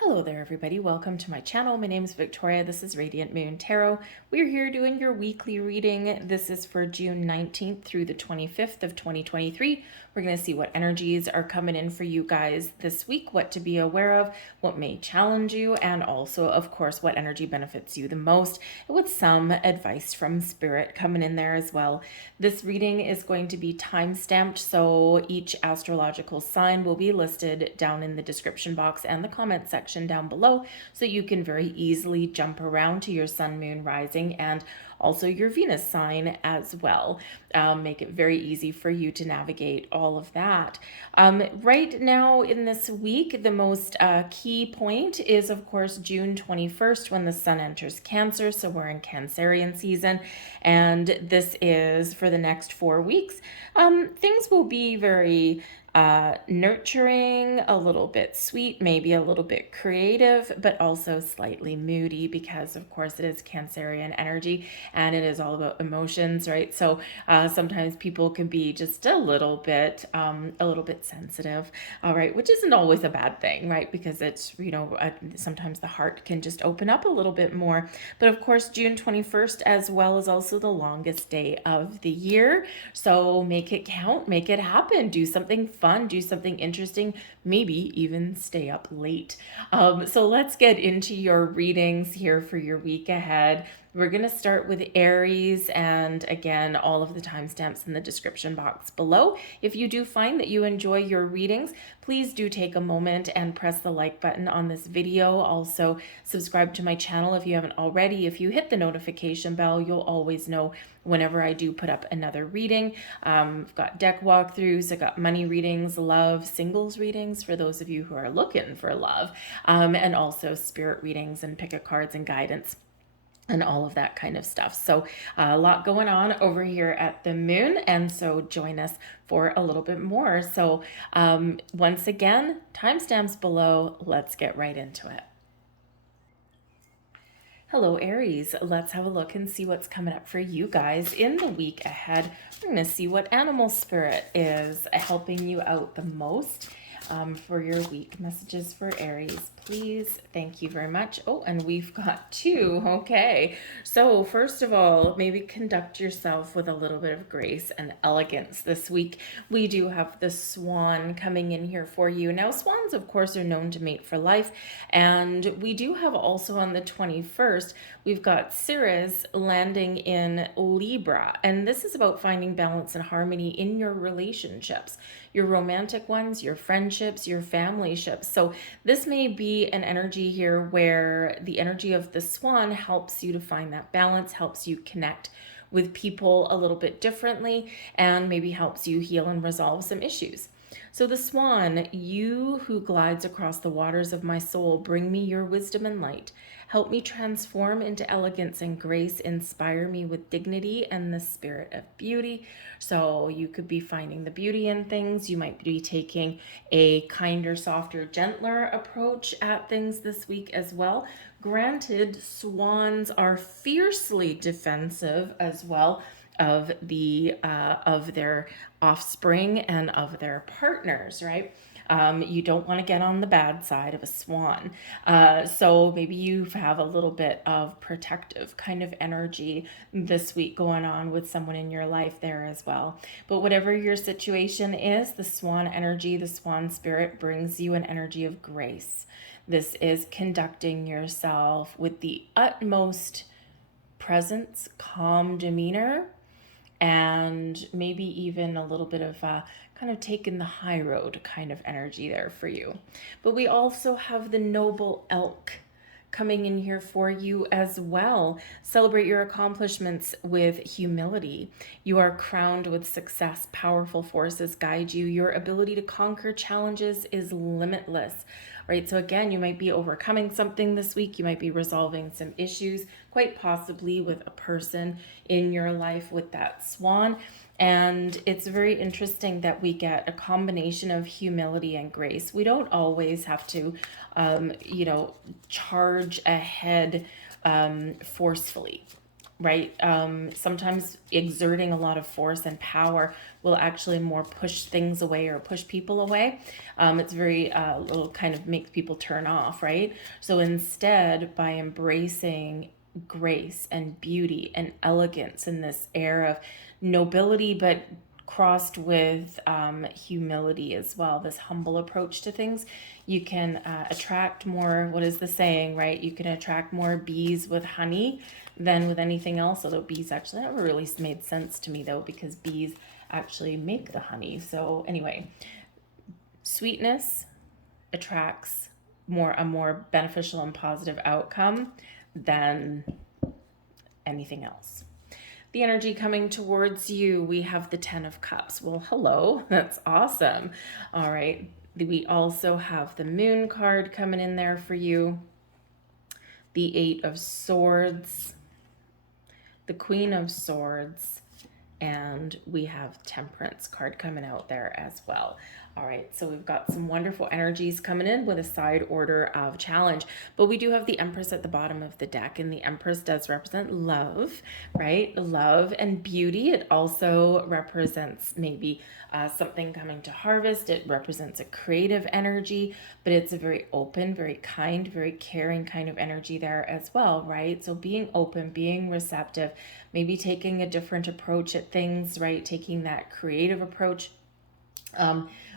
Hello there, everybody. Welcome to my channel. My name is Victoria. This is Radiant Moon Tarot. We're here doing your weekly reading. This is for June 19th through the 25th of 2023. We're going to see what energies are coming in for you guys this week, what to be aware of, what may challenge you, and also, of course, what energy benefits you the most, with some advice from Spirit coming in there as well. This reading is going to be time-stamped, so each astrological sign will be listed down in the description box and the comment section down below, so you can very easily jump around to your sun, moon, rising, and also your Venus sign as well. Make it very easy for you to navigate all of that. Right now in this week, the most key point is, of course, June 21st when the sun enters Cancer. So we're in Cancerian season, and this is for the next 4 weeks. Things will be very nurturing, a little bit sweet, maybe a little bit creative, but also slightly moody because, of course, it is Cancerian energy and it is all about emotions, right? So sometimes people can be just a little bit sensitive, all right, which isn't always a bad thing, right? Because it's, sometimes the heart can just open up a little bit more. But of course, June 21st, as well, is also the longest day of the year. So make it count, make it happen, do something fun, do something interesting, maybe even stay up late. So let's get into your readings here for your week ahead. We're going to start with Aries, and again, all of the timestamps in the description box below. If you do find that you enjoy your readings, please do take a moment and press the like button on this video. Also, subscribe to my channel if you haven't already. If you hit the notification bell, you'll always know whenever I do put up another reading. I've got deck walkthroughs, I've got money readings, love, singles readings for those of you who are looking for love, and also spirit readings and pick a cards and guidance and all of that kind of stuff. So a lot going on over here at the moon, and so join us for a little bit more. So once again, timestamps below. Let's get right into it. Hello, Aries. Let's have a look and see what's coming up for you guys in the week ahead. We're going to see what animal spirit is helping you out the most for your week. Messages for Aries, please. Thank you very much. Oh, and we've got two. Okay. So first of all, maybe conduct yourself with a little bit of grace and elegance this week. We do have the Swan coming in here for you. Now, swans, of course, are known to mate for life. And we do have also on the 21st, we've got Ceres landing in Libra. And this is about finding balance and harmony in your relationships, your romantic ones, your friendships, your family ships. So this may be an energy here where the energy of the Swan helps you to find that balance, helps you connect with people a little bit differently, and maybe helps you heal and resolve some issues. So the Swan, you who glides across the waters of my soul, bring me your wisdom and light. Help me transform into elegance and grace. Inspire me with dignity and the spirit of beauty. So you could be finding the beauty in things. You might be taking a kinder, softer, gentler approach at things this week as well. Granted, swans are fiercely defensive as well of their offspring and of their partners, right? You don't want to get on the bad side of a swan. So maybe you have a little bit of protective kind of energy this week going on with someone in your life there as well. But whatever your situation is, the swan energy, the swan spirit brings you an energy of grace. This is conducting yourself with the utmost presence, calm demeanor, and maybe even a little bit of kind of taking the high road kind of energy there for you. But we also have the noble elk coming in here for you as well. Celebrate your accomplishments with humility. You are crowned with success. Powerful forces guide you. Your ability to conquer challenges is limitless. Right, so again, you might be overcoming something this week. You might be resolving some issues, quite possibly with a person in your life with that swan. And it's very interesting that we get a combination of humility and grace. We don't always have to, charge ahead forcefully. right? Sometimes exerting a lot of force and power will actually more push things away or push people away. It's very, little kind of makes people turn off, right? So instead, by embracing grace and beauty and elegance in this air of nobility, but crossed with humility as well, this humble approach to things, you can attract more, what is the saying, right? You can attract more bees with honey than with anything else. Although bees actually never really made sense to me though, because bees actually make the honey. So anyway, sweetness attracts a more beneficial and positive outcome than anything else. The energy coming towards you, we have the 10 of Cups. Well, hello, that's awesome. All right, we also have the Moon card coming in there for you, the 8 of Swords, the Queen of Swords, and we have Temperance card coming out there as well. All right, so we've got some wonderful energies coming in with a side order of challenge, but we do have the Empress at the bottom of the deck, and the Empress does represent love, right? Love and beauty. It also represents maybe something coming to harvest. It represents a creative energy, but it's a very open, very kind, very caring kind of energy there as well, right? So being open, being receptive, maybe taking a different approach at things, right? Taking that creative approach,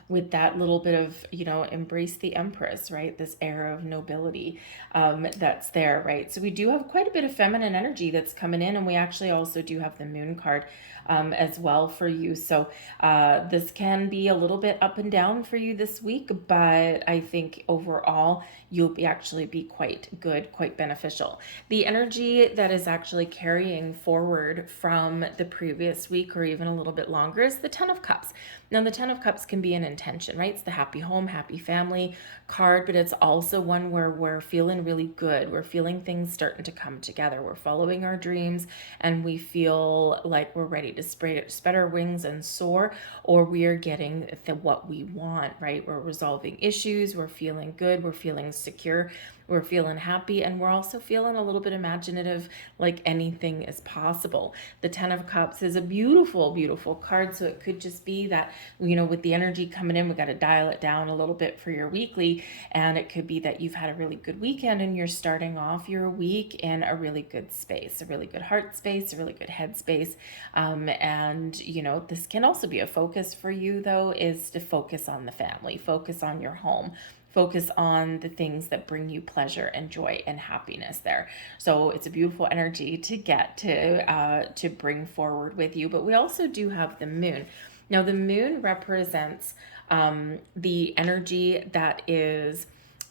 with that little bit of, embrace the Empress, right? This air of nobility that's there, right? So we do have quite a bit of feminine energy that's coming in, and we actually also do have the Moon card as well for you. So this can be a little bit up and down for you this week, but I think overall you'll actually be quite good, quite beneficial. The energy that is actually carrying forward from the previous week or even a little bit longer is the 10 of Cups. Now, the 10 of Cups can be an intention, right? It's the happy home, happy family card, but it's also one where we're feeling really good. We're feeling things starting to come together. We're following our dreams, and we feel like we're ready to spread our wings and soar, or we are getting what we want, right? We're resolving issues. We're feeling good. We're feeling secure. We're feeling happy, and we're also feeling a little bit imaginative, like anything is possible. The 10 of Cups is a beautiful, beautiful card. So it could just be that, with the energy coming in, we got to dial it down a little bit for your weekly. And it could be that you've had a really good weekend and you're starting off your week in a really good space, a really good heart space, a really good head space. And, this can also be a focus for you, though, is to focus on the family, focus on your home. Focus on the things that bring you pleasure and joy and happiness there. So it's a beautiful energy to get to bring forward with you. But we also do have the Moon. Now, the Moon represents the energy that is,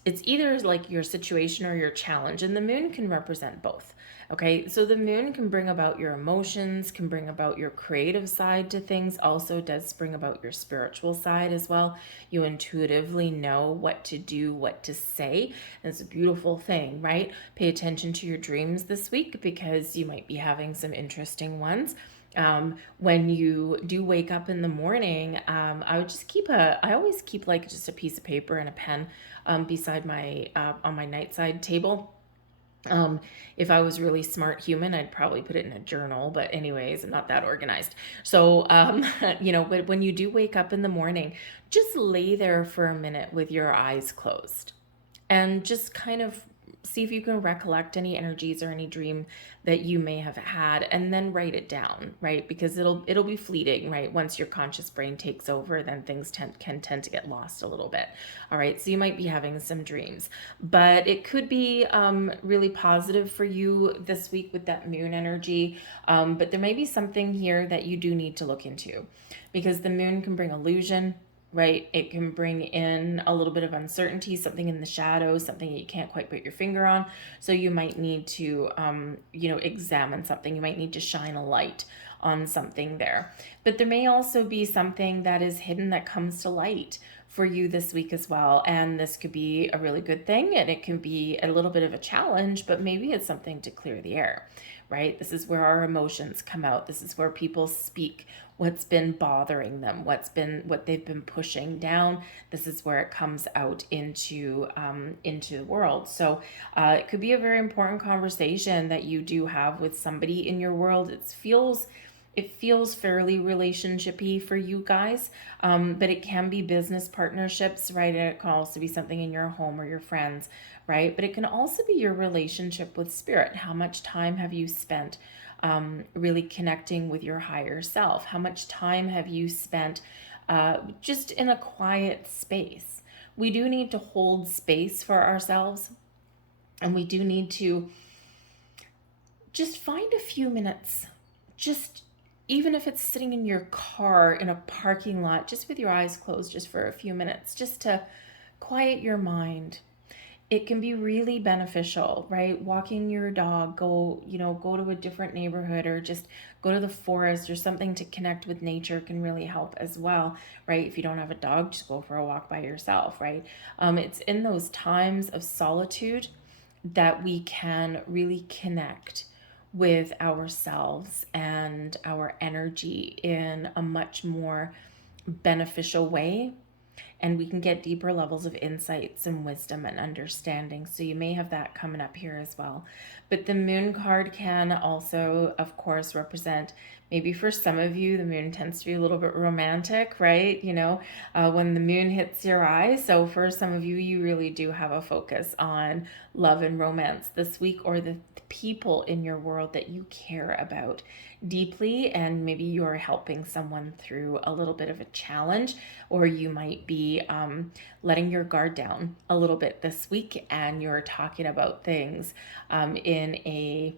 it's either like your situation or your challenge, and the Moon can represent both. Okay, so the Moon can bring about your emotions, can bring about your creative side to things, also does bring about your spiritual side as well. You intuitively know what to do, what to say. And it's a beautiful thing, right? Pay attention to your dreams this week, because you might be having some interesting ones. When you do wake up in the morning, I would just I always keep like just a piece of paper and a pen beside my on my nightside table. If I was really smart human, I'd probably put it in a journal, but anyways, I'm not that organized. So, but when you do wake up in the morning, just lay there for a minute with your eyes closed and just kind of see if you can recollect any energies or any dream that you may have had, and then write it down, right? Because it'll be fleeting, right? Once your conscious brain takes over, then things can tend to get lost a little bit. All right, so you might be having some dreams, but it could be really positive for you this week with that Moon energy. But there may be something here that you do need to look into, because the Moon can bring illusion, right? It can bring in a little bit of uncertainty, something in the shadows, something that you can't quite put your finger on. So you might need to, examine something. You might need to shine a light on something there. But there may also be something that is hidden that comes to light for you this week as well. And this could be a really good thing, and it can be a little bit of a challenge, but maybe it's something to clear the air, right? This is where our emotions come out. This is where people speak what's been bothering them, what they've been pushing down. This is where it comes out into the world. So it could be a very important conversation that you do have with somebody in your world. It feels fairly relationshipy for you guys, but it can be business partnerships, right? And it can also be something in your home or your friends, right? But it can also be your relationship with spirit. How much time have you spent really connecting with your higher self? How much time have you spent just in a quiet space? We do need to hold space for ourselves, and we do need to just find a few minutes, just even if it's sitting in your car in a parking lot, just with your eyes closed, just for a few minutes, just to quiet your mind. It can be really beneficial, right? Walking your dog, go to a different neighborhood, or just go to the forest or something to connect with nature can really help as well, right? If you don't have a dog, just go for a walk by yourself, right? It's in those times of solitude that we can really connect with ourselves and our energy in a much more beneficial way, and we can get deeper levels of insights and wisdom and understanding. So you may have that coming up here as well. But the moon card can also, of course, represent, maybe for some of you, the moon tends to be a little bit romantic, right? When the moon hits your eye. So for some of you, you really do have a focus on love and romance this week, or the people in your world that you care about deeply, and maybe you're helping someone through a little bit of a challenge, or you might be letting your guard down a little bit this week, and you're talking about things in a,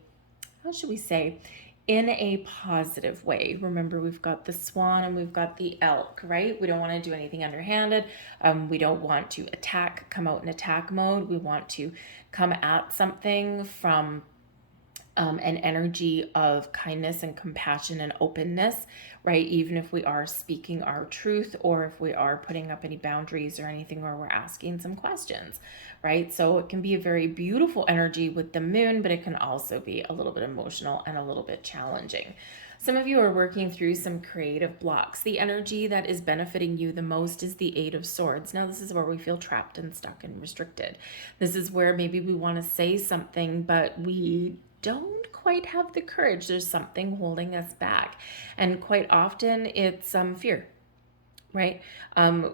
how should we say, in a positive way. Remember, we've got the swan and we've got the elk, right? We don't want to do anything underhanded. We don't want to come out in attack mode. We want to come at something from an energy of kindness and compassion and openness, right? Even if we are speaking our truth, or if we are putting up any boundaries or anything, or we're asking some questions, right? So it can be a very beautiful energy with the moon, but it can also be a little bit emotional and a little bit challenging. Some of you are working through some creative blocks. The energy that is benefiting you the most is the Eight of Swords. Now, this is where we feel trapped and stuck and restricted. This is where maybe we want to say something, but we don't quite have the courage. There's something holding us back. And quite often it's fear, right?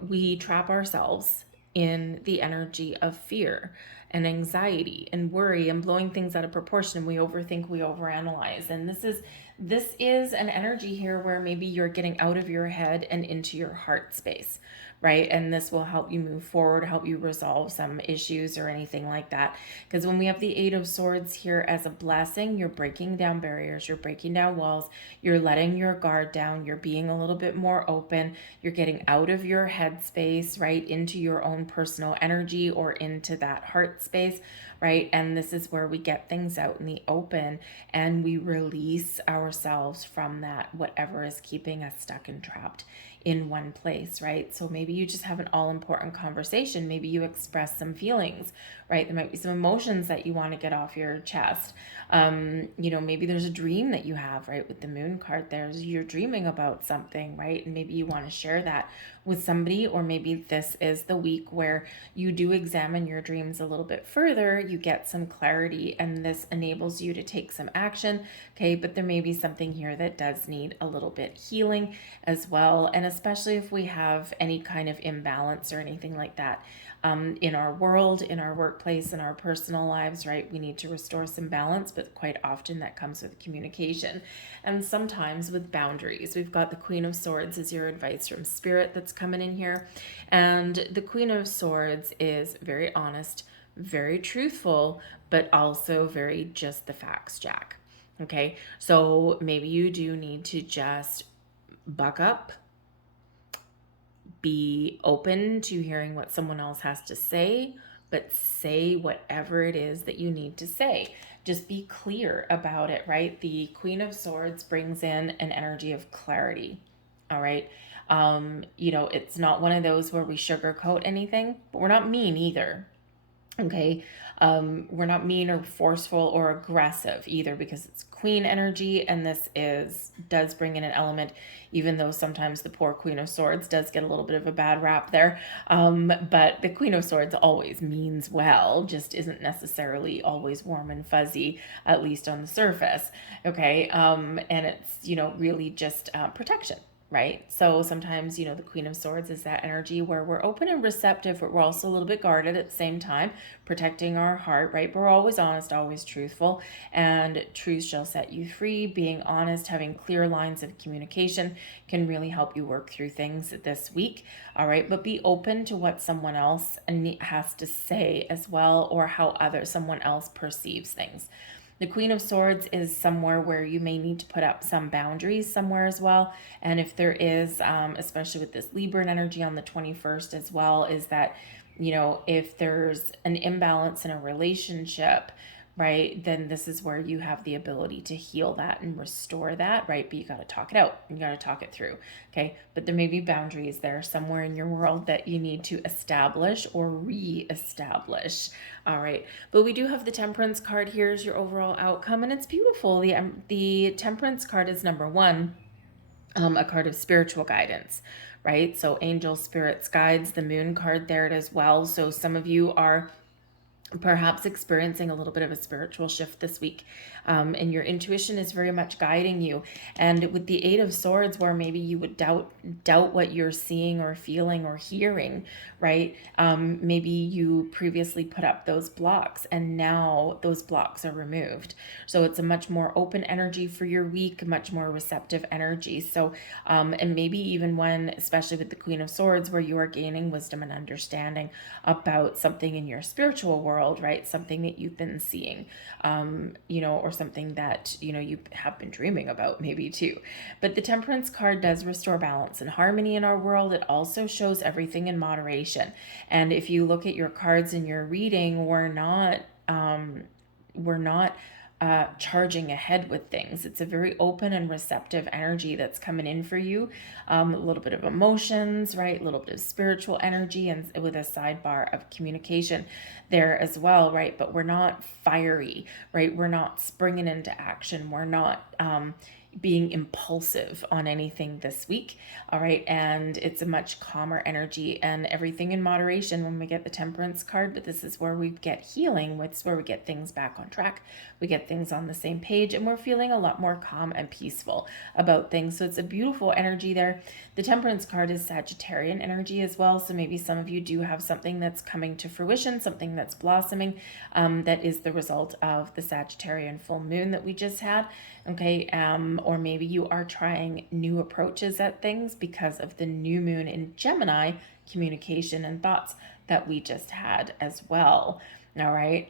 We trap ourselves in the energy of fear and anxiety and worry and blowing things out of proportion. We overthink, we overanalyze. And this is an energy here where maybe you're getting out of your head and into your heart space, right? And this will help you move forward, help you resolve some issues or anything like that. Because when we have the Eight of Swords here as a blessing, you're breaking down barriers, you're breaking down walls, you're letting your guard down, you're being a little bit more open, you're getting out of your head space, right, into your own personal energy or into that heart space, right? And this is where we get things out in the open and we release ourselves from that, whatever is keeping us stuck and trapped in one place, right? So maybe you just have an all-important conversation. Maybe you express some feelings, right? There might be some emotions that you want to get off your chest. Maybe there's a dream that you have, right? With the moon card, you're dreaming about something, right? And maybe you want to share that with somebody, or maybe this is the week where you do examine your dreams a little bit further, you get some clarity, and this enables you to take some action, okay? But there may be something here that does need a little bit healing as well, and especially if we have any kind of imbalance or anything like that in our world, in our workplace, in our personal lives, right? We need to restore some balance, but quite often that comes with communication and sometimes with boundaries. We've got the Queen of Swords as your advice from Spirit that's coming in here. And the Queen of Swords is very honest, very truthful, but also very just the facts, Jack. Okay, so maybe you do need to just buck up, be open to hearing what someone else has to say, but say whatever it is that you need to say. Just be clear about it, right? The Queen of Swords brings in an energy of clarity, all right? It's not one of those where we sugarcoat anything, but we're not mean either, Okay. We're not mean or forceful or aggressive either, because it's queen energy, and this does bring in an element, even though sometimes the poor Queen of Swords does get a little bit of a bad rap there. But the Queen of Swords always means well, just isn't necessarily always warm and fuzzy, at least on the surface. Okay. And it's, really just protection, right? So sometimes, the Queen of Swords is that energy where we're open and receptive, but we're also a little bit guarded at the same time, protecting our heart, right? But we're always honest, always truthful, and truth shall set you free. Being honest, having clear lines of communication can really help you work through things this week. All right. But be open to what someone else has to say as well, or how someone else perceives things. The Queen of Swords is somewhere where you may need to put up some boundaries somewhere as well. And if there is, especially with this Libra energy on the 21st as well, is that, if there's an imbalance in a relationship, right, then this is where you have the ability to heal that and restore that, right? But you got to talk it out. You got to talk it through. Okay. But there may be boundaries there somewhere in your world that you need to establish or re-establish. All right. But we do have the Temperance card here as your overall outcome, and it's beautiful. The Temperance card is number one, a card of spiritual guidance, right? So angels, spirits, guides, the moon card there as well. So some of you are perhaps experiencing a little bit of a spiritual shift this week, and your intuition is very much guiding you. And with the Eight of Swords, where maybe you would doubt what you're seeing or feeling or hearing, right? Maybe you previously put up those blocks, and now those blocks are removed. So it's a much more open energy for your week, much more receptive energy. So and maybe even when, especially with the Queen of Swords, where you are gaining wisdom and understanding about something in your spiritual world, right? Something that you've been seeing, or something that, you have been dreaming about maybe too. But the Temperance card does restore balance and harmony in our world. It also shows everything in moderation. And if you look at your cards in your reading, we're not charging ahead with things. It's a very open and receptive energy that's coming in for you. A little bit of emotions, right? A little bit of spiritual energy, and with a sidebar of communication there as well, right? But we're not fiery, right? We're not springing into action. We're not being impulsive on anything this week. All right. And it's a much calmer energy, and everything in moderation when we get the Temperance card. But this is where we get healing. It's where we get things back on track. We get things on the same page, and we're feeling a lot more calm and peaceful about things. So it's a beautiful energy there. The Temperance card is Sagittarian energy as well. So maybe some of you do have something that's coming to fruition, something that's blossoming, that is the result of the Sagittarian full moon that we just had. Okay. Or maybe you are trying new approaches at things because of the new moon in Gemini, communication and thoughts, that we just had as well. All right.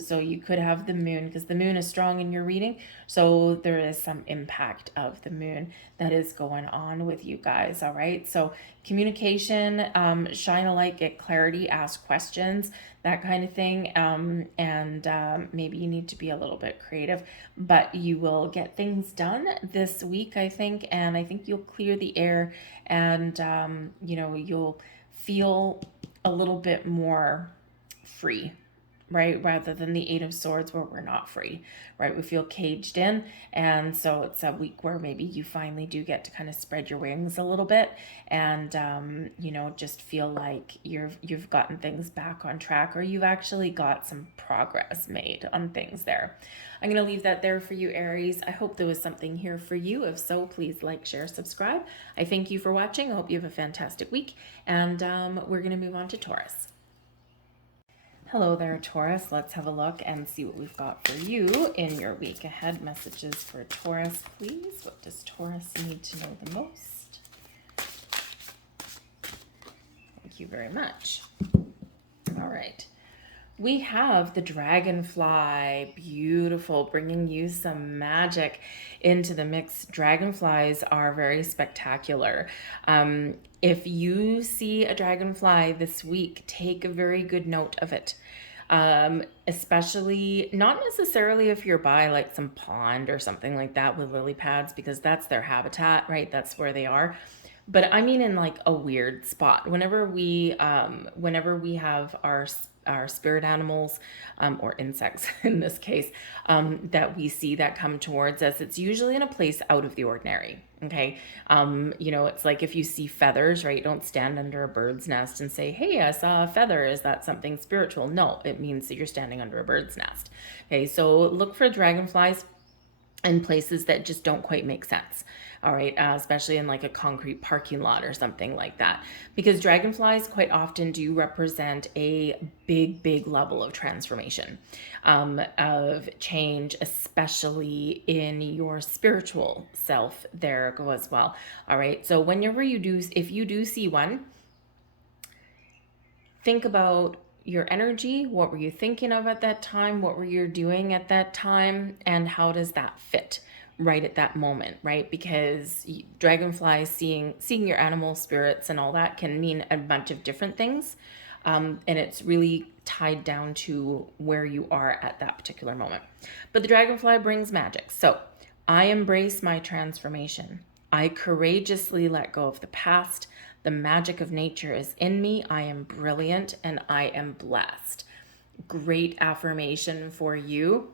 So you could have the moon, because the moon is strong in your reading. So there is some impact of the moon that is going on with you guys. All right. So communication, shine a light, get clarity, ask questions, that kind of thing. And maybe you need to be a little bit creative, but you will get things done this week, I think. And I think you'll clear the air, and, you'll feel a little bit more free, right? Rather than the Eight of Swords, where we're not free, right? We feel caged in. And so it's a week where maybe you finally do get to kind of spread your wings a little bit, and, just feel like you've gotten things back on track, or you've actually got some progress made on things there. I'm going to leave that there for you, Aries. I hope there was something here for you. If so, please like, share, subscribe. I thank you for watching. I hope you have a fantastic week. And we're going to move on to Taurus. Hello there, Taurus. Let's have a look and see what we've got for you in your week ahead. Messages for Taurus, please. What does Taurus need to know the most? Thank you very much. All right. We have the dragonfly, beautiful, bringing you some magic into the mix. Dragonflies are very spectacular. If you see a dragonfly this week, take a very good note of it. Especially not necessarily if you're by like some pond or something like that with lily pads, because that's their habitat, right? That's where they are. But I mean in like a weird spot. Whenever we have our spirit animals, or insects in this case, that we see that come towards us, it's usually in a place out of the ordinary. Okay. It's like if you see feathers, right? Don't stand under a bird's nest and say, hey, I saw a feather. Is that something spiritual? No, it means that you're standing under a bird's nest. Okay. So look for dragonflies in places that just don't quite make sense. All right, especially in like a concrete parking lot or something like that. Because dragonflies quite often do represent a big level of transformation, of change, especially in your spiritual self there go as well. All right, so whenever you do, if you do see one, think about your energy. What were you thinking of at that time? What were you doing at that time? And how does that fit right at that moment, right? Because dragonflies, seeing your animal spirits and all that can mean a bunch of different things. And it's really tied down to where you are at that particular moment. But the dragonfly brings magic. So I embrace my transformation. I courageously let go of the past. The magic of nature is in me. I am brilliant and I am blessed. Great affirmation for you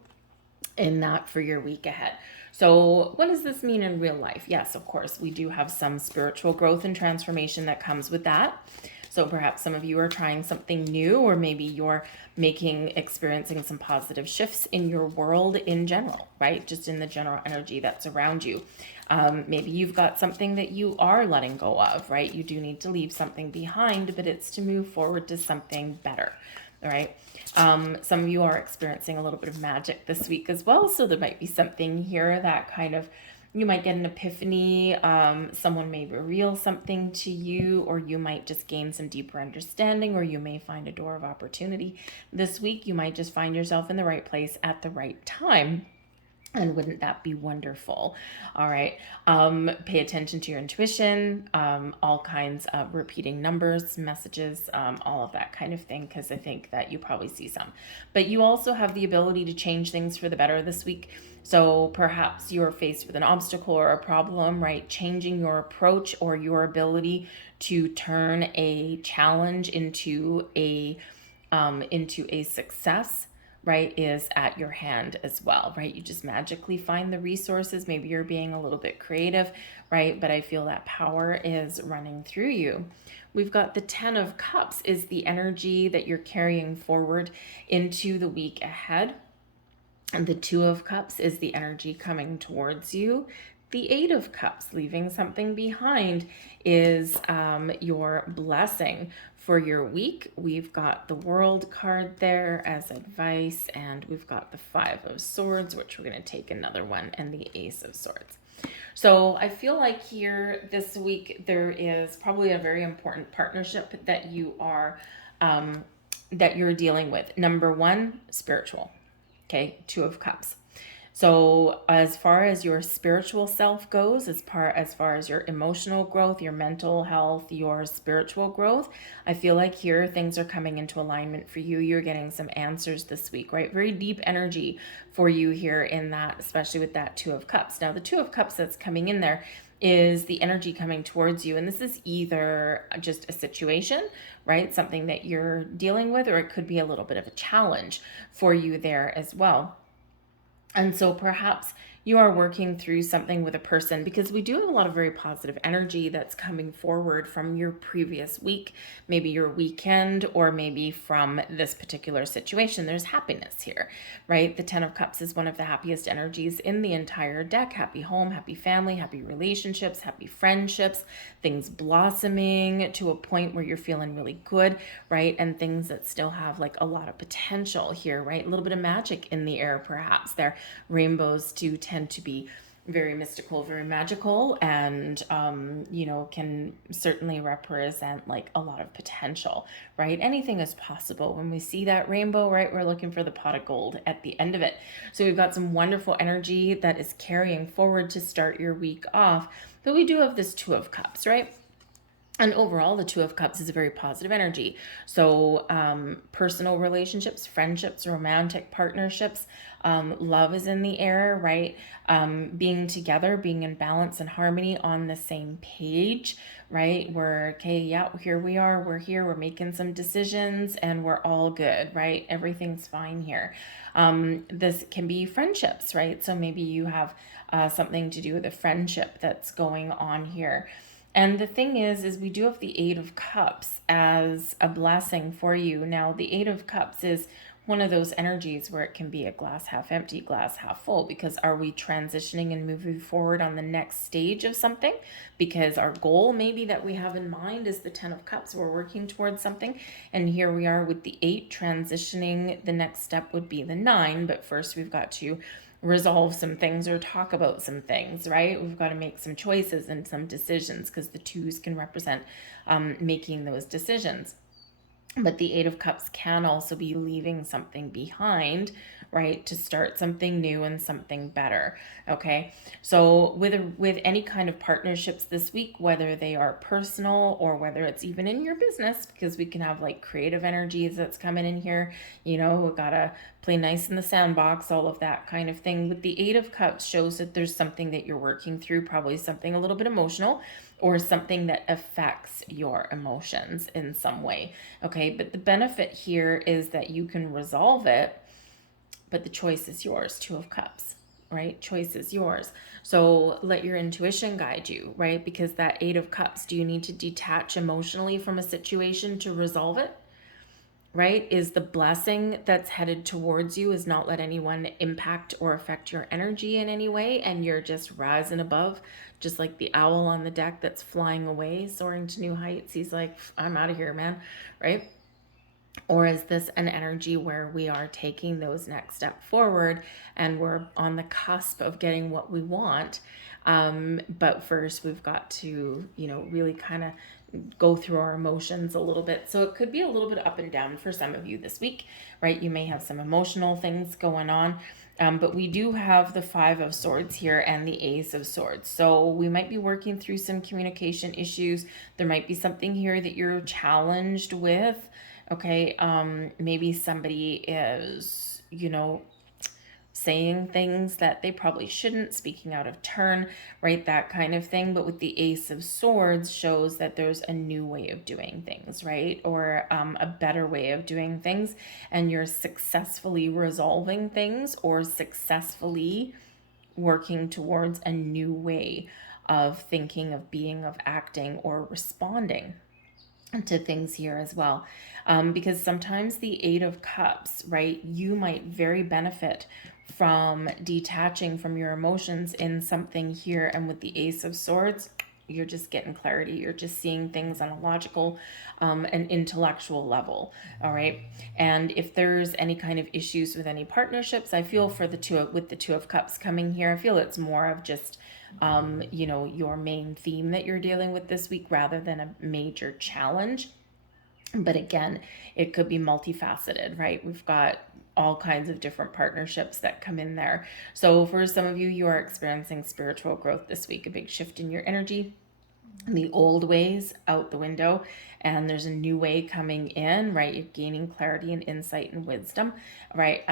in that for your week ahead. So what does this mean in real life? Yes, of course, we do have some spiritual growth and transformation that comes with that. So perhaps some of you are trying something new, or maybe you're experiencing some positive shifts in your world in general, right? Just in the general energy that's around you. Maybe you've got something that you are letting go of, right? You do need to leave something behind, but it's to move forward to something better. All right. Some of you are experiencing a little bit of magic this week as well. So there might be something here that kind of, you might get an epiphany. Someone may reveal something to you, or you might just gain some deeper understanding, or you may find a door of opportunity. This week, you might just find yourself in the right place at the right time. And wouldn't that be wonderful? All right. Pay attention to your intuition, all kinds of repeating numbers, messages, all of that kind of thing, because I think that you probably see some. But you also have the ability to change things for the better this week. So perhaps you're faced with an obstacle or a problem, right? Changing your approach or your ability to turn a challenge into a success, right, is at your hand as well, right? You just magically find the resources. Maybe you're being a little bit creative, right? But I feel that power is running through you. We've got the 10 of Cups is the energy that you're carrying forward into the week ahead. And the 2 of Cups is the energy coming towards you. The 8 of Cups, leaving something behind, is your blessing for your week. We've got the World card there as advice, and we've got the 5 of Swords, which we're going to take another one, and the Ace of Swords. So I feel like here this week there is probably a very important partnership that you are that you're dealing with. Number 1, spiritual. Okay, 2 of Cups. So as far as your spiritual self goes, as far as your emotional growth, your mental health, your spiritual growth, I feel like here things are coming into alignment for you. You're getting some answers this week, right? Very deep energy for you here in that, especially with that 2 of Cups. Now, the 2 of Cups that's coming in there is the energy coming towards you. And this is either just a situation, right? Something that you're dealing with, or it could be a little bit of a challenge for you there as well. And so perhaps you are working through something with a person, because we do have a lot of very positive energy that's coming forward from your previous week, maybe your weekend, or maybe from this particular situation. There's happiness here, right? The 10 of Cups is one of the happiest energies in the entire deck. Happy home, happy family, happy relationships, happy friendships, things blossoming to a point where you're feeling really good, right? And things that still have like a lot of potential here, right? A little bit of magic in the air, perhaps. There, rainbows do tend to be very mystical, very magical, and can certainly represent like a lot of potential, right? Anything is possible. When we see that rainbow, right, we're looking for the pot of gold at the end of it. So we've got some wonderful energy that is carrying forward to start your week off. But we do have this 2 of Cups, right? And overall, the Two of Cups is a very positive energy. So personal relationships, friendships, romantic partnerships, love is in the air, right? Being together, being in balance and harmony on the same page, right? We're, okay, yeah, here we are, we're here, we're making some decisions, and we're all good, right? Everything's fine here. This can be friendships, right? So maybe you have something to do with a friendship that's going on here. And the thing is we do have the Eight of Cups as a blessing for you. Now, the Eight of Cups is one of those energies where it can be a glass half empty, glass half full, because are we transitioning and moving forward on the next stage of something? Because our goal maybe that we have in mind is the 10 of Cups. We're working towards something. And here we are with the 8 transitioning. The next step would be the 9. But first we've got to resolve some things or talk about some things, right? We've got to make some choices and some decisions, because the 2s can represent making those decisions. But the Eight of Cups can also be leaving something behind, right, to start something new and something better. Okay, so with any kind of partnerships this week, whether they are personal or whether it's even in your business, because we can have like creative energies that's coming in here, you know, we gotta play nice in the sandbox, all of that kind of thing. With the Eight of Cups shows that there's something that you're working through, probably something a little bit emotional, or something that affects your emotions in some way. Okay, but the benefit here is that you can resolve it, but the choice is yours. Two of Cups, right? Choice is yours. So let your intuition guide you, right? Because that Eight of Cups, do you need to detach emotionally from a situation to resolve it? Right? Is the blessing that's headed towards you is not let anyone impact or affect your energy in any way, and you're just rising above, just like the owl on the deck that's flying away, soaring to new heights. He's like, I'm out of here, man, right? Or is this an energy where we are taking those next step forward and we're on the cusp of getting what we want? But first we've got to, you know, really kind of go through our emotions a little bit. So it could be a little bit up and down for some of you this week, right? You may have some emotional things going on. But we do have the Five of Swords here and the Ace of Swords. So we might be working through some communication issues. There might be something here that you're challenged with. Okay, maybe somebody is, you know, saying things that they probably shouldn't, speaking out of turn, right? That kind of thing. But with the Ace of Swords shows that there's a new way of doing things, right? Or a better way of doing things, and you're successfully resolving things or successfully working towards a new way of thinking, of being, of acting, or responding to things here as well. Because sometimes the Eight of Cups, right, you might very benefit from detaching from your emotions in something here. And with the Ace of Swords, you're just getting clarity. You're just seeing things on a logical and intellectual level. All right. And if there's any kind of issues with any partnerships, I feel for the Two of Cups coming here, I feel it's more of just you know, your main theme that you're dealing with this week rather than a major challenge. But again, it could be multifaceted, right? We've got all kinds of different partnerships that come in there. So for some of you, you are experiencing spiritual growth this week, a big shift in your energy. The old ways out the window, and there's a new way coming in, right? You're gaining clarity and insight and wisdom, right?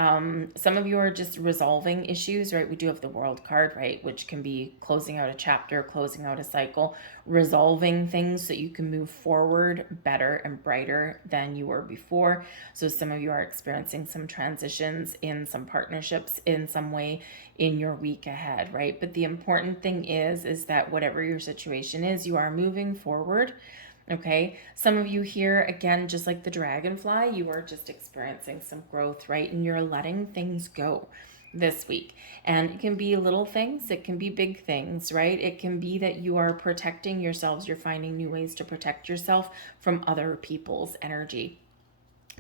Some of you are just resolving issues, right? We do have the World card, right? Which can be closing out a chapter, closing out a cycle, resolving things so you can move forward better and brighter than you were before. So some of you are experiencing some transitions in some partnerships in some way in your week ahead, right? But the important thing is that whatever your situation is, you are moving forward. Okay, some of you here, again, just like the dragonfly, you are just experiencing some growth, right? And you're letting things go this week. And it can be little things, it can be big things, right? It can be that you are protecting yourselves, you're finding new ways to protect yourself from other people's energy,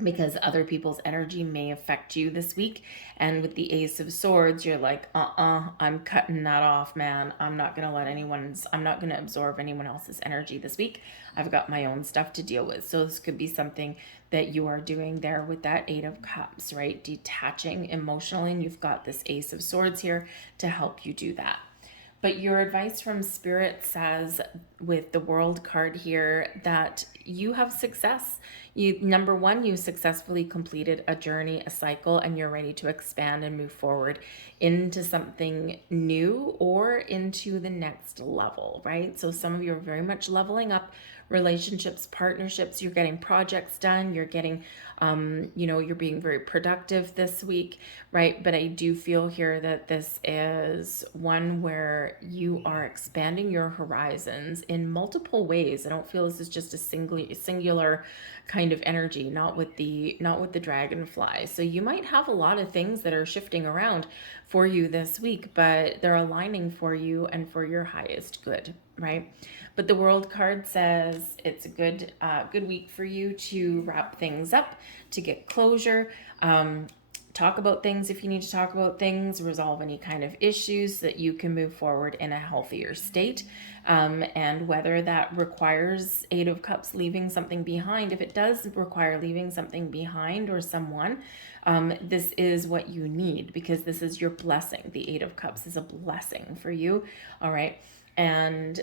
because other people's energy may affect you this week. And with the Ace of Swords, you're like, I'm cutting that off, man. I'm not going to absorb anyone else's energy this week. I've got my own stuff to deal with. So this could be something that you are doing there with that Eight of Cups, right? Detaching emotionally, and you've got this Ace of Swords here to help you do that. But your advice from Spirit says with the World card here that you have success. Number one, you successfully completed a journey, a cycle, and you're ready to expand and move forward into something new or into the next level, right? So some of you are very much leveling up relationships, partnerships, you're getting projects done, you're getting, you're being very productive this week, right? But I do feel here that this is one where you are expanding your horizons in multiple ways. I don't feel this is just a singular kind of energy, not with the dragonfly. So you might have a lot of things that are shifting around for you this week, but they're aligning for you and for your highest good, right? But the World card says it's a good week for you to wrap things up, to get closure, talk about things if you need to talk about things, resolve any kind of issues so that you can move forward in a healthier state. And whether that requires Eight of Cups, leaving something behind, if it does require leaving something behind or someone, this is what you need, because this is your blessing. The Eight of Cups is a blessing for you. All right. And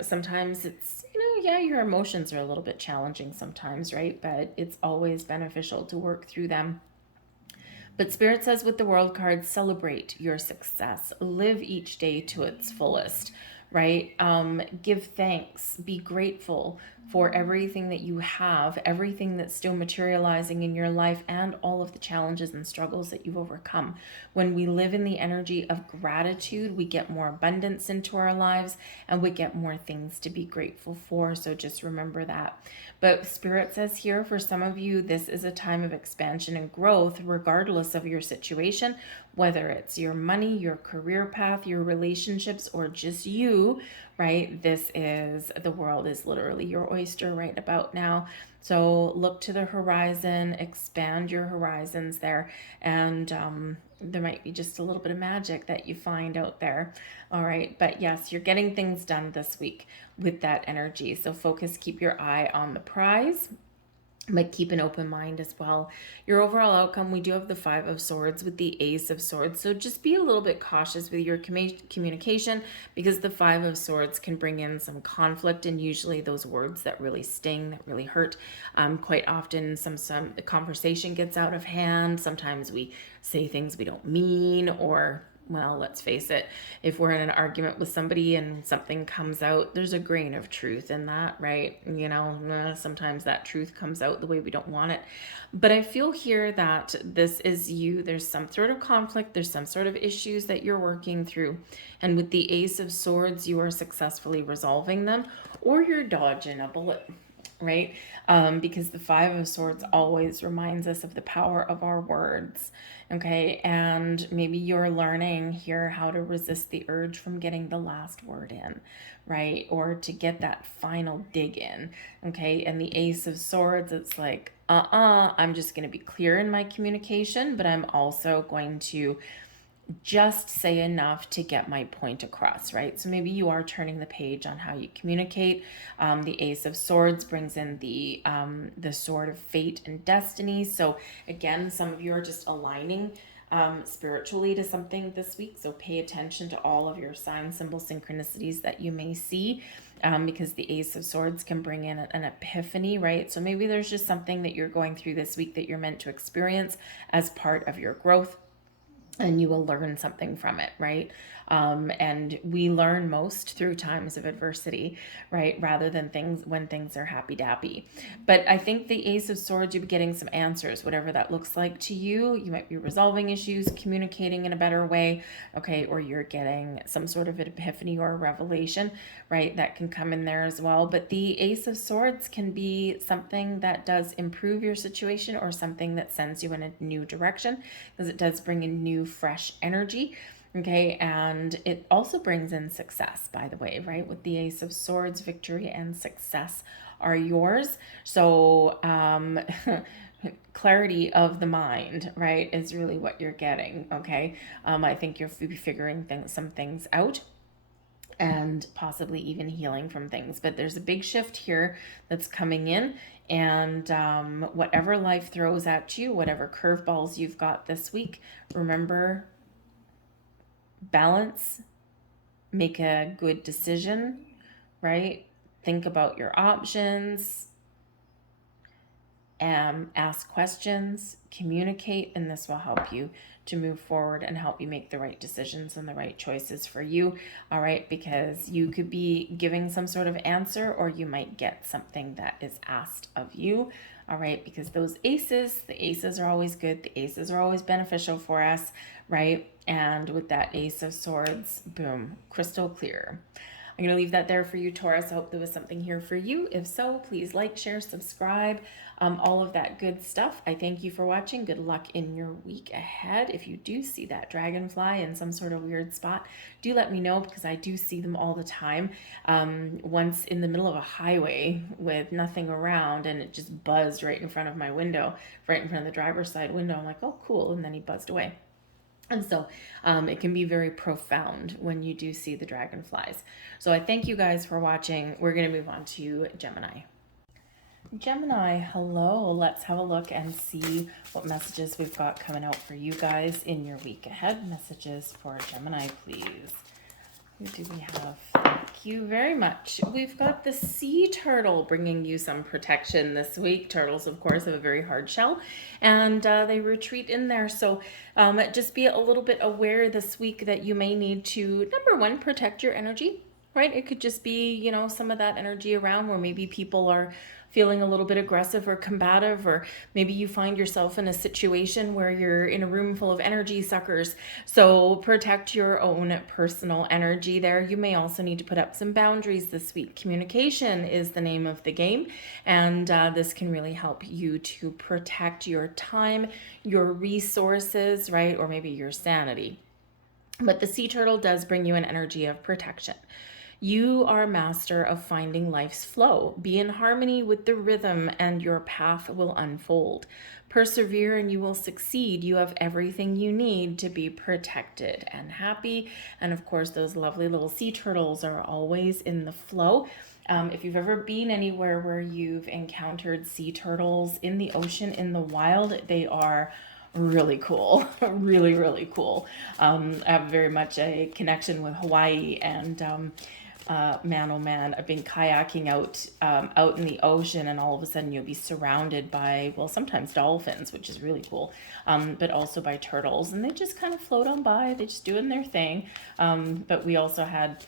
sometimes it's, your emotions are a little bit challenging sometimes, right? But it's always beneficial to work through them. But Spirit says with the World card, celebrate your success. Live each day to its fullest, right? Give thanks. Be grateful for everything that you have, everything that's still materializing in your life, and all of the challenges and struggles that you've overcome. When we live in the energy of gratitude, we get more abundance into our lives and we get more things to be grateful for. So just remember that. But Spirit says here, for some of you, this is a time of expansion and growth, regardless of your situation, whether it's your money, your career path, your relationships, or just you, right? The world is literally your oyster right about now. So look to the horizon, expand your horizons there, and there might be just a little bit of magic that you find out there. All right. But yes, you're getting things done this week with that energy. So focus, keep your eye on the prize, but keep an open mind as well. Your overall outcome, we do have the Five of Swords with the Ace of Swords. So just be a little bit cautious with your communication, because the Five of Swords can bring in some conflict, and usually those words that really sting, that really hurt. Quite often the conversation gets out of hand. Sometimes we say things we don't mean, or, well, let's face it, if we're in an argument with somebody and something comes out, there's a grain of truth in that, right? Sometimes that truth comes out the way we don't want it. But I feel here that this is you. There's some sort of conflict. There's some sort of issues that you're working through. And with the Ace of Swords, you are successfully resolving them, or you're dodging a bullet, right? Because the Five of Swords always reminds us of the power of our words. Okay, and maybe you're learning here how to resist the urge from getting the last word in, right? Or to get that final dig in. Okay, and the Ace of Swords, it's like, I'm just going to be clear in my communication, but I'm also going to just say enough to get my point across, right? So maybe you are turning the page on how you communicate. The Ace of Swords brings in the sword of fate and destiny. So again, some of you are just aligning spiritually to something this week. So pay attention to all of your sign symbol synchronicities that you may see. Because the Ace of Swords can bring in an epiphany, right? So maybe there's just something that you're going through this week that you're meant to experience as part of your growth, and you will learn something from it, right? And we learn most through times of adversity, right? Rather than when things are happy-dappy. But I think the Ace of Swords, you'll be getting some answers, whatever that looks like to you. You might be resolving issues, communicating in a better way, okay? Or you're getting some sort of an epiphany or a revelation, right? That can come in there as well. But the Ace of Swords can be something that does improve your situation, or something that sends you in a new direction, because it does bring in new, fresh energy. Okay, and it also brings in success, by the way, right? With the Ace of Swords, victory and success are yours. So clarity of the mind, right, is really what you're getting, okay? I think you'll be figuring some things out, and possibly even healing from things. But there's a big shift here that's coming in, and whatever life throws at you, whatever curveballs you've got this week, remember, balance, make a good decision, right? Think about your options, ask questions, communicate, and this will help you to move forward and help you make the right decisions and the right choices for you. All right, because you could be giving some sort of answer, or you might get something that is asked of you. All right, because those aces, the aces are always good. The aces are always beneficial for us, right? And with that Ace of Swords, boom, crystal clear. I'm going to leave that there for you, Taurus. I hope there was something here for you. If so, please like, share, subscribe, all of that good stuff. I thank you for watching. Good luck in your week ahead. If you do see that dragonfly in some sort of weird spot, do let me know, because I do see them all the time. Once in the middle of a highway with nothing around, and it just buzzed right in front of my window, right in front of the driver's side window. I'm like, oh, cool. And then he buzzed away. And so it can be very profound when you do see the dragonflies. So I thank you guys for watching. We're going to move on to Gemini. Gemini, hello. Let's have a look and see what messages we've got coming out for you guys in your week ahead. Messages for Gemini, please. Who do we have? Thank you very much. We've got the sea turtle bringing you some protection this week. Turtles, of course, have a very hard shell, and they retreat in there. So just be a little bit aware this week that you may need to, number one, protect your energy, right? It could just be, you know, some of that energy around where maybe people are feeling a little bit aggressive or combative, or maybe you find yourself in a situation where you're in a room full of energy suckers. So protect your own personal energy there. You may also need to put up some boundaries this week. Communication is the name of the game, and this can really help you to protect your time, your resources, right? Or maybe your sanity. But the sea turtle does bring you an energy of protection. You are a master of finding life's flow. Be in harmony with the rhythm and your path will unfold. Persevere and you will succeed. You have everything you need to be protected and happy. And of course, those lovely little sea turtles are always in the flow. If you've ever been anywhere where you've encountered sea turtles in the ocean, in the wild, they are really cool. Really, really cool. I have very much a connection with Hawaii, and man, oh man, I've been kayaking out in the ocean, and all of a sudden you'll be surrounded by, well, sometimes dolphins, which is really cool, but also by turtles, and they just kind of float on by. They're just doing their thing. But we also had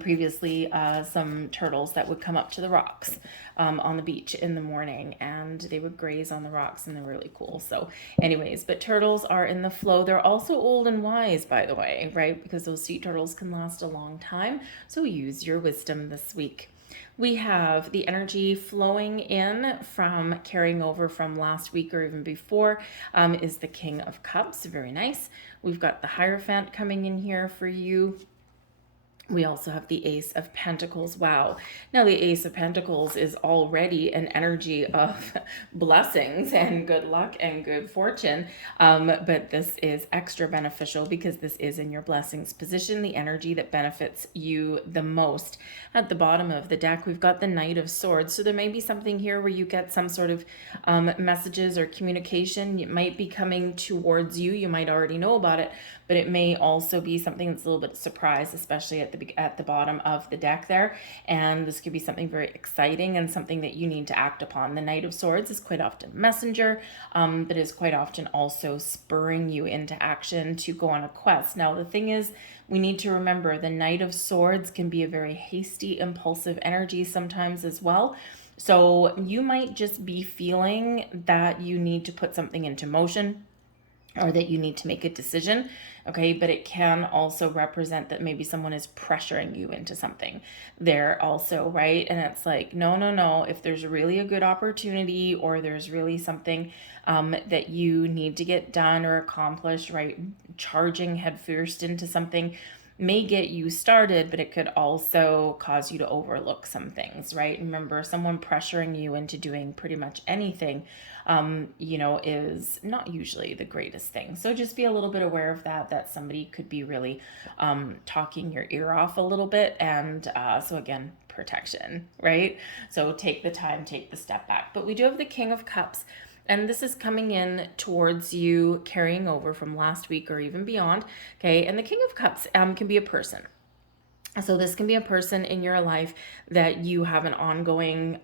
previously some turtles that would come up to the rocks on the beach in the morning, and they would graze on the rocks, and they're really cool. So anyways, but turtles are in the flow. They're also old and wise, by the way, right? Because those sea turtles can last a long time. So use your wisdom this week. We have the energy flowing in from carrying over from last week or even before is the King of Cups. Very nice. We've got the Hierophant coming in here for you. We also have the Ace of Pentacles. Wow. Now the Ace of Pentacles is already an energy of blessings and good luck and good fortune. But this is extra beneficial because this is in your blessings position, the energy that benefits you the most. At the bottom of the deck, we've got the Knight of Swords. So there may be something here where you get some sort of messages or communication. It might be coming towards you. You might already know about it, but it may also be something that's a little bit surprise, especially at the bottom of the deck there. And this could be something very exciting and something that you need to act upon. The Knight of Swords is quite often messenger, but is quite often also spurring you into action to go on a quest. Now, the thing is, we need to remember the Knight of Swords can be a very hasty, impulsive energy sometimes as well. So you might just be feeling that you need to put something into motion, or that you need to make a decision, okay? But it can also represent that maybe someone is pressuring you into something there also, right? And it's like, no. If there's really a good opportunity, or there's really something that you need to get done or accomplish, right? Charging headfirst into something may get you started, but it could also cause you to overlook some things, right? Remember, someone pressuring you into doing pretty much anything, is not usually the greatest thing. So just be a little bit aware of that somebody could be really talking your ear off a little bit. And so again, protection, right? So take the time, take the step back. But we do have the King of Cups. And this is coming in towards you, carrying over from last week or even beyond, okay? And the King of Cups can be a person. So this can be a person in your life that you have an ongoing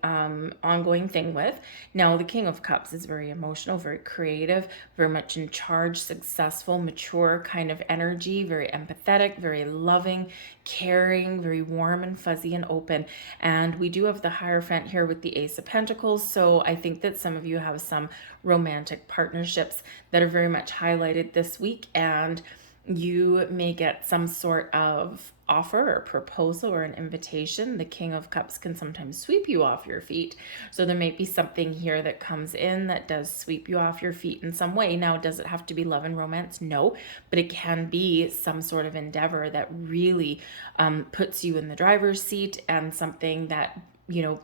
thing with. Now, the King of Cups is very emotional, very creative, very much in charge, successful, mature kind of energy, very empathetic, very loving, caring, very warm and fuzzy and open. And we do have the Hierophant here with the Ace of Pentacles. So I think that some of you have some romantic partnerships that are very much highlighted this week, and you may get some sort of offer or proposal or an invitation. The King of Cups can sometimes sweep you off your feet. So there may be something here that comes in that does sweep you off your feet in some way. Now, does it have to be love and romance? No, but it can be some sort of endeavor that really puts you in the driver's seat, and something that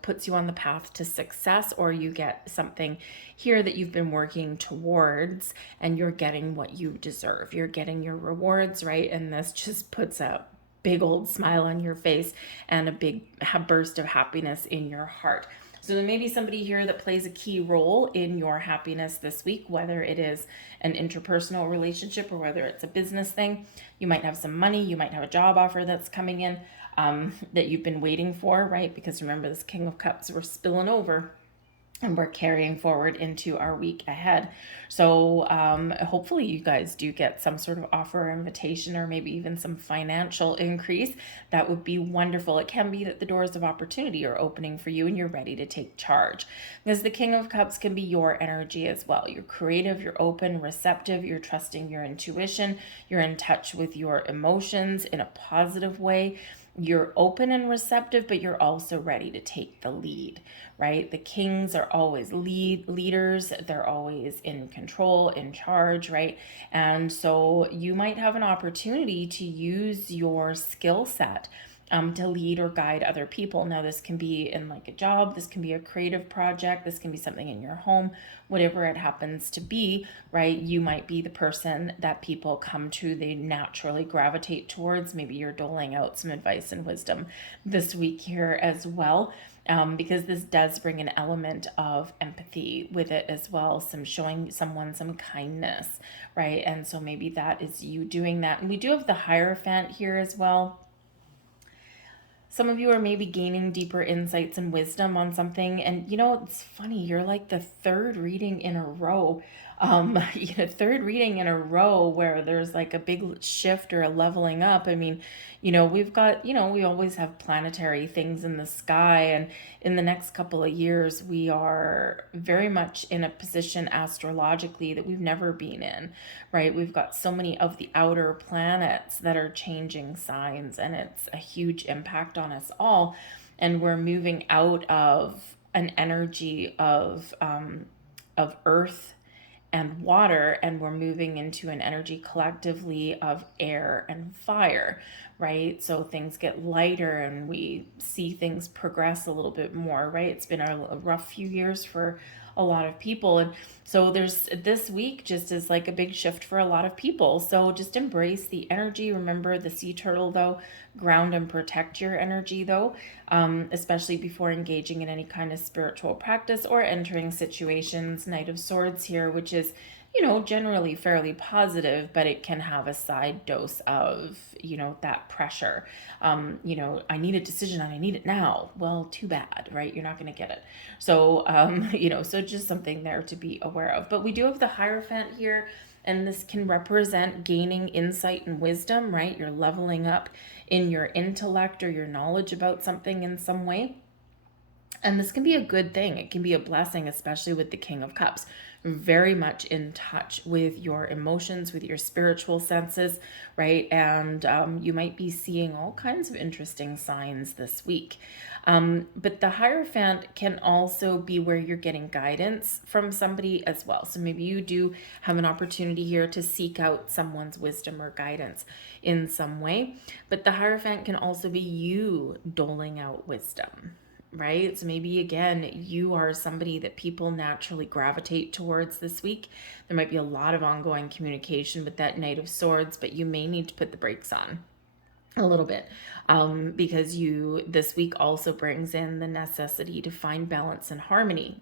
puts you on the path to success, or you get something here that you've been working towards and you're getting what you deserve. You're getting your rewards, right? And this just puts a big old smile on your face and a big burst of happiness in your heart. So there may be somebody here that plays a key role in your happiness this week, whether it is an interpersonal relationship or whether it's a business thing. You might have some money, you might have a job offer that's coming in that you've been waiting for, right? Because remember, this King of Cups, we're spilling over and we're carrying forward into our week ahead. So hopefully you guys do get some sort of offer or invitation, or maybe even some financial increase. That would be wonderful. It can be that the doors of opportunity are opening for you and you're ready to take charge, because the King of Cups can be your energy as well. You're creative, you're open, receptive, you're trusting your intuition, you're in touch with your emotions in a positive way. You're open and receptive, but you're also ready to take the lead, right? The kings are always leaders. They're always in control, in charge, right? And so you might have an opportunity to use your skill set to lead or guide other people. Now, this can be in like a job, this can be a creative project, this can be something in your home, whatever it happens to be, right? You might be the person that people come to, they naturally gravitate towards. Maybe you're doling out some advice and wisdom this week here as well. Because this does bring an element of empathy with it as well, some showing someone some kindness, right? And so maybe that is you doing that. And we do have the Hierophant here as well. Some of you are maybe gaining deeper insights and wisdom on something. And it's funny, you're like the third reading in a row. Third reading in a row where there's like a big shift or a leveling up. I mean, we've got, we always have planetary things in the sky. And in the next couple of years, we are very much in a position astrologically that we've never been in, right? We've got so many of the outer planets that are changing signs, and it's a huge impact on us all. And we're moving out of an energy of earth and water, and we're moving into an energy collectively of air and fire, right? So things get lighter and we see things progress a little bit more, right? It's been a rough few years for a lot of people, and so there's this week just is like a big shift for a lot of people. So just embrace the energy. Remember the sea turtle though, ground and protect your energy though, especially before engaging in any kind of spiritual practice or entering situations. Knight of Swords here, which is generally fairly positive, but it can have a side dose of, that pressure. I need a decision and I need it now. Well, too bad, right? You're not going to get it. So, so just something there to be aware of. But we do have the Hierophant here, and this can represent gaining insight and wisdom, right? You're leveling up in your intellect or your knowledge about something in some way. And this can be a good thing. It can be a blessing, especially with the King of Cups. Very much in touch with your emotions, with your spiritual senses, right? And you might be seeing all kinds of interesting signs this week. But the Hierophant can also be where you're getting guidance from somebody as well. So maybe you do have an opportunity here to seek out someone's wisdom or guidance in some way. But the Hierophant can also be you doling out wisdom, right? So maybe again, you are somebody that people naturally gravitate towards this week. There might be a lot of ongoing communication with that Knight of Swords, but you may need to put the brakes on a little bit, because this week also brings in the necessity to find balance and harmony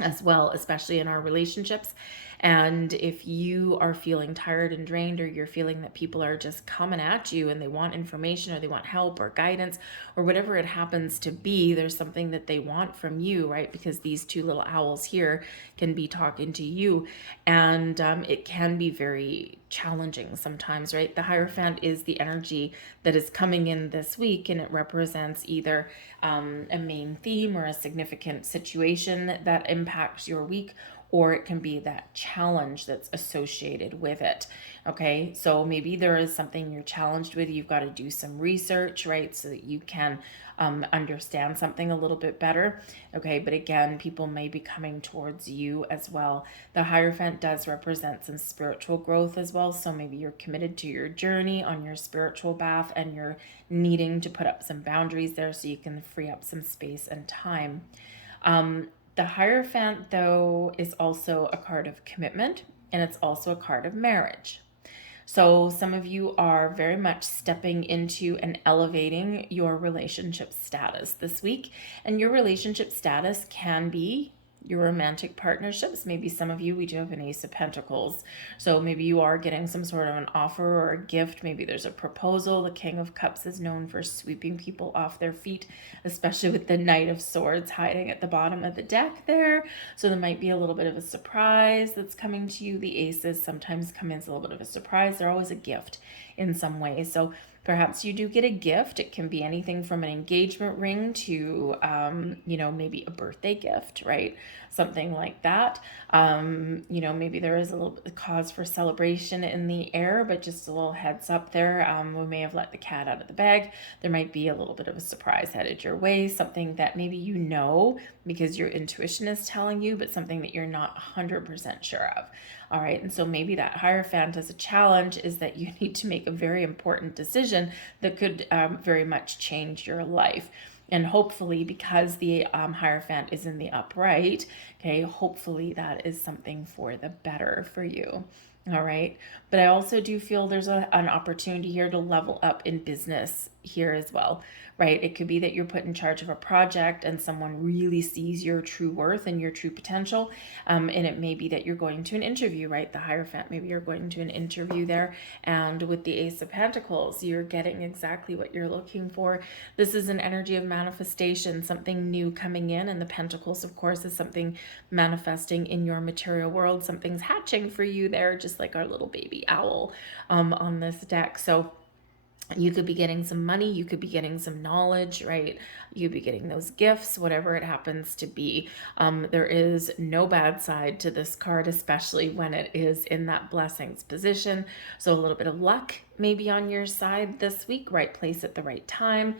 as well, especially in our relationships. And if you are feeling tired and drained, or you're feeling that people are just coming at you and they want information or they want help or guidance or whatever it happens to be, there's something that they want from you, right? Because these two little owls here can be talking to you, and it can be very challenging sometimes, right? The Hierophant is the energy that is coming in this week, and it represents either a main theme or a significant situation that impacts your week, or it can be that challenge that's associated with it. Okay, so maybe there is something you're challenged with. You've got to do some research, right, so that you can understand something a little bit better. Okay, but again, people may be coming towards you as well. The Hierophant does represent some spiritual growth as well. So maybe you're committed to your journey on your spiritual path, and you're needing to put up some boundaries there so you can free up some space and time. The Hierophant, though, is also a card of commitment, and it's also a card of marriage. So some of you are very much stepping into and elevating your relationship status this week. And your relationship status can be your romantic partnerships. Maybe some of you, we do have an Ace of Pentacles. So maybe you are getting some sort of an offer or a gift. Maybe there's a proposal. The King of Cups is known for sweeping people off their feet, especially with the Knight of Swords hiding at the bottom of the deck there. So there might be a little bit of a surprise that's coming to you. The aces sometimes come in as a little bit of a surprise. They're always a gift in some way. So perhaps you do get a gift. It can be anything from an engagement ring to, maybe a birthday gift, right? Something like that. Maybe there is a little bit of cause for celebration in the air, but just a little heads up there. We may have let the cat out of the bag. There might be a little bit of a surprise headed your way, something that maybe you know because your intuition is telling you, but something that you're not 100% sure of. All right, and so maybe that Hierophant as a challenge is that you need to make a very important decision that could very much change your life. And hopefully, because the Hierophant is in the upright, okay, hopefully that is something for the better for you. All right. But I also do feel there's an opportunity here to level up in business here as well, right? It could be that you're put in charge of a project and someone really sees your true worth and your true potential. And it may be that you're going to an interview, right? The Hierophant, maybe you're going to an interview there. And with the Ace of Pentacles, you're getting exactly what you're looking for. This is an energy of manifestation, something new coming in. And the Pentacles, of course, is something manifesting in your material world. Something's hatching for you there, just like our little baby owl on this deck. So you could be getting some money, you could be getting some knowledge, right? You could be getting those gifts, whatever it happens to be. There is no bad side to this card, especially when it is in that blessings position. So a little bit of luck maybe on your side this week, right place at the right time.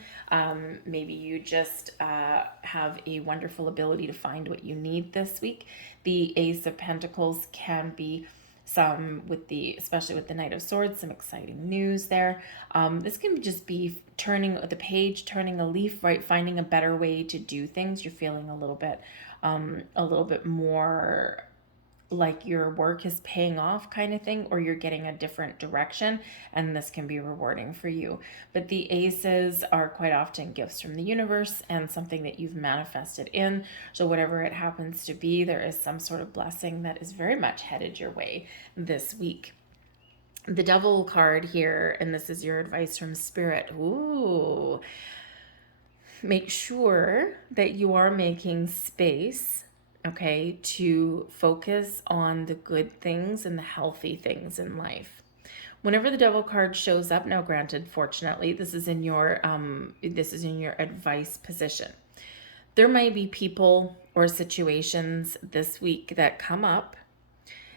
Maybe you just have a wonderful ability to find what you need this week. The Ace of Pentacles can be especially with the Knight of Swords, some exciting news there. This can just be turning the page, turning a leaf, right? Finding a better way to do things. You're feeling a little bit more like your work is paying off kind of thing, or you're getting a different direction, and this can be rewarding for you. But the aces are quite often gifts from the universe and something that you've manifested in. So whatever it happens to be, there is some sort of blessing that is very much headed your way this week. The Devil card here, and this is your advice from Spirit. Ooh. Make sure that you are making space, okay, to focus on the good things and the healthy things in life. Whenever the Devil card shows up, now granted, fortunately, this is in your advice position. There might be people or situations this week that come up.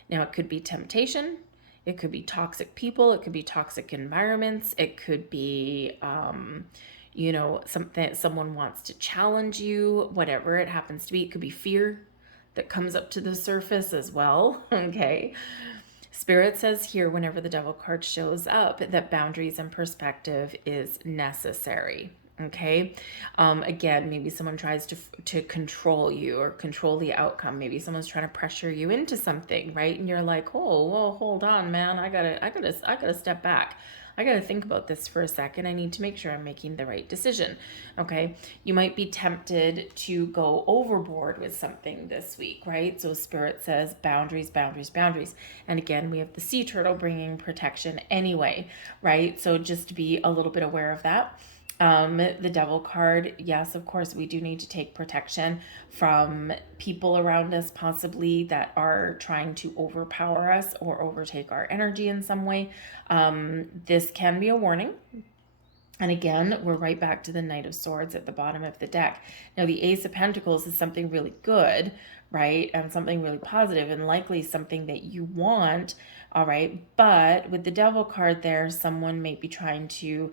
Now it could be temptation, it could be toxic people, it could be toxic environments, it could be something someone wants to challenge you, whatever it happens to be. It could be fear that comes up to the surface as well. Okay. Spirit says here, whenever the Devil card shows up, that boundaries and perspective is necessary. Okay. Again, maybe someone tries to control you or control the outcome. Maybe someone's trying to pressure you into something, right? And you're like, oh, well, hold on, man. I gotta step back. I got to think about this for a second. I need to make sure I'm making the right decision. Okay. You might be tempted to go overboard with something this week, right? So Spirit says boundaries, boundaries, boundaries. And again, we have the sea turtle bringing protection anyway, right? So just be a little bit aware of that. The devil card, yes, of course, we do need to take protection from people around us, possibly that are trying to overpower us or overtake our energy in some way. This can be a warning. And again, we're right back to the Knight of Swords at the bottom of the deck. Now, the Ace of Pentacles is something really good, right? And something really positive and likely something that you want, all right? But with the Devil card there, someone may be trying to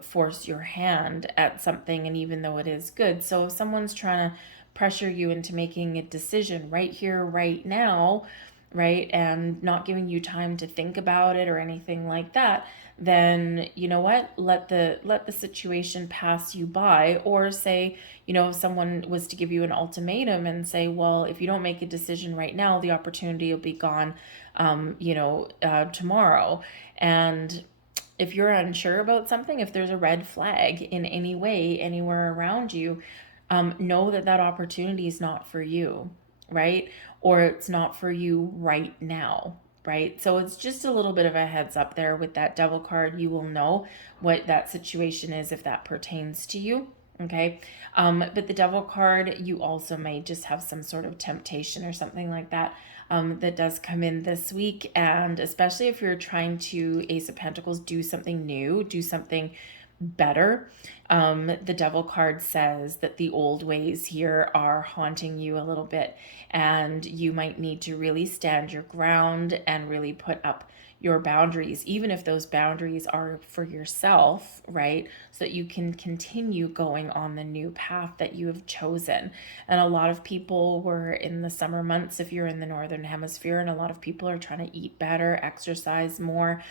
force your hand at something, and even though it is good. So if someone's trying to pressure you into making a decision right here, right now, right, and not giving you time to think about it or anything like that, then you know what, let the situation pass you by. Or say, you know, if someone was to give you an ultimatum and say, well, if you don't make a decision right now, the opportunity will be gone tomorrow. And if you're unsure about something, if there's a red flag in any way anywhere around you, know that that opportunity is not for you, right? Or it's not for you right now, right? So it's just a little bit of a heads up there with that Devil card. You will know what that situation is if that pertains to you. Okay. But the Devil card, you also may just have some sort of temptation or something like that that does come in this week. And especially if you're trying to, Ace of Pentacles, do something new, do something better. The Devil card says that the old ways here are haunting you a little bit, and you might need to really stand your ground and really put up your boundaries, even if those boundaries are for yourself, right? So that you can continue going on the new path that you have chosen. And a lot of people were in the summer months, if you're in the Northern Hemisphere, and a lot of people are trying to eat better, exercise more,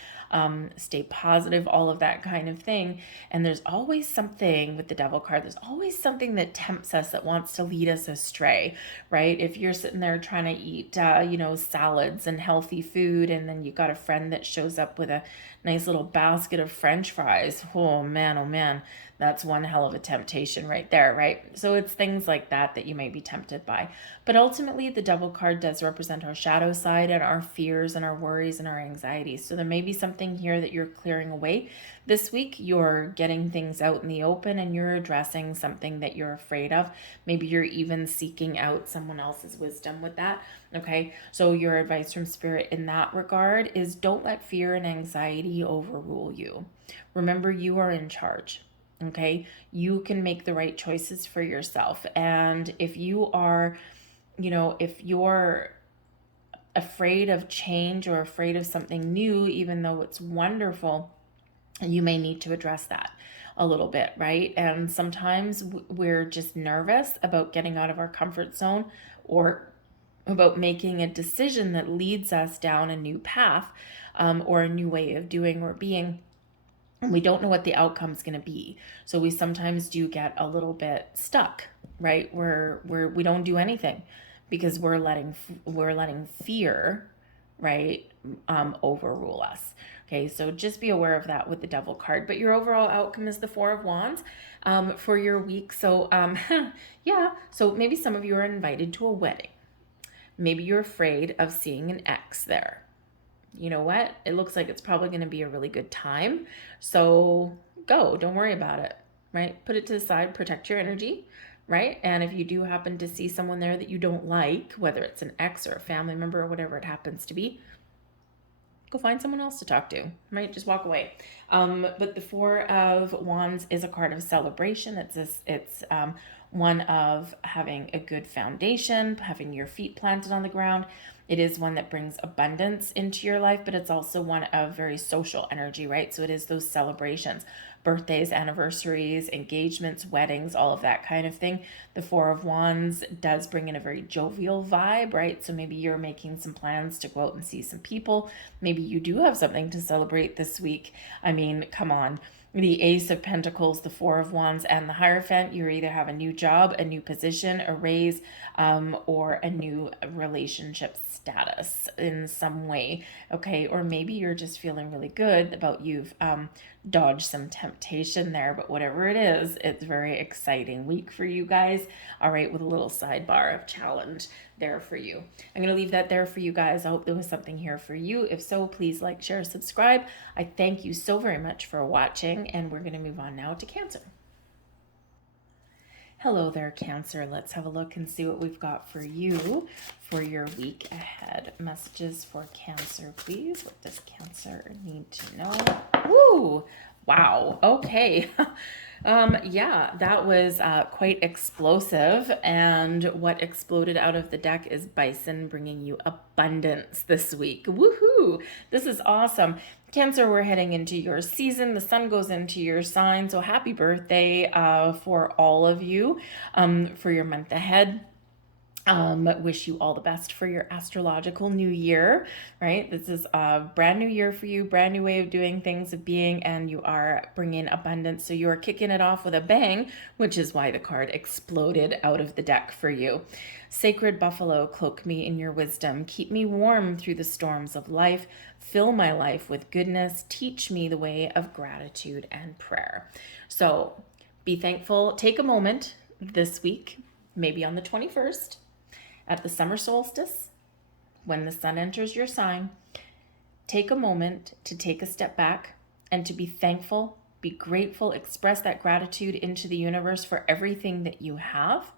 stay positive, all of that kind of thing. And there's always something with the Devil card, there's always something that tempts us, that wants to lead us astray, right? If you're sitting there trying to eat, salads and healthy food, and then you got a friend that shows up with a nice little basket of French fries, oh man, that's one hell of a temptation right there, right? So it's things like that that you may be tempted by. But ultimately, the Devil card does represent our shadow side and our fears and our worries and our anxieties. So there may be something here that you're clearing away this week. You're getting things out in the open and you're addressing something that you're afraid of. Maybe you're even seeking out someone else's wisdom with that. Okay, so your advice from Spirit in that regard is don't let fear and anxiety overrule you. Remember, you are in charge. Okay, you can make the right choices for yourself. And if you are, if you're afraid of change or afraid of something new, even though it's wonderful, you may need to address that a little bit, right? And sometimes we're just nervous about getting out of our comfort zone, or about making a decision that leads us down a new path, or a new way of doing or being. And we don't know what the outcome is going to be. So we sometimes do get a little bit stuck, right? We don't do anything because we're letting fear, right, overrule us. Okay, so just be aware of that with the Devil card. But your overall outcome is the Four of Wands for your week. So so maybe some of you are invited to a wedding. Maybe you're afraid of seeing an ex there. You know what? It looks like it's probably going to be a really good time. So go, don't worry about it, right? Put it to the side, protect your energy, right? And if you do happen to see someone there that you don't like, whether it's an ex or a family member or whatever it happens to be, go find someone else to talk to, right? Just walk away. But the Four of Wands is a card of celebration. It's one of having a good foundation, having your feet planted on the ground. It is one that brings abundance into your life, but it's also one of very social energy, right? So it is those celebrations, birthdays, anniversaries, engagements, weddings, all of that kind of thing. The Four of Wands does bring in a very jovial vibe, right? So maybe you're making some plans to go out and see some people. Maybe you do have something to celebrate this week. I mean, come on. the Ace of Pentacles, the Four of Wands, and the Hierophant. You either have a new job, a new position, a raise, or a new relationship status in some way, okay? Or maybe you're just feeling really good about you've dodged some temptation there, but whatever it is, it's a very exciting week for you guys, all right, with a little sidebar of challenge there for you. I'm going to leave that there for you guys. I hope there was something here for you. If so, please like, share, subscribe. I thank you so very much for watching, and we're going to move on now to Cancer. Hello there, Cancer. Let's have a look and see what we've got for you for your week ahead. Messages for Cancer, please. What does Cancer need to know? Woo! Wow. Okay. Yeah, that was quite explosive. And what exploded out of the deck is Bison, bringing you abundance this week. Woohoo! This is awesome. Cancer, we're heading into your season. The sun goes into your sign. So happy birthday for all of you for your month ahead. Wish you all the best for your astrological new year, right? This is a brand new year for you, brand new way of doing things, of being, and you are bringing abundance. So you are kicking it off with a bang, which is why the card exploded out of the deck for you. Sacred Buffalo, cloak me in your wisdom. Keep me warm through the storms of life. Fill my life with goodness. Teach me the way of gratitude and prayer. So be thankful. Take a moment this week, maybe on the 21st, at the summer solstice, when the sun enters your sign. Take a moment to take a step back and to be thankful, be grateful, express that gratitude into the universe for everything that you have,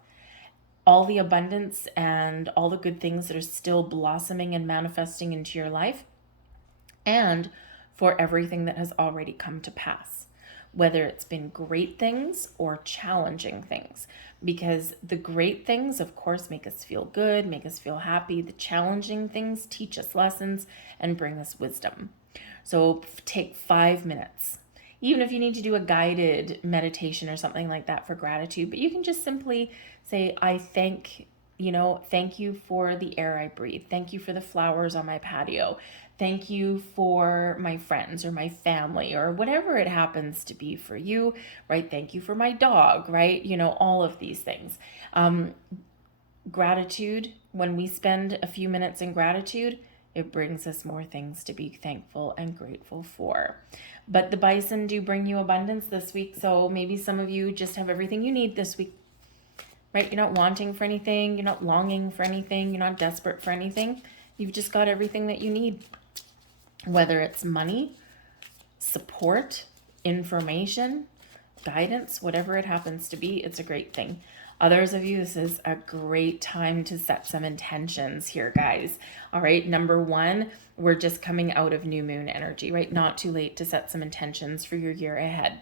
all the abundance and all the good things that are still blossoming and manifesting into your life, and for everything that has already come to pass, whether it's been great things or challenging things. Because the great things, of course, make us feel good, make us feel happy. The challenging things teach us lessons and bring us wisdom. So take 5 minutes, even if you need to do a guided meditation or something like that for gratitude, but you can just simply say, I thank you for the air I breathe. Thank you for the flowers on my patio. Thank you for my friends or my family or whatever it happens to be for you, right? Thank you for my dog, right? All of these things. Gratitude, when we spend a few minutes in gratitude, it brings us more things to be thankful and grateful for. But the Bison do bring you abundance this week. So maybe some of you just have everything you need this week, right? You're not wanting for anything. You're not longing for anything. You're not desperate for anything. You've just got everything that you need. Whether it's money, support, information, guidance, whatever it happens to be, it's a great thing. Others of you, this is a great time to set some intentions here, guys. All right, number one, we're just coming out of new moon energy, right? Not too late to set some intentions for your year ahead.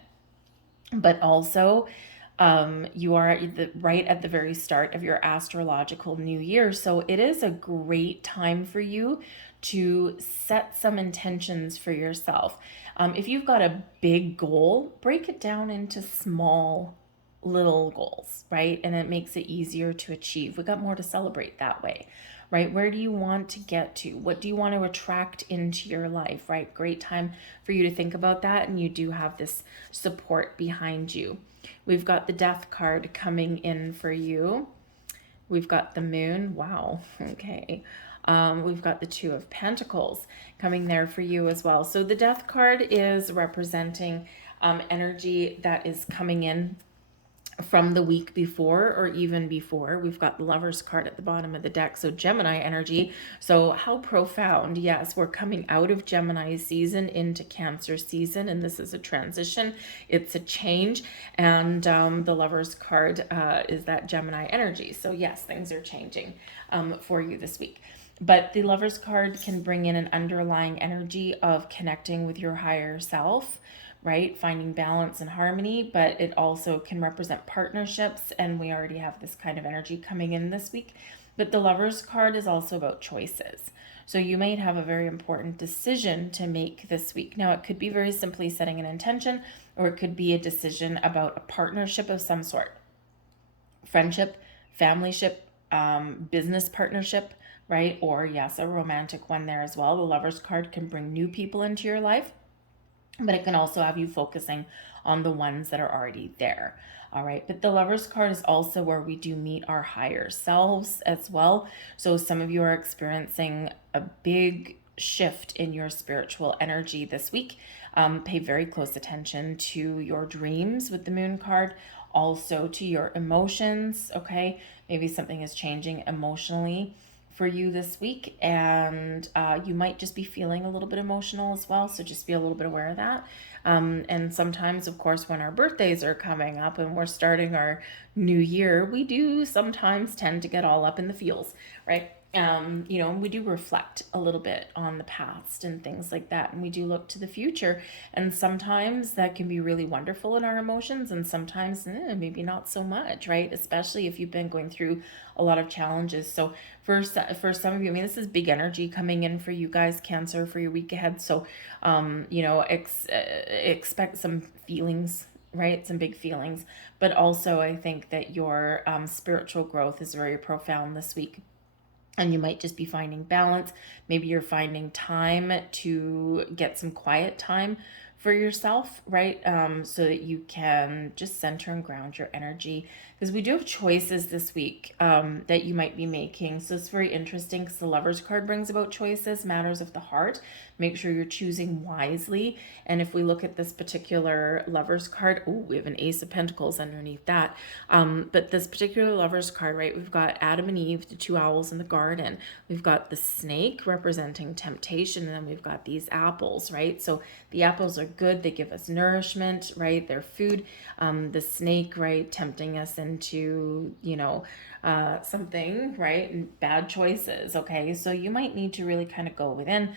But also, you are right at the very start of your astrological new year. So it is a great time for you to set some intentions for yourself. If you've got a big goal, break it down into small little goals, right? And it makes it easier to achieve. We got more to celebrate that way, right? Where do you want to get to? What do you want to attract into your life, right? Great time for you to think about that. And you do have this support behind you. We've got the Death card coming in for you. We've got the Moon. Wow. Okay. We've got the Two of Pentacles coming there for you as well. So the Death card is representing energy that is coming in from the week before or even before. We've got the Lover's card at the bottom of the deck, so Gemini energy. So how profound. Yes, we're coming out of Gemini season into Cancer season, and this is a transition. It's a change, and the Lover's card is that Gemini energy. So yes, things are changing for you this week. But the Lover's card can bring in an underlying energy of connecting with your higher self, right? Finding balance and harmony, but it also can represent partnerships, and we already have this kind of energy coming in this week. But the Lover's card is also about choices. So you might have a very important decision to make this week. Now, it could be very simply setting an intention, or it could be a decision about a partnership of some sort. Friendship, familyship, business partnership, right? Or yes, a romantic one there as well. The Lover's card can bring new people into your life. but it can also have you focusing on the ones that are already there. All right, but the Lovers card is also where we do meet our higher selves as well. So some of you are experiencing a big shift in your spiritual energy this week. Pay very close attention to your dreams with the Moon card, also to your emotions. Okay, maybe something is changing emotionally for you this week, and you might just be feeling a little bit emotional as well, so just be a little bit aware of that. And sometimes, of course, when our birthdays are coming up and we're starting our new year, we do sometimes tend to get all up in the feels, right? We do reflect a little bit on the past and things like that, and we do look to the future. And sometimes that can be really wonderful in our emotions, and sometimes maybe not so much, right? Especially if you've been going through a lot of challenges. So for some of you, I mean, this is big energy coming in for you guys, Cancer, for your week ahead. So, expect some feelings, right? Some big feelings, but also I think that your spiritual growth is very profound this week. And you might just be finding balance. Maybe you're finding time to get some quiet time for yourself, right? So that you can just center and ground your energy. Because we do have choices this week that you might be making. So it's very interesting because the Lovers card brings about choices, matters of the heart. Make sure you're choosing wisely. And if we look at this particular Lovers card, oh, we have an Ace of Pentacles underneath that. But this particular Lovers card, right, we've got Adam and Eve, the two owls in the garden. We've got the snake representing temptation, and then we've got these apples, right? So the apples are good. They give us nourishment, right? They're food. The snake, right, tempting us into, something, right? Bad choices, okay? So you might need to really kind of go within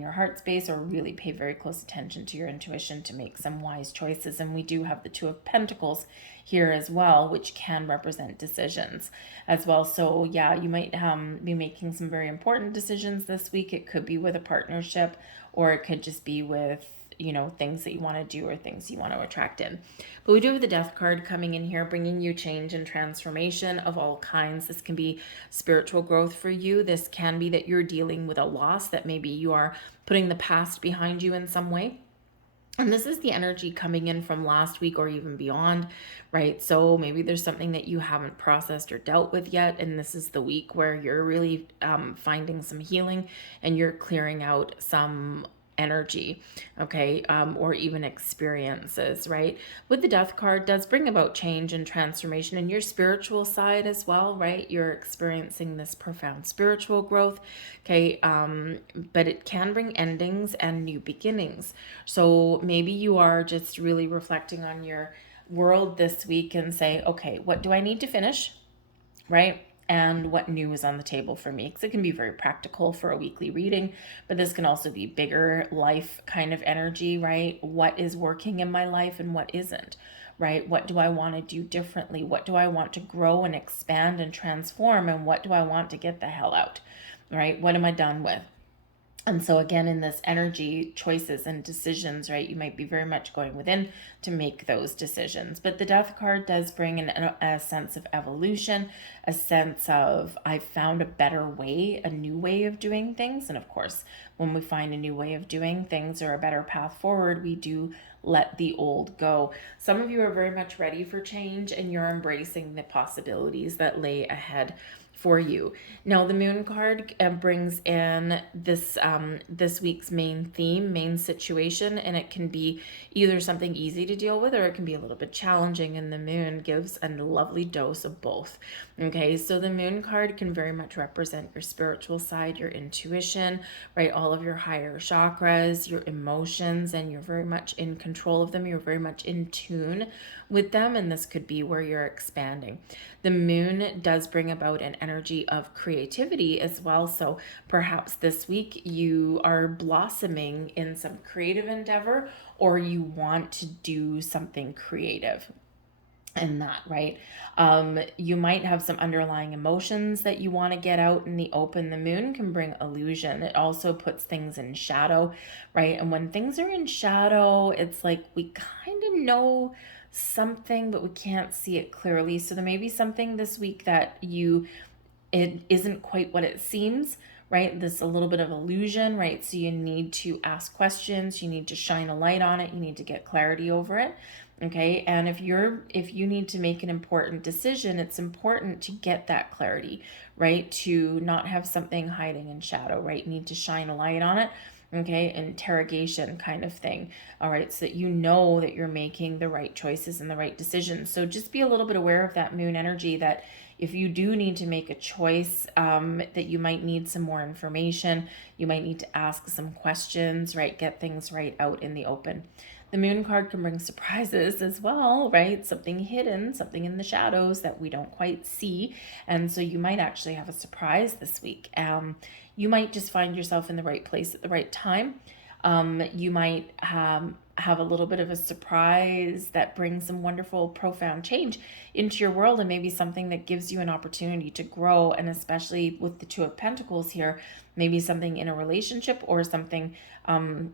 your heart space, or really pay very close attention to your intuition to make some wise choices. And we do have the Two of Pentacles here as well, which can represent decisions as well. So yeah, you might be making some very important decisions this week. It could be with a partnership, or it could just be with things that you want to do or things you want to attract in. But we do have the Death card coming in here, bringing you change and transformation of all kinds. This can be spiritual growth for you. This can be that you're dealing with a loss, that maybe you are putting the past behind you in some way. And this is the energy coming in from last week or even beyond, right? So maybe there's something that you haven't processed or dealt with yet. And this is the week where you're really finding some healing, and you're clearing out some energy, okay, or even experiences, right? With the Death card, does bring about change and transformation in your spiritual side as well, right? You're experiencing this profound spiritual growth, okay, but it can bring endings and new beginnings. So maybe you are just really reflecting on your world this week and say, okay, what do I need to finish, right? And what new is on the table for me? Because it can be very practical for a weekly reading, but this can also be bigger life kind of energy, right? What is working in my life and what isn't, right? What do I want to do differently? What do I want to grow and expand and transform? And what do I want to get the hell out, right? What am I done with? And so again, in this energy, choices and decisions, right, you might be very much going within to make those decisions. But the Death card does bring a sense of evolution, a sense of I've found a better way, a new way of doing things. And of course, when we find a new way of doing things or a better path forward, we do let the old go. Some of you are very much ready for change, and you're embracing the possibilities that lay ahead for you. Now, the Moon card brings in this week's main theme, main situation, and it can be either something easy to deal with, or it can be a little bit challenging, and the Moon gives a lovely dose of both. Okay, so the Moon card can very much represent your spiritual side, your intuition, right? All of your higher chakras, your emotions, and you're very much in control of them. You're very much in tune with them, and this could be where you're expanding. The Moon does bring about an energy of creativity as well. So perhaps this week you are blossoming in some creative endeavor, or you want to do something creative in that, right? You might have some underlying emotions that you want to get out in the open. The Moon can bring illusion. It also puts things in shadow, right? And when things are in shadow, it's like we kind of know something, but we can't see it clearly. So there may be something this week that it isn't quite what it seems, right? This is a little bit of illusion, right? So you need to ask questions, you need to shine a light on it, you need to get clarity over it. Okay, and if you need to make an important decision, it's important to get that clarity, right? To not have something hiding in shadow, right? You need to shine a light on it. Okay, interrogation kind of thing. All right, so that you know that you're making the right choices and the right decisions. So just be a little bit aware of that moon energy, that if you do need to make a choice, that you might need some more information, you might need to ask some questions, right? Get things right out in the open. The moon card can bring surprises as well, right? Something hidden, something in the shadows that we don't quite see. And so you might actually have a surprise this week. You might just find yourself in the right place at the right time. You might have a little bit of a surprise that brings some wonderful, profound change into your world, and maybe something that gives you an opportunity to grow. And especially with the Two of Pentacles here, maybe something in a relationship or something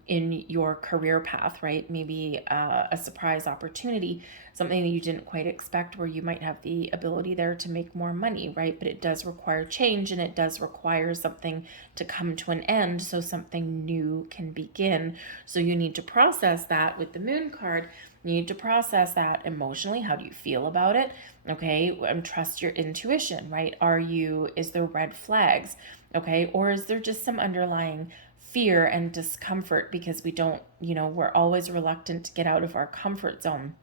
in your career path, right? Maybe a surprise opportunity, something that you didn't quite expect, where you might have the ability there to make more money, right? But it does require change, and it does require something to come to an end so something new can begin. So you need to process that with the moon card. You need to process that emotionally. How do you feel about it? Okay, and trust your intuition, right? Is there red flags? Okay, or is there just some underlying fear and discomfort because we're always reluctant to get out of our comfort zone?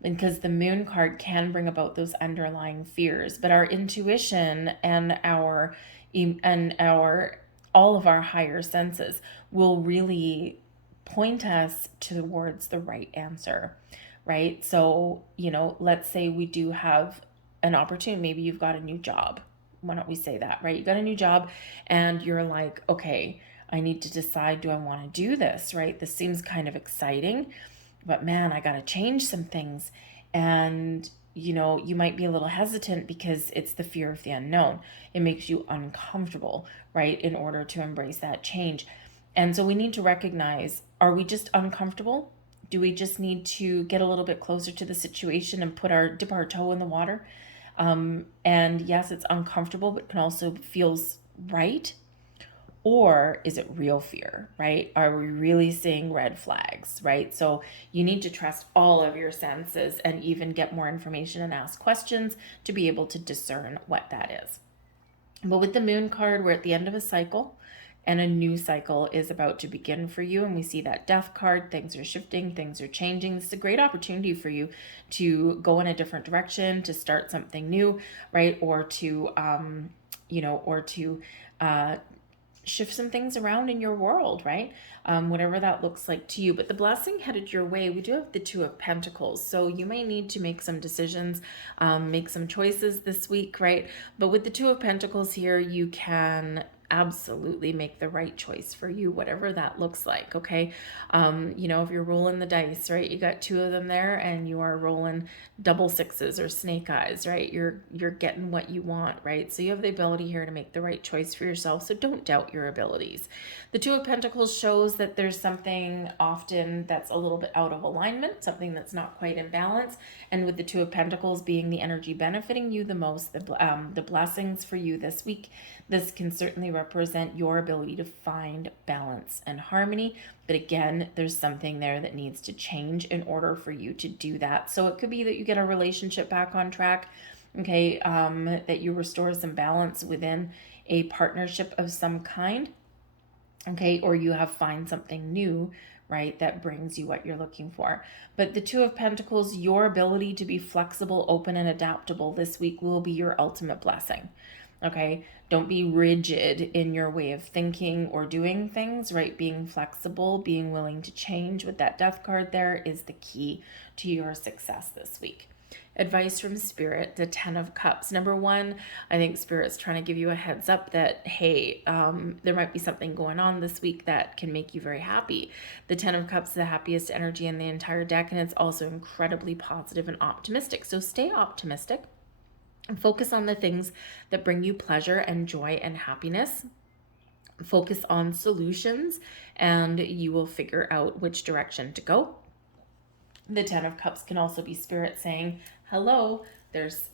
Because the moon card can bring about those underlying fears, but our intuition and our all of our higher senses will really point us towards the right answer, right? So, let's say we do have an opportunity. Maybe you've got a new job. Why don't we say that, right? You got a new job and you're like, okay, I need to decide, do I want to do this, right? This seems kind of exciting, but man, I got to change some things. And, you might be a little hesitant because it's the fear of the unknown. It makes you uncomfortable, right? In order to embrace that change. And so we need to recognize, are we just uncomfortable? Do we just need to get a little bit closer to the situation and dip our toe in the water? And yes, it's uncomfortable, but can also feels right. Or is it real fear, right? Are we really seeing red flags, right? So you need to trust all of your senses and even get more information and ask questions to be able to discern what that is. But with the moon card, we're at the end of a cycle, and a new cycle is about to begin for you. And we see that death card. Things are shifting, things are changing. This is a great opportunity for you to go in a different direction, to start something new, right? Or to shift some things around in your world, right? Whatever that looks like to you. But the blessing headed your way, we do have the Two of Pentacles. So you may need to make some decisions, make some choices this week, right? But with the Two of Pentacles here, you can absolutely make the right choice for you, whatever that looks like. Okay. If you're rolling the dice, right, you got two of them there and you are rolling double sixes or snake eyes, right? You're getting what you want, right? So you have the ability here to make the right choice for yourself. So don't doubt your abilities. The Two of Pentacles shows that there's something often that's a little bit out of alignment, something that's not quite in balance. And with the Two of Pentacles being the energy benefiting you the most, the blessings for you this week, this can certainly represent your ability to find balance and harmony. But again, there's something there that needs to change in order for you to do that. So it could be that you get a relationship back on track, okay, that you restore some balance within a partnership of some kind, okay, or you find something new, right, that brings you what you're looking for. But the Two of Pentacles, your ability to be flexible, open, and adaptable this week will be your ultimate blessing. Okay, don't be rigid in your way of thinking or doing things, right? Being flexible, being willing to change with that death card there is the key to your success this week. Advice from Spirit, the 10 of Cups. Number one, I think Spirit's trying to give you a heads up that, hey, there might be something going on this week that can make you very happy. The 10 of Cups is the happiest energy in the entire deck, and it's also incredibly positive and optimistic. So stay optimistic. And focus on the things that bring you pleasure and joy and happiness. Focus on solutions, and you will figure out which direction to go. The 10 of Cups can also be Spirit saying, hello,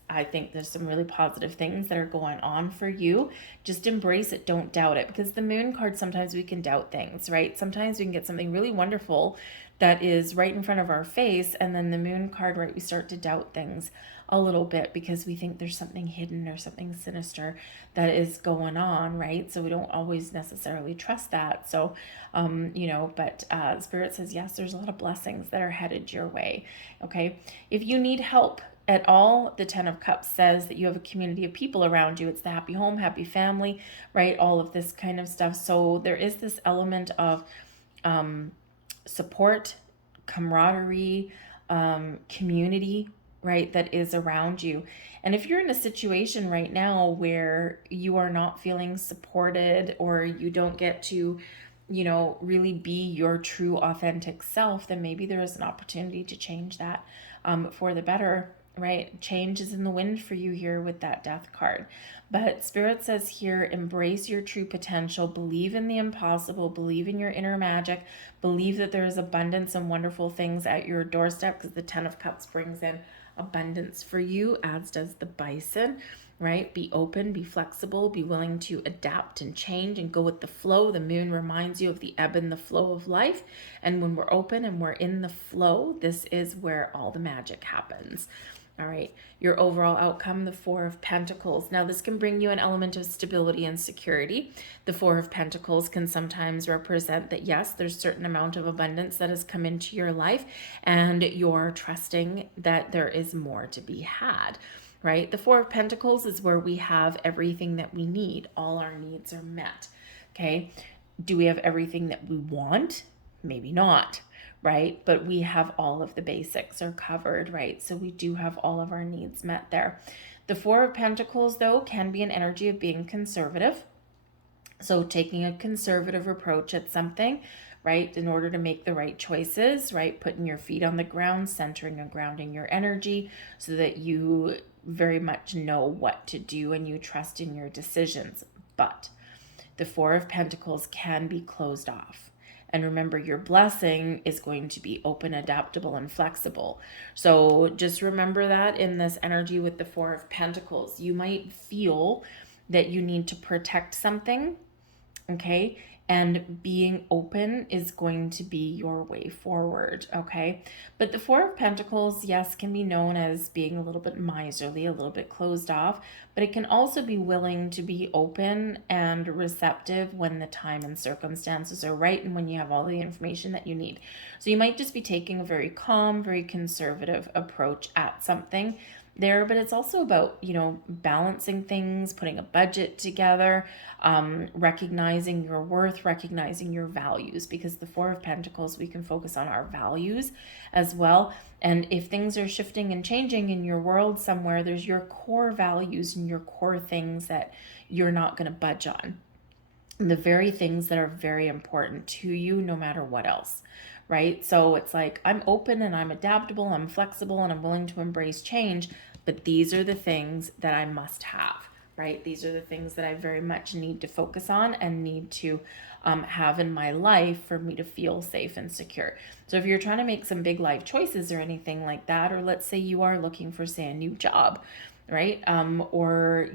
I think there's some really positive things that are going on for you. Just embrace it. Don't doubt it, because the moon card, sometimes we can doubt things, right? Sometimes we can get something really wonderful that is right in front of our face, and then the moon card, right, we start to doubt things a little bit because we think there's something hidden or something sinister that is going on, right? So we don't always necessarily trust that. So, but Spirit says, yes, there's a lot of blessings that are headed your way, okay? If you need help at all, the 10 of Cups says that you have a community of people around you. It's the happy home, happy family, right? All of this kind of stuff. So there is this element of support, camaraderie, community, right, that is around you. And if you're in a situation right now where you are not feeling supported, or you don't get to, really be your true authentic self, then maybe there is an opportunity to change that for the better, right? Change is in the wind for you here with that Death card. But Spirit says here, embrace your true potential, believe in the impossible, believe in your inner magic, believe that there is abundance and wonderful things at your doorstep, because the 10 of Cups brings in abundance for you, as does the Bison, right? Be open, be flexible, be willing to adapt and change and go with the flow. The moon reminds you of the ebb and the flow of life. And when we're open and we're in the flow, this is where all the magic happens. All right, your overall outcome, the 4 of Pentacles. Now, this can bring you an element of stability and security. The 4 of Pentacles can sometimes represent that, yes, there's a certain amount of abundance that has come into your life, and you're trusting that there is more to be had, right? The 4 of Pentacles is where we have everything that we need. All our needs are met, okay? Do we have everything that we want? Maybe not, right? But we have all of the basics are covered, right? So we do have all of our needs met there. The 4 of Pentacles, though, can be an energy of being conservative. So taking a conservative approach at something, right, in order to make the right choices, right? Putting your feet on the ground, centering and grounding your energy so that you very much know what to do and you trust in your decisions. But the 4 of Pentacles can be closed off. And remember, your blessing is going to be open, adaptable, and flexible. So just remember that in this energy with the 4 of Pentacles. You might feel that you need to protect something, okay? And being open is going to be your way forward, okay? But the 4 of Pentacles, yes, can be known as being a little bit miserly, a little bit closed off, but it can also be willing to be open and receptive when the time and circumstances are right and when you have all the information that you need. So you might just be taking a very calm, very conservative approach at something there, but it's also about, balancing things, putting a budget together, recognizing your worth, recognizing your values, because the 4 of Pentacles, we can focus on our values as well. And if things are shifting and changing in your world somewhere, there's your core values and your core things that you're not going to budge on. And the very things that are very important to you, no matter what else, right? So it's like, I'm open and I'm adaptable, I'm flexible, and I'm willing to embrace change, but these are the things that I must have, right? These are the things that I very much need to focus on and need to have in my life for me to feel safe and secure. So if you're trying to make some big life choices or anything like that, or let's say you are looking for, say, a new job, right? Or,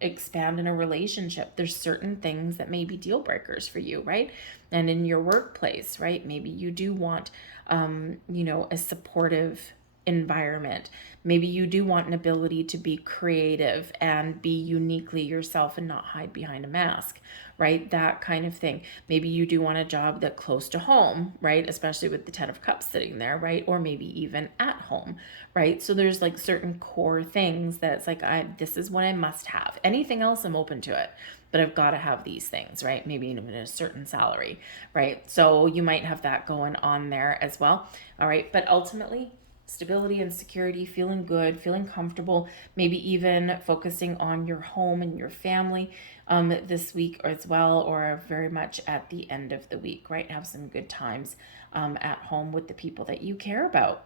expand in a relationship. There's certain things that may be deal breakers for you, right? And in your workplace, right? Maybe you do want, a supportive environment. Maybe you do want an ability to be creative and be uniquely yourself and not hide behind a mask, right? That kind of thing. Maybe you do want a job that's close to home, right? Especially with the 10 of Cups sitting there, right? Or maybe even at home, right? So there's like certain core things that it's like, this is what I must have. Anything else, I'm open to it, but I've got to have these things, right? Maybe even a certain salary, right? So you might have that going on there as well. All right. But ultimately, stability and security, feeling good, feeling comfortable, maybe even focusing on your home and your family this week as well, or very much at the end of the week, right? Have some good times at home with the people that you care about.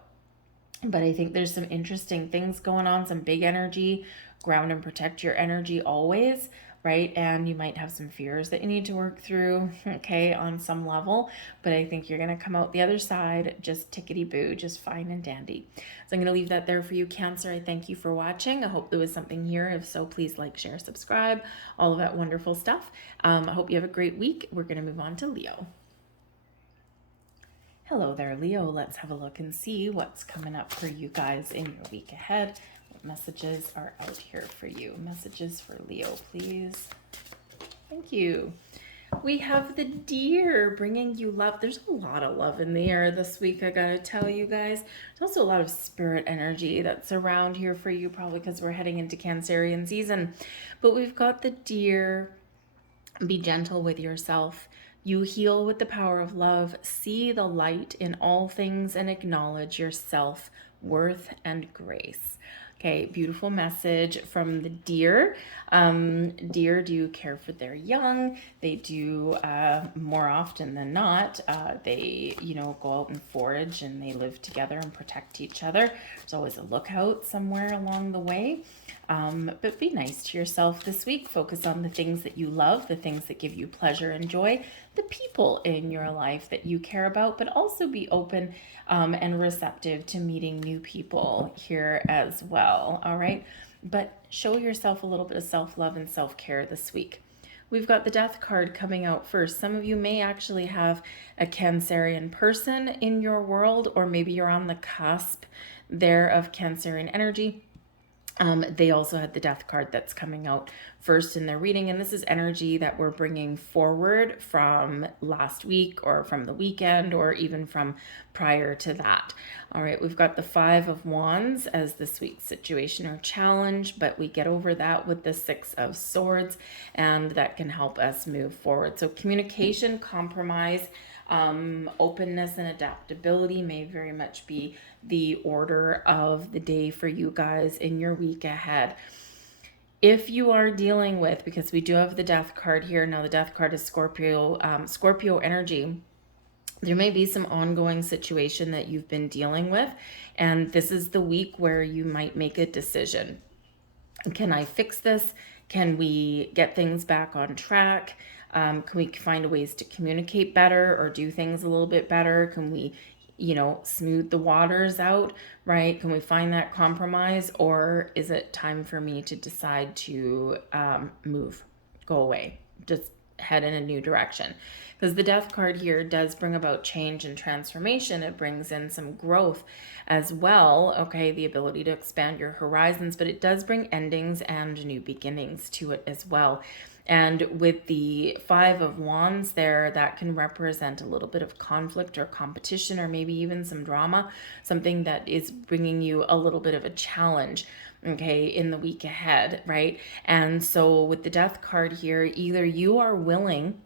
But I think there's some interesting things going on, some big energy. Ground and protect your energy always. right? And you might have some fears that you need to work through, okay, on some level, but I think you're going to come out the other side just tickety-boo, just fine and dandy. So I'm going to leave that there for you, Cancer. I thank you for watching. I hope there was something here. If so, please like, share, subscribe, all of that wonderful stuff. I hope you have a great week. We're going to move on to Leo. Hello there, Leo. Let's have a look and see what's coming up for you guys in your week ahead. What messages are out here for you? Messages for Leo, please. Thank you. We have the Deer bringing you love. There's a lot of love in the air this week, I gotta tell you guys. There's also a lot of spirit energy that's around here for you, probably because we're heading into Cancerian season. But we've got the Deer. Be gentle with yourself. You heal with the power of love. See the light in all things and acknowledge your self-worth and grace. Okay, beautiful message from the Deer. Deer do care for their young. They do more often than not. They, go out and forage and they live together and protect each other. There's always a lookout somewhere along the way. But be nice to yourself this week. Focus on the things that you love, the things that give you pleasure and joy, the people in your life that you care about, but also be open and receptive to meeting new people here as well. All right. But show yourself a little bit of self-love and self-care this week. We've got the Death card coming out first. Some of you may actually have a Cancerian person in your world, or maybe you're on the cusp there of Cancerian energy. They also had the Death card that's coming out first in their reading, and this is energy that we're bringing forward from last week or from the weekend or even from prior to that. All right, we've got the Five of Wands as this week's situation or challenge, but we get over that with the Six of Swords, and that can help us move forward. So communication, compromise, openness and adaptability may very much be the order of the day for you guys in your week ahead. If you are dealing with, because we do have the Death card here, now the Death card is Scorpio energy, there may be some ongoing situation that you've been dealing with, and this is the week where you might make a decision. Can I fix this? Can we get things back on track? Can we find ways to communicate better or do things a little bit better? Can we, smooth the waters out, right? Can we find that compromise? Or is it time for me to decide to move, go away, just head in a new direction? Because the Death card here does bring about change and transformation. It brings in some growth as well, okay, the ability to expand your horizons, but it does bring endings and new beginnings to it as well. And with the Five of Wands there, that can represent a little bit of conflict or competition or maybe even some drama, something that is bringing you a little bit of a challenge, okay, in the week ahead, right? And so with the Death card here, either you are willing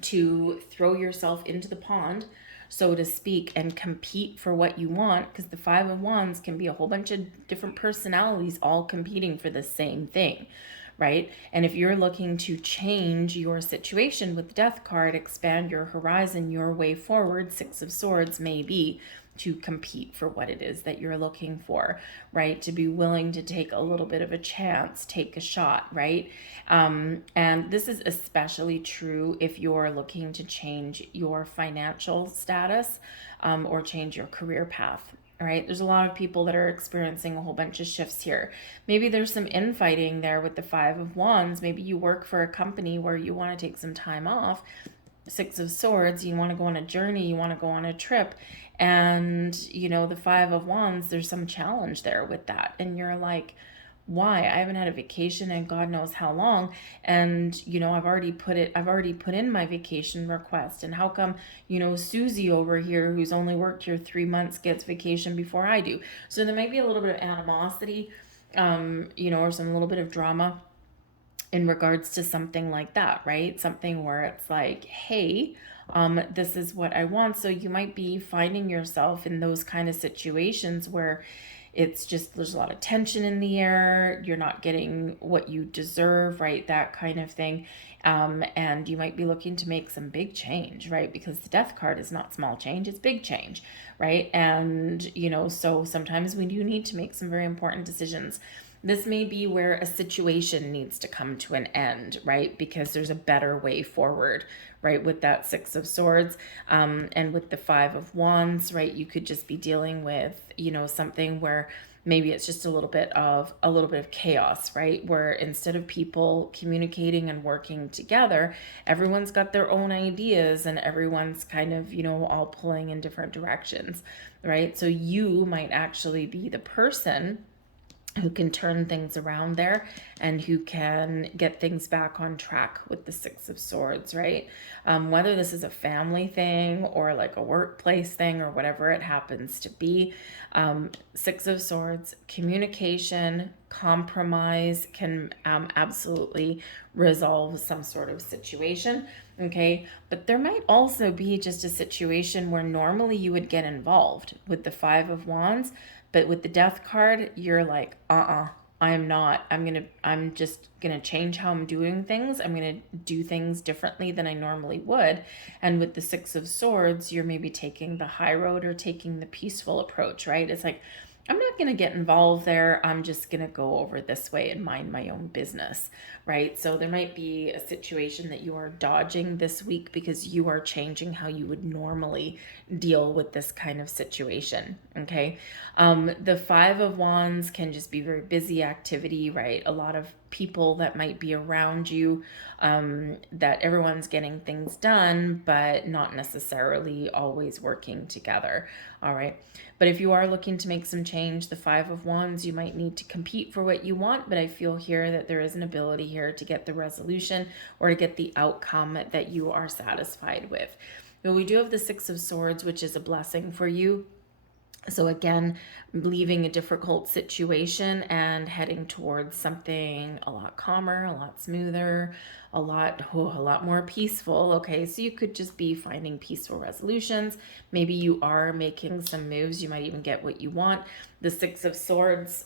to throw yourself into the pond, so to speak, and compete for what you want, because the Five of Wands can be a whole bunch of different personalities all competing for the same thing, right? And if you're looking to change your situation with the Death card, expand your horizon, your way forward, Six of Swords may be to compete for what it is that you're looking for, right? To be willing to take a little bit of a chance, take a shot, right? And this is especially true if you're looking to change your financial status or change your career path. All right, there's a lot of people that are experiencing a whole bunch of shifts here. Maybe there's some infighting there with the Five of Wands. Maybe you work for a company where you want to take some time off. Six of Swords, you want to go on a journey, you want to go on a trip. And, the Five of Wands, there's some challenge there with that. And you're like, why? I haven't had a vacation in God knows how long. And, I've already put in my vacation request. And how come, Susie over here, who's only worked here 3 months, gets vacation before I do? So there might be a little bit of animosity, or some little bit of drama in regards to something like that, right? Something where it's like, hey, this is what I want. So you might be finding yourself in those kind of situations where it's just, there's a lot of tension in the air. You're not getting what you deserve, right? That kind of thing. And you might be looking to make some big change, right? Because the Death card is not small change, it's big change, right? And, so sometimes we do need to make some very important decisions. This may be where a situation needs to come to an end, right? Because there's a better way forward, right? With that Six of Swords, and with the Five of Wands, right? You could just be dealing with, something where maybe it's just a little bit of chaos, right? Where instead of people communicating and working together, everyone's got their own ideas and everyone's kind of, all pulling in different directions, right? So you might actually be the person who can turn things around there and who can get things back on track with the Six of Swords, right? Whether this is a family thing or like a workplace thing or whatever it happens to be, Six of Swords, communication, compromise can absolutely resolve some sort of situation, okay? But there might also be just a situation where normally you would get involved with the Five of Wands, but with the Death card, you're like, I'm not. I'm just gonna change how I'm doing things. I'm gonna do things differently than I normally would. And with the Six of Swords, you're maybe taking the high road or taking the peaceful approach, right? It's like, I'm not going to get involved there. I'm just going to go over this way and mind my own business, right? So there might be a situation that you are dodging this week because you are changing how you would normally deal with this kind of situation, okay? The Five of Wands can just be very busy activity, right? A lot of people that might be around you, that everyone's getting things done, but not necessarily always working together, all right? But if you are looking to make some change, the Five of Wands, you might need to compete for what you want, but I feel here that there is an ability here to get the resolution or to get the outcome that you are satisfied with. But we do have the Six of Swords, which is a blessing for you. So again, leaving a difficult situation and heading towards something a lot calmer, a lot smoother, a lot more peaceful. Okay, so you could just be finding peaceful resolutions. Maybe you are making some moves. You might even get what you want. The Six of Swords,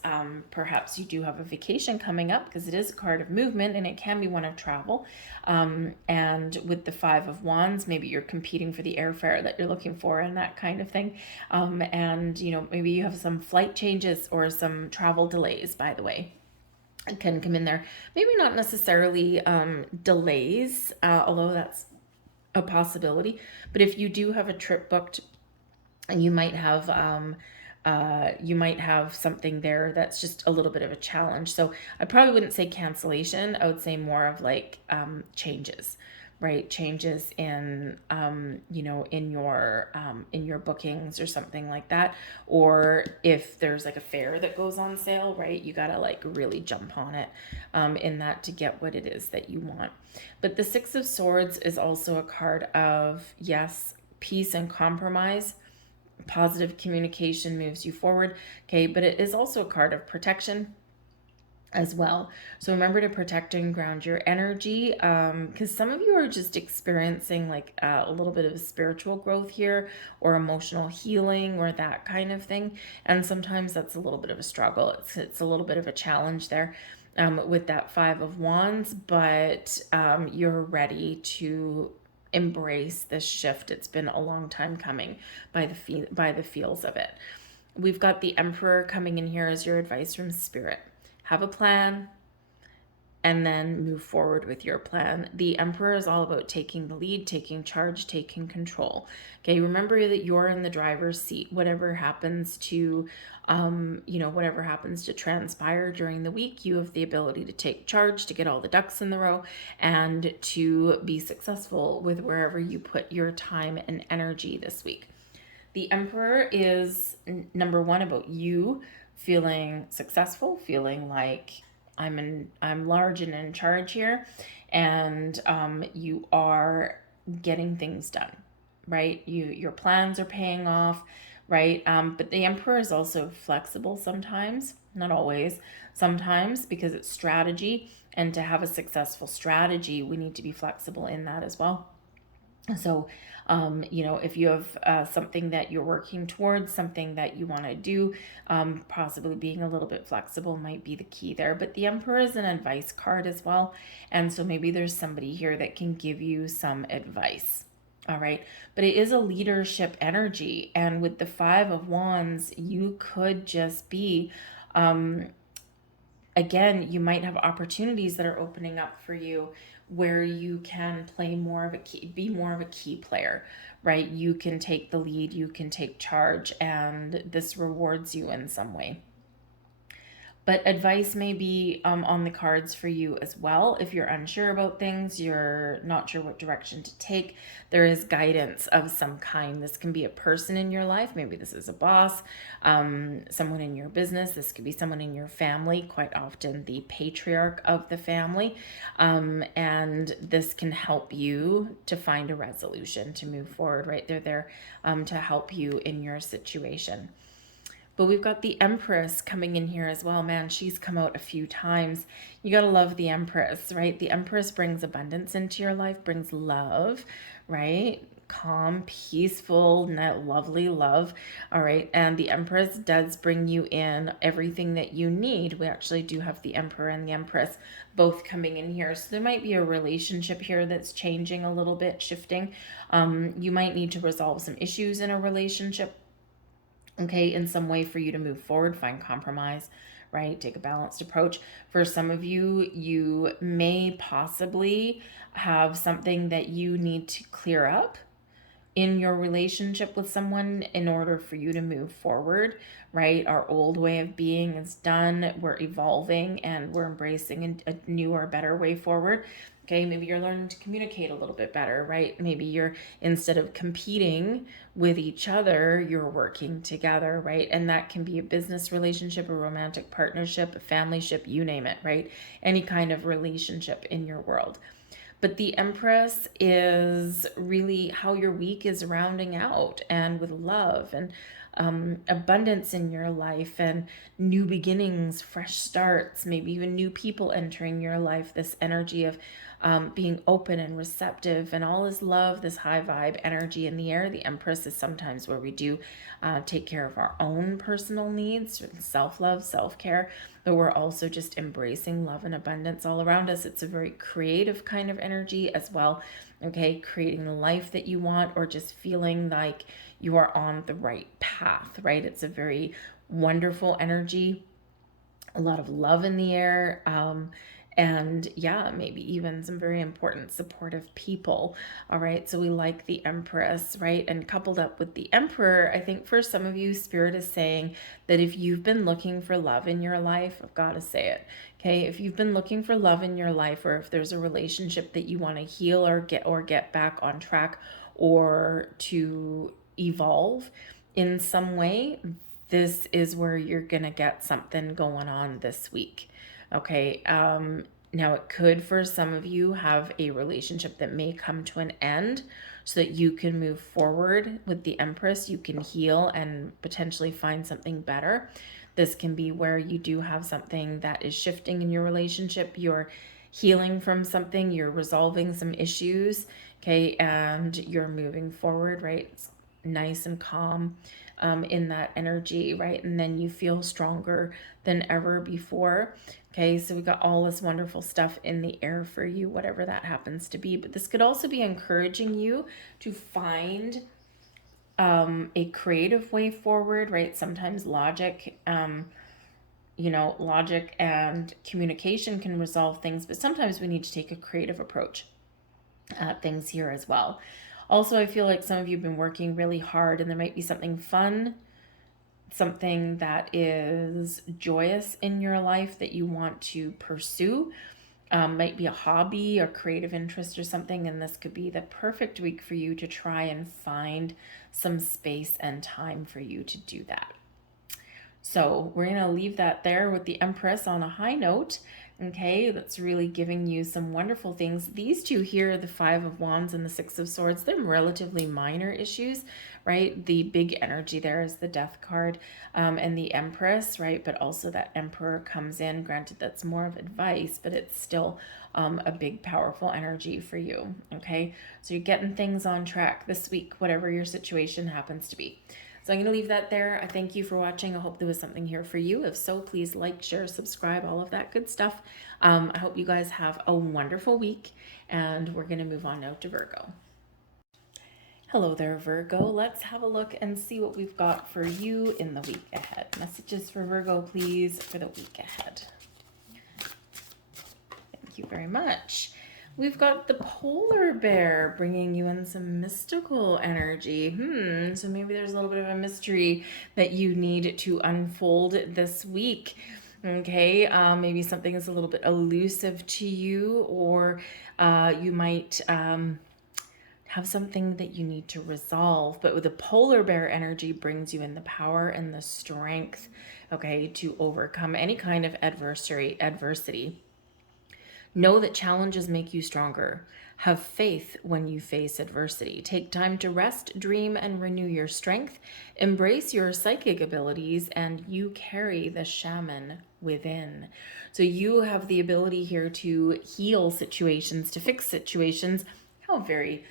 perhaps you do have a vacation coming up because it is a card of movement and it can be one of travel. And with the Five of Wands, maybe you're competing for the airfare that you're looking for and that kind of thing. And, maybe you have some flight changes or some travel delays, by the way. It can come in there. Maybe not necessarily delays, although that's a possibility. But if you do have a trip booked, and you might have something there that's just a little bit of a challenge. So I probably wouldn't say cancellation. I would say more of like changes, right? Changes in in your bookings or something like that. Or if there's like a fare that goes on sale, right? You gotta like really jump on it in that to get what it is that you want. But the Six of Swords is also a card of, yes, peace and compromise. Positive communication moves you forward, okay? But it is also a card of protection as well. So remember to protect and ground your energy, because some of you are just experiencing like a little bit of spiritual growth here or emotional healing or that kind of thing. And sometimes that's a little bit of a struggle. It's a little bit of a challenge there with that Five of Wands, but you're ready to embrace this shift. It's been a long time coming by the feels of it. We've got the Emperor coming in here as your advice from Spirit. Have a plan and then move forward with your plan. The Emperor is all about taking the lead, taking charge, taking control. Okay, remember that you're in the driver's seat. Whatever happens to transpire during the week, you have the ability to take charge, to get all the ducks in the row, and to be successful with wherever you put your time and energy this week. The Emperor is number one about you feeling successful, feeling like I'm large and in charge here, and you are getting things done, right? Your plans are paying off, right? But the Emperor is also flexible sometimes, not always, sometimes, because it's strategy, and to have a successful strategy, we need to be flexible in that as well. So, if you have something that you're working towards, something that you want to do, possibly being a little bit flexible might be the key there. But the Emperor is an advice card as well. And so maybe there's somebody here that can give you some advice. All right. But it is a leadership energy. And with the Five of Wands, you could just be again, you might have opportunities that are opening up for you where you can play more of a key, be more of a key player, right? You can take the lead, you can take charge, and this rewards you in some way. But advice may be on the cards for you as well. If you're unsure about things, you're not sure what direction to take, there is guidance of some kind. This can be a person in your life. Maybe this is a boss, someone in your business. This could be someone in your family, quite often the patriarch of the family. And this can help you to find a resolution, to move forward, right? They're there to help you in your situation. But we've got the Empress coming in here as well. Man, she's come out a few times. You got to love the Empress, right? The Empress brings abundance into your life, brings love, right? Calm, peaceful, lovely love. All right. And the Empress does bring you in everything that you need. We actually do have the Emperor and the Empress both coming in here. So there might be a relationship here that's changing a little bit, shifting. You might need to resolve some issues in a relationship, okay, in some way for you to move forward, find compromise, right? Take a balanced approach. For some of you, you may possibly have something that you need to clear up in your relationship with someone in order for you to move forward, right? Our old way of being is done. We're evolving and we're embracing a newer, better way forward. Okay, maybe you're learning to communicate a little bit better, right? Maybe you're, instead of competing with each other, you're working together, right? And that can be a business relationship, a romantic partnership, a family ship, you name it, right? Any kind of relationship in your world. But the Empress is really how your week is rounding out, and with love and abundance in your life and new beginnings, fresh starts, maybe even new people entering your life. This energy of being open and receptive, and all is love, this high vibe energy in the air. The Empress is sometimes where we do take care of our own personal needs, self-love, self-care, but we're also just embracing love and abundance all around us. It's a very creative kind of energy as well, okay? Creating the life that you want, or just feeling like you are on the right path, right? It's a very wonderful energy, a lot of love in the air, and yeah, maybe even some very important supportive people. All right, so we like the Empress, right? And coupled up with the Emperor, I think for some of you, Spirit is saying that if you've been looking for love in your life, I've got to say it, okay? If you've been looking for love in your life, or if there's a relationship that you want to heal or get back on track, or to evolve in some way, this is where you're gonna get something going on this week. Okay, now it could, for some of you, have a relationship that may come to an end so that you can move forward with the Empress. You can heal and potentially find something better. This can be where you do have something that is shifting in your relationship. You're healing from something, you're resolving some issues, okay, and you're moving forward, right? It's nice and calm in that energy, right? And then you feel stronger than ever before. Okay, so we got all this wonderful stuff in the air for you, whatever that happens to be. But this could also be encouraging you to find a creative way forward, right? Sometimes logic, logic and communication can resolve things, but sometimes we need to take a creative approach at things here as well. Also, I feel like some of you have been working really hard, and there might be something fun, something that is joyous in your life that you want to pursue. Might be a hobby or creative interest or something, and this could be the perfect week for you to try and find some space and time for you to do that. So we're going to leave that there with the Empress on a high note. Okay, that's really giving you some wonderful things. These two here, the Five of Wands and the Six of Swords, they're relatively minor issues, right? The big energy there is the Death card and the Empress, right? But also that Emperor comes in. Granted, that's more of advice, but it's still a big, powerful energy for you, okay? So you're getting things on track this week, whatever your situation happens to be. So I'm going to leave that there. I thank you for watching. I hope there was something here for you. If so, please like, share, subscribe, all of that good stuff. I hope you guys have a wonderful week, and we're going to move on now to Virgo. Hello there, Virgo. Let's have a look and see what we've got for you in the week ahead. Messages for Virgo, please, for the week ahead. Thank you very much. We've got the polar bear bringing you in some mystical energy. So maybe there's a little bit of a mystery that you need to unfold this week. Okay, maybe something is a little bit elusive to you, or you might have something that you need to resolve. But with the polar bear energy brings you in the power and the strength, okay, to overcome any kind of adversity. Know that challenges make you stronger. Have faith when you face adversity. Take time to rest, dream, and renew your strength. Embrace your psychic abilities, and you carry the shaman within. So you have the ability here to heal situations, to fix situations. How very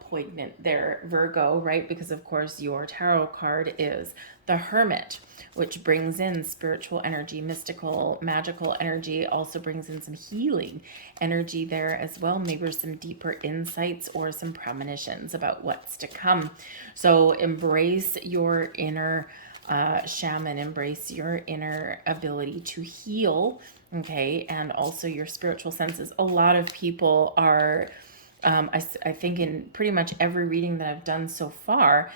poignant there, Virgo, right? Because of course your tarot card is the Hermit, which brings in spiritual energy, mystical, magical energy, also brings in some healing energy there as well. Maybe some deeper insights or some premonitions about what's to come. So embrace your inner shaman, embrace your inner ability to heal, okay, and also your spiritual senses. A lot of people are I think in pretty much every reading that I've done so far,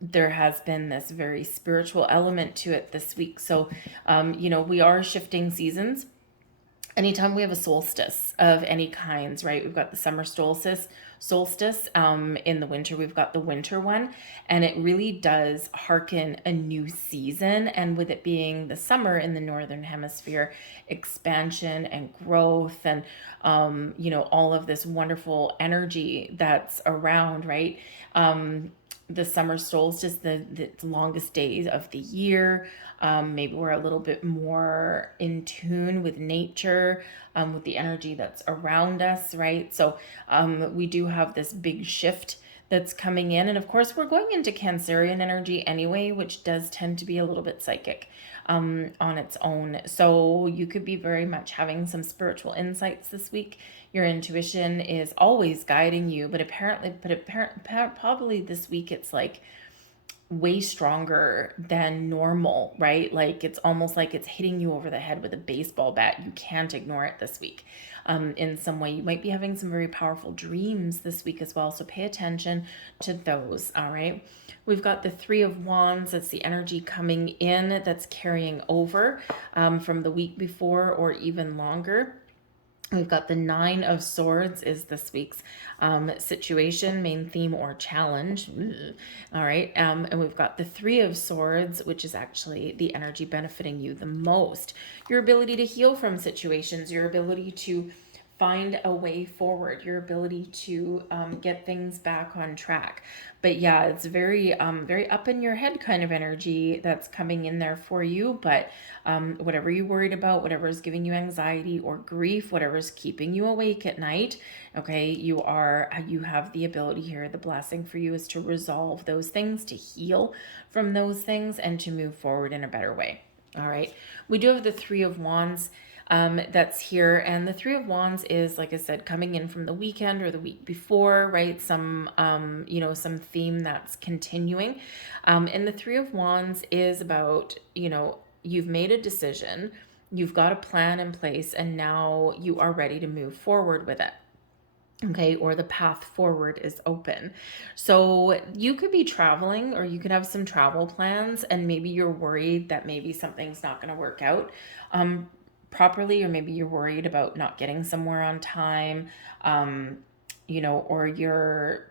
there has been this very spiritual element to it this week. So, we are shifting seasons. Anytime we have a solstice of any kinds, right? We've got the summer solstice. In the winter, we've got the winter one, and it really does hearken a new season. And with it being the summer in the northern hemisphere, expansion and growth, and all of this wonderful energy that's around, right? The summer solstice, the longest days of the year. Maybe we're a little bit more in tune with nature, with the energy that's around us, right? So we do have this big shift that's coming in. And of course, we're going into Cancerian energy anyway, which does tend to be a little bit psychic on its own. So you could be very much having some spiritual insights this week. Your intuition is always guiding you, but probably this week it's like way stronger than normal, right? Like it's almost like it's hitting you over the head with a baseball bat. You can't ignore it this week. In some way, you might be having some very powerful dreams this week as well. So pay attention to those. All right. We've got the Three of Wands. That's the energy coming in that's carrying over from the week before or even longer. We've got the Nine of Swords is this week's situation, main theme, or challenge. All right. And we've got the Three of Swords, which is actually the energy benefiting you the most. Your ability to heal from situations, your ability to find a way forward, your ability to get things back on track. But yeah, it's very up in your head kind of energy that's coming in there for you. But whatever you're worried about, whatever is giving you anxiety or grief, whatever is keeping you awake at night, okay, you have the ability here. The blessing for you is to resolve those things, to heal from those things, and to move forward in a better way. All right. We do have the Three of Wands that's here, and the Three of Wands is, like I said, coming in from the weekend or the week before, right? Some some theme that's continuing, and the Three of Wands is about, you've made a decision, you've got a plan in place, and now you are ready to move forward with it. Okay, or the path forward is open. So you could be traveling, or you could have some travel plans, and maybe you're worried that maybe something's not going to work out properly, or maybe you're worried about not getting somewhere on time, or you're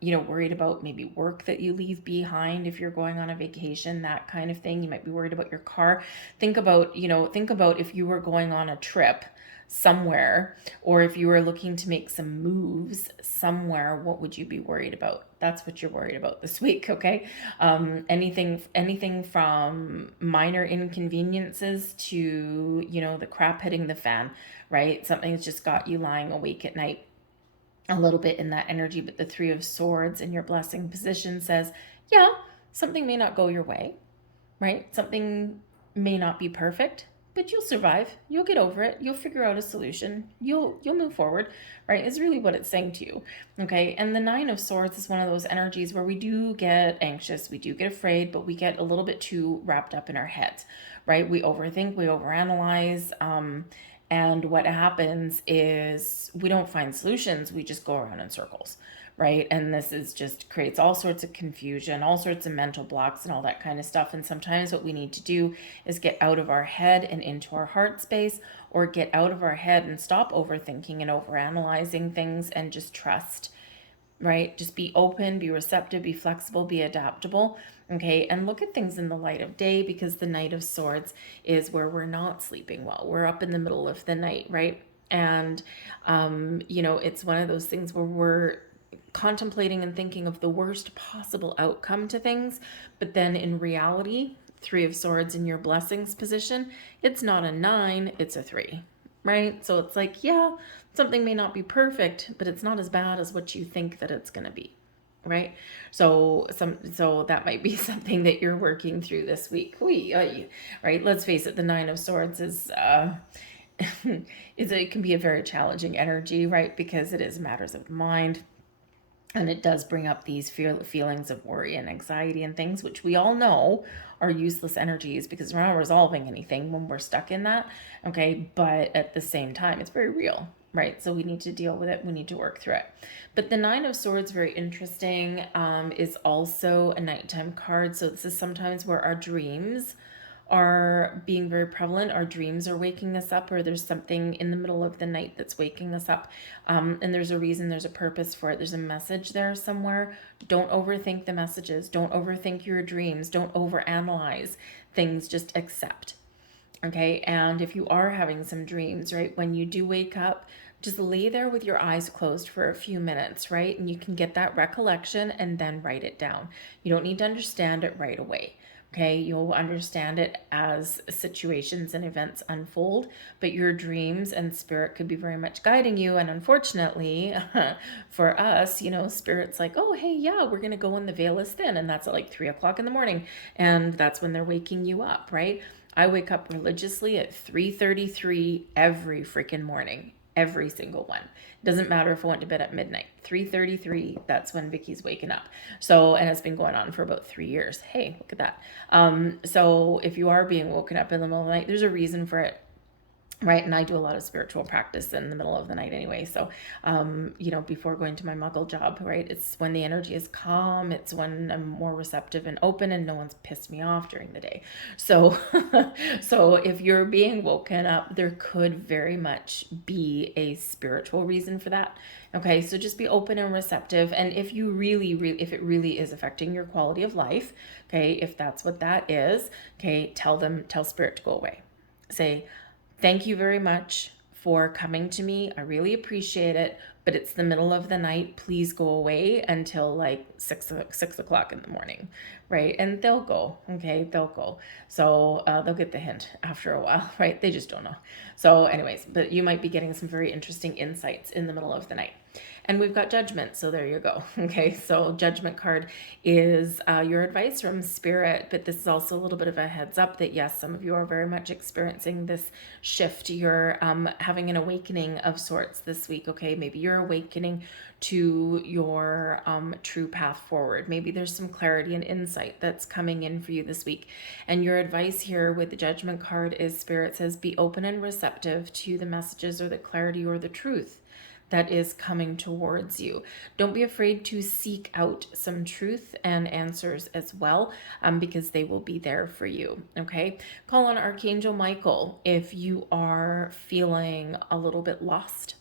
worried about maybe work that you leave behind if you're going on a vacation, that kind of thing. You might be worried about your car. Think about if you were going on a trip somewhere, or if you were looking to make some moves somewhere, what would you be worried about? That's what you're worried about this week, okay? Anything from minor inconveniences to, the crap hitting the fan, right? Something's just got you lying awake at night a little bit in that energy. But the Three of Swords in your blessing position says, yeah, something may not go your way, right? Something may not be perfect, but you'll survive. You'll get over it. You'll figure out a solution. You'll move forward, right? Is really what it's saying to you, okay? And the Nine of Swords is one of those energies where we do get anxious, we do get afraid, but we get a little bit too wrapped up in our heads, right? We overthink, we overanalyze, And what happens is we don't find solutions, we just go around in circles, right? And this is just creates all sorts of confusion, all sorts of mental blocks and all that kind of stuff. And sometimes what we need to do is get out of our head and into our heart space, or get out of our head and stop overthinking and overanalyzing things and just trust, right? Just be open, be receptive, be flexible, be adaptable, okay? And look at things in the light of day, because the Knight of Swords is where we're not sleeping well. We're up in the middle of the night, right? And, it's one of those things where we're contemplating and thinking of the worst possible outcome to things. But then in reality, Three of Swords in your blessings position, it's not a 9, it's a 3, right? So it's like, yeah, something may not be perfect, but it's not as bad as what you think that it's going to be, right? So that might be something that you're working through this week. Right? Let's face it, the 9 of Swords is it can be a very challenging energy, right? Because it is matters of the mind. And it does bring up these feelings of worry and anxiety and things, which we all know are useless energies because we're not resolving anything when we're stuck in that. Okay. But at the same time, it's very real, right? So we need to deal with it. We need to work through it. But the 9 of Swords, very interesting, is also a nighttime card. So this is sometimes where our dreams are being very prevalent. Our dreams are waking us up, or there's something in the middle of the night that's waking us up. And there's a reason, there's a purpose for it. There's a message there somewhere. Don't overthink the messages. Don't overthink your dreams. Don't overanalyze things. Just accept. Okay. And if you are having some dreams, right, when you do wake up, just lay there with your eyes closed for a few minutes, right? And you can get that recollection and then write it down. You don't need to understand it right away. Okay, you'll understand it as situations and events unfold, but your dreams and spirit could be very much guiding you. And unfortunately, for us, spirit's like, oh, hey, yeah, we're going to go when the veil is thin. And that's at like 3 o'clock in the morning. And that's when they're waking you up, right? I wake up religiously at 3:33 every freaking morning. Every single one. It doesn't matter if I went to bed at midnight. 3:33, that's when Vicky's waking up. So, and it's been going on for about 3 years. Hey, look at that. So if you are being woken up in the middle of the night, there's a reason for it. Right. And I do a lot of spiritual practice in the middle of the night anyway. So, before going to my muggle job, right, it's when the energy is calm. It's when I'm more receptive and open and no one's pissed me off during the day. So, so if you're being woken up, there could very much be a spiritual reason for that. Okay. So just be open and receptive. And if you if it really is affecting your quality of life, okay, if that's what that is, okay, tell spirit to go away. Say, thank you very much for coming to me. I really appreciate it, but it's the middle of the night. Please go away until like 6 o'clock in the morning, right? And they'll go, okay? They'll go. So they'll get the hint after a while, right? They just don't know. So anyways, but you might be getting some very interesting insights in the middle of the night. And we've got Judgment, so there you go. Okay, so Judgment card is your advice from Spirit, but this is also a little bit of a heads up that yes, some of you are very much experiencing this shift. You're having an awakening of sorts this week, okay? Maybe you're awakening to your true path forward. Maybe there's some clarity and insight that's coming in for you this week. And your advice here with the Judgment card is Spirit says, be open and receptive to the messages or the clarity or the truth that is coming towards you. Don't be afraid to seek out some truth and answers as well, because they will be there for you. Okay. Call on Archangel Michael if you are feeling a little bit lost.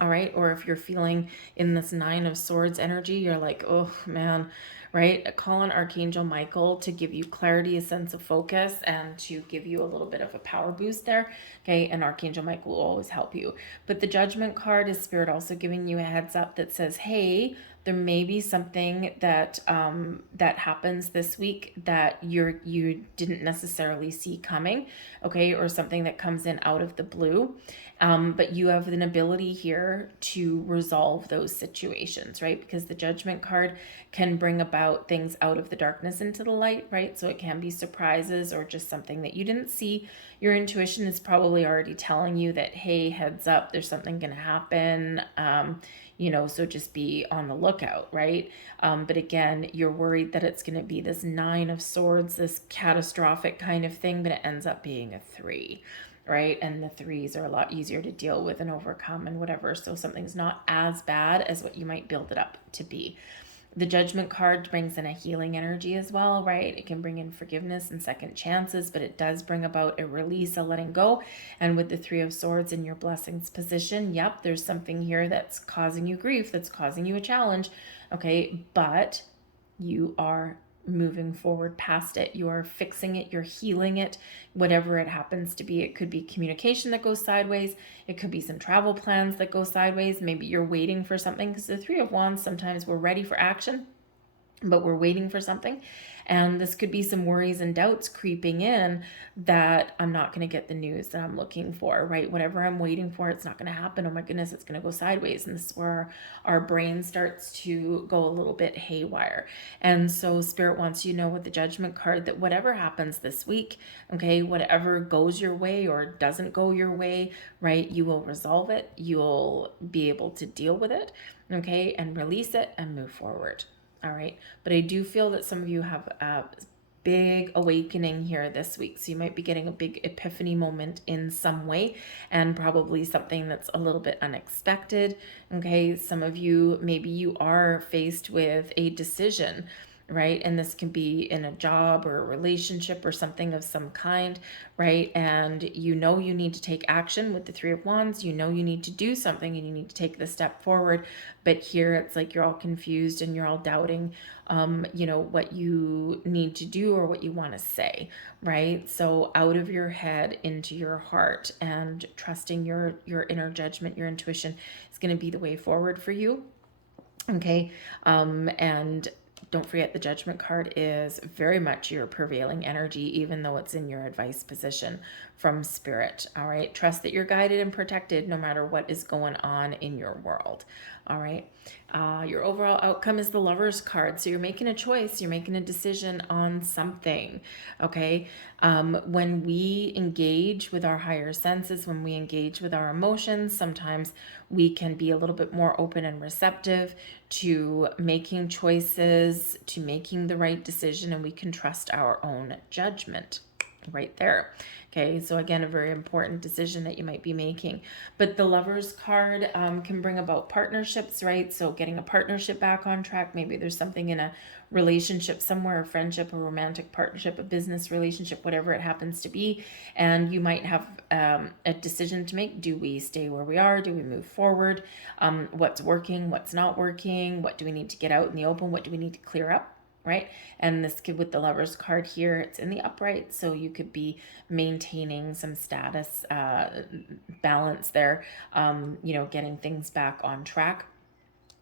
All right. Or if you're feeling in this 9 of Swords energy, you're like, oh man, right? Call on Archangel Michael to give you clarity, a sense of focus, and to give you a little bit of a power boost there. Okay. And Archangel Michael will always help you. But the Judgment card is Spirit also giving you a heads up that says, hey, there may be something that that happens this week that you didn't necessarily see coming, okay, or something that comes in out of the blue, but you have an ability here to resolve those situations, right? Because the Judgment card can bring about things out of the darkness into the light, right? So it can be surprises or just something that you didn't see. Your intuition is probably already telling you that, hey, heads up, there's something going to happen. So just be on the lookout, right? But again, you're worried that it's going to be this 9 of Swords, this catastrophic kind of thing, but it ends up being a 3, right? And the threes are a lot easier to deal with and overcome and whatever. So something's not as bad as what you might build it up to be. The Judgment card brings in a healing energy as well, right? It can bring in forgiveness and second chances, but it does bring about a release, a letting go. And with the Three of Swords in your blessings position, yep, there's something here that's causing you grief, that's causing you a challenge, okay? But you are moving forward past it. You are fixing it. You're healing it, whatever it happens to be. It could be communication that goes sideways. It could be some travel plans that go sideways. Maybe you're waiting for something, because the Three of Wands, sometimes we're ready for action, but we're waiting for something. And this could be some worries and doubts creeping in that I'm not going to get the news that I'm looking for, right? Whatever I'm waiting for, it's not going to happen. Oh my goodness, it's going to go sideways. And this is where our brain starts to go a little bit haywire. And so Spirit wants you to know with the Judgment card that whatever happens this week, okay, whatever goes your way or doesn't go your way, right, you will resolve it. You'll be able to deal with it, okay, and release it and move forward. All right. But I do feel that some of you have a big awakening here this week. So you might be getting a big epiphany moment in some way, and probably something that's a little bit unexpected. Okay. Some of you, maybe you are faced with a decision, right? And this can be in a job or a relationship or something of some kind, right? And you know you need to take action with the Three of Wands. You know you need to do something and you need to take the step forward. But here it's like you're all confused and you're all doubting, you know, what you need to do or what you want to say, right? So out of your head into your heart, and trusting your inner judgment, your intuition is going to be the way forward for you. Okay. And don't forget, the Judgment card is very much your prevailing energy, even though it's in your advice position from Spirit. All right. Trust that you're guided and protected no matter what is going on in your world. All right. Your overall outcome is the Lovers card. So you're making a choice. You're making a decision on something. Okay. When we engage with our higher senses, when we engage with our emotions, sometimes we can be a little bit more open and receptive to making choices, to making the right decision, and we can trust our own judgment right there. Okay, so again, a very important decision that you might be making. But the Lovers card can bring about partnerships, right? So getting a partnership back on track. Maybe there's something in a relationship somewhere, a friendship, a romantic partnership, a business relationship, whatever it happens to be. And you might have a decision to make. Do we stay where we are? Do we move forward? What's working? What's not working? What do we need to get out in the open? What do we need to clear up? Right? And this could, with the Lovers card here, it's in the upright, so you could be maintaining some status balance there, you know, getting things back on track.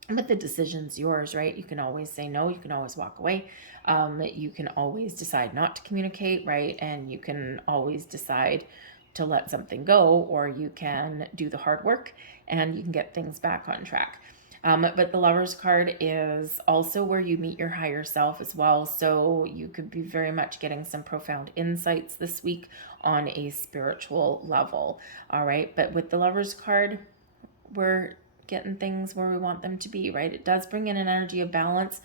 But the decision's yours, right? You can always say no, you can always walk away, you can always decide not to communicate, right? And you can always decide to let something go, or you can do the hard work and you can get things back on track. But the Lovers card is also where you meet your higher self as well. So you could be very much getting some profound insights this week on a spiritual level. All right. But with the Lovers card, we're getting things where we want them to be, right? It does bring in an energy of balance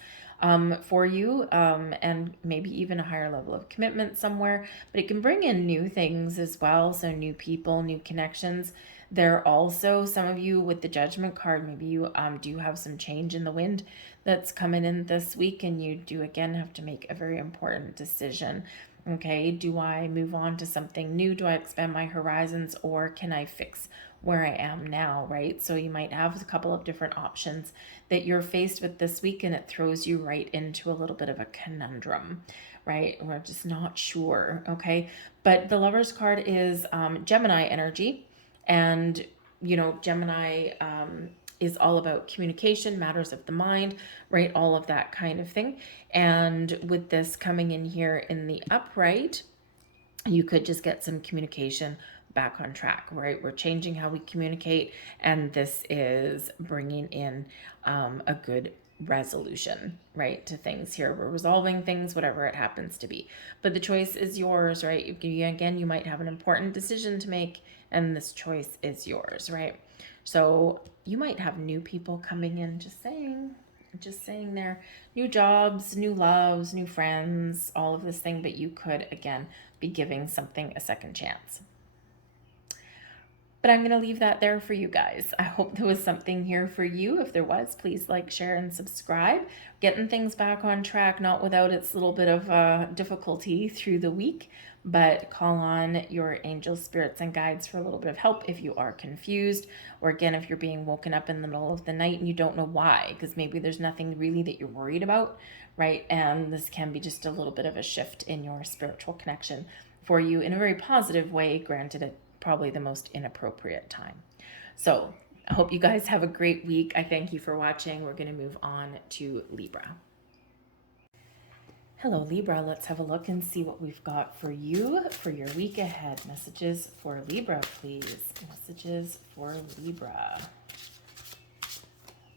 for you, and maybe even a higher level of commitment somewhere, but it can bring in new things as well. So new people, new connections. There are also some of you with the Judgment card, maybe you do have some change in the wind that's coming in this week, and you do again have to make a very important decision. Okay, do I move on to something new? Do I expand my horizons, or can I fix where I am now, right? So you might have a couple of different options that you're faced with this week, and it throws you right into a little bit of a conundrum, right? We're just not sure, okay? But the Lovers card is Gemini energy, and you know, Gemini is all about communication, matters of the mind, right? All of that kind of thing. And with this coming in here in the upright, you could just get some communication back on track, right? We're changing how we communicate, and this is bringing in a good resolution, right, to things here. We're resolving things, whatever it happens to be. But the choice is yours, right? Again, you might have an important decision to make, and this choice is yours, right? So you might have new people coming in, just saying there, new jobs, new loves, new friends, all of this thing, but you could, again, be giving something a second chance. But I'm going to leave that there for you guys. I hope there was something here for you. If there was, please like, share, and subscribe. Getting things back on track, not without its little bit of difficulty through the week, but call on your angel spirits and guides for a little bit of help if you are confused, or again, if you're being woken up in the middle of the night and you don't know why, because maybe there's nothing really that you're worried about, right? And this can be just a little bit of a shift in your spiritual connection for you in a very positive way, granted at probably the most inappropriate time. So I hope you guys have a great week. I thank you for watching. We're going to move on to Libra. Hello, Libra. Let's have a look and see what we've got for you for your week ahead. Messages for Libra, please. Messages for Libra.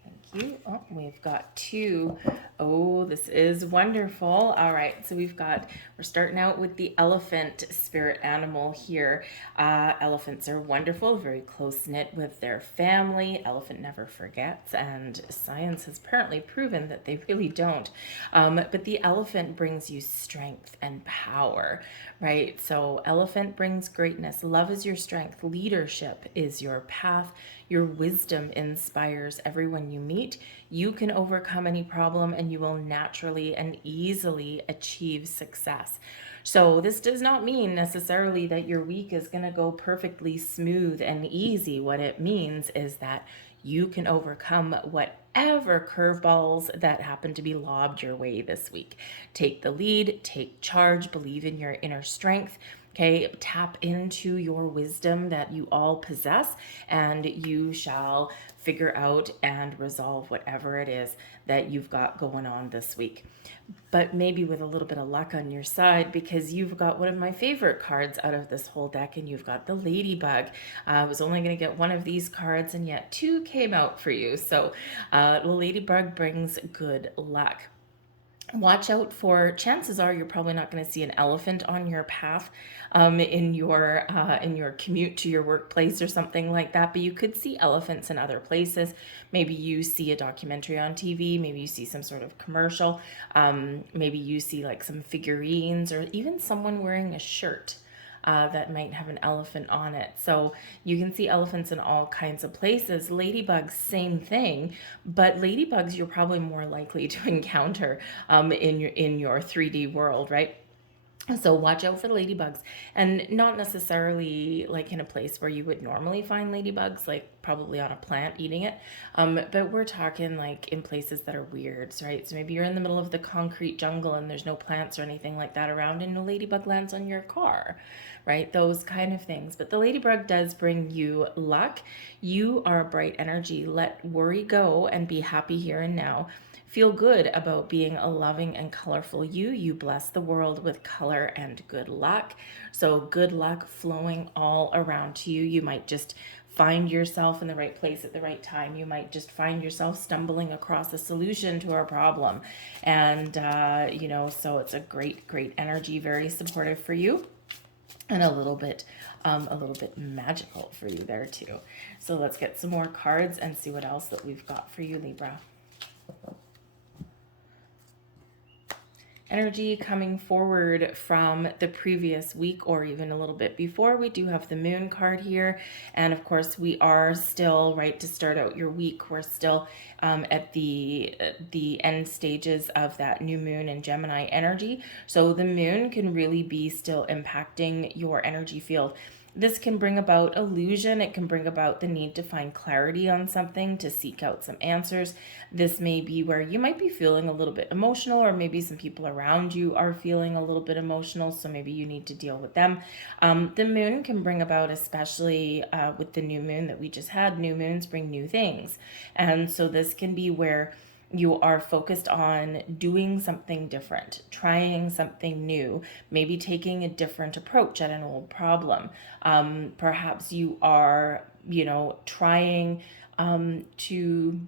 Thank you. Oh, we've got two. Oh, this is wonderful. All right, so we're starting out with the elephant spirit animal here. Elephants are wonderful, very close-knit with their family. Elephant never forgets, and science has apparently proven that they really don't. But the elephant brings you strength and power, right? So elephant brings greatness. Love is your strength. Leadership is your path. Your wisdom inspires everyone you meet. You can overcome any problem and you will naturally and easily achieve success. So this does not mean necessarily that your week is going to go perfectly smooth and easy. What it means is that you can overcome whatever curveballs that happen to be lobbed your way this week. Take the lead, take charge, believe in your inner strength. Okay, tap into your wisdom that you all possess, and you shall figure out and resolve whatever it is that you've got going on this week. But maybe with a little bit of luck on your side, because you've got one of my favorite cards out of this whole deck, and you've got the Ladybug. I was only going to get one of these cards, and yet two came out for you. So the Ladybug brings good luck. Watch out for, chances are you're probably not going to see an elephant on your path in your commute to your workplace or something like that, but you could see elephants in other places. Maybe you see a documentary on TV, maybe you see some sort of commercial, maybe you see like some figurines or even someone wearing a shirt that might have an elephant on it. So you can see elephants in all kinds of places. Ladybugs, same thing, but ladybugs you're probably more likely to encounter in your 3D world, right? So watch out for the ladybugs, and not necessarily like in a place where you would normally find ladybugs, like probably on a plant eating it. But we're talking like in places that are weird, right? So maybe you're in the middle of the concrete jungle and there's no plants or anything like that around, and a ladybug lands on your car, right? Those kind of things. But the ladybug does bring you luck. You are a bright energy. Let worry go and be happy here and now. Feel good about being a loving and colorful you. You bless the world with color and good luck. So good luck flowing all around to you. You might just find yourself in the right place at the right time. You might just find yourself stumbling across a solution to a problem. And, so it's a great, great energy, very supportive for you. And a little bit magical for you there too. So let's get some more cards and see what else that we've got for you, Libra. Energy coming forward from the previous week or even a little bit before. We do have the moon card here, and of course we are still right to start out your week. We're still at the end stages of that new moon in Gemini energy, so the moon can really be still impacting your energy field. This can bring about illusion. It can bring about the need to find clarity on something, to seek out some answers. This may be where you might be feeling a little bit emotional, or maybe some people around you are feeling a little bit emotional, so maybe you need to deal with them. The moon can bring about, especially with the new moon that we just had, new moons bring new things. And so this can be where you are focused on doing something different, trying something new, maybe taking a different approach at an old problem. Perhaps you are, trying to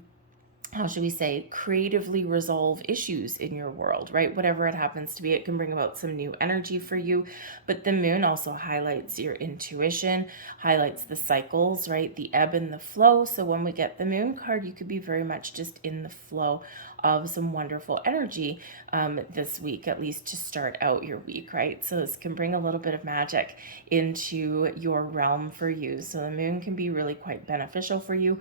how should we say, creatively resolve issues in your world, right? Whatever it happens to be, it can bring about some new energy for you. But the moon also highlights your intuition, highlights the cycles, right? The ebb and the flow. So when we get the moon card, you could be very much just in the flow of some wonderful energy this week, at least to start out your week, right? So this can bring a little bit of magic into your realm for you. So the moon can be really quite beneficial for you.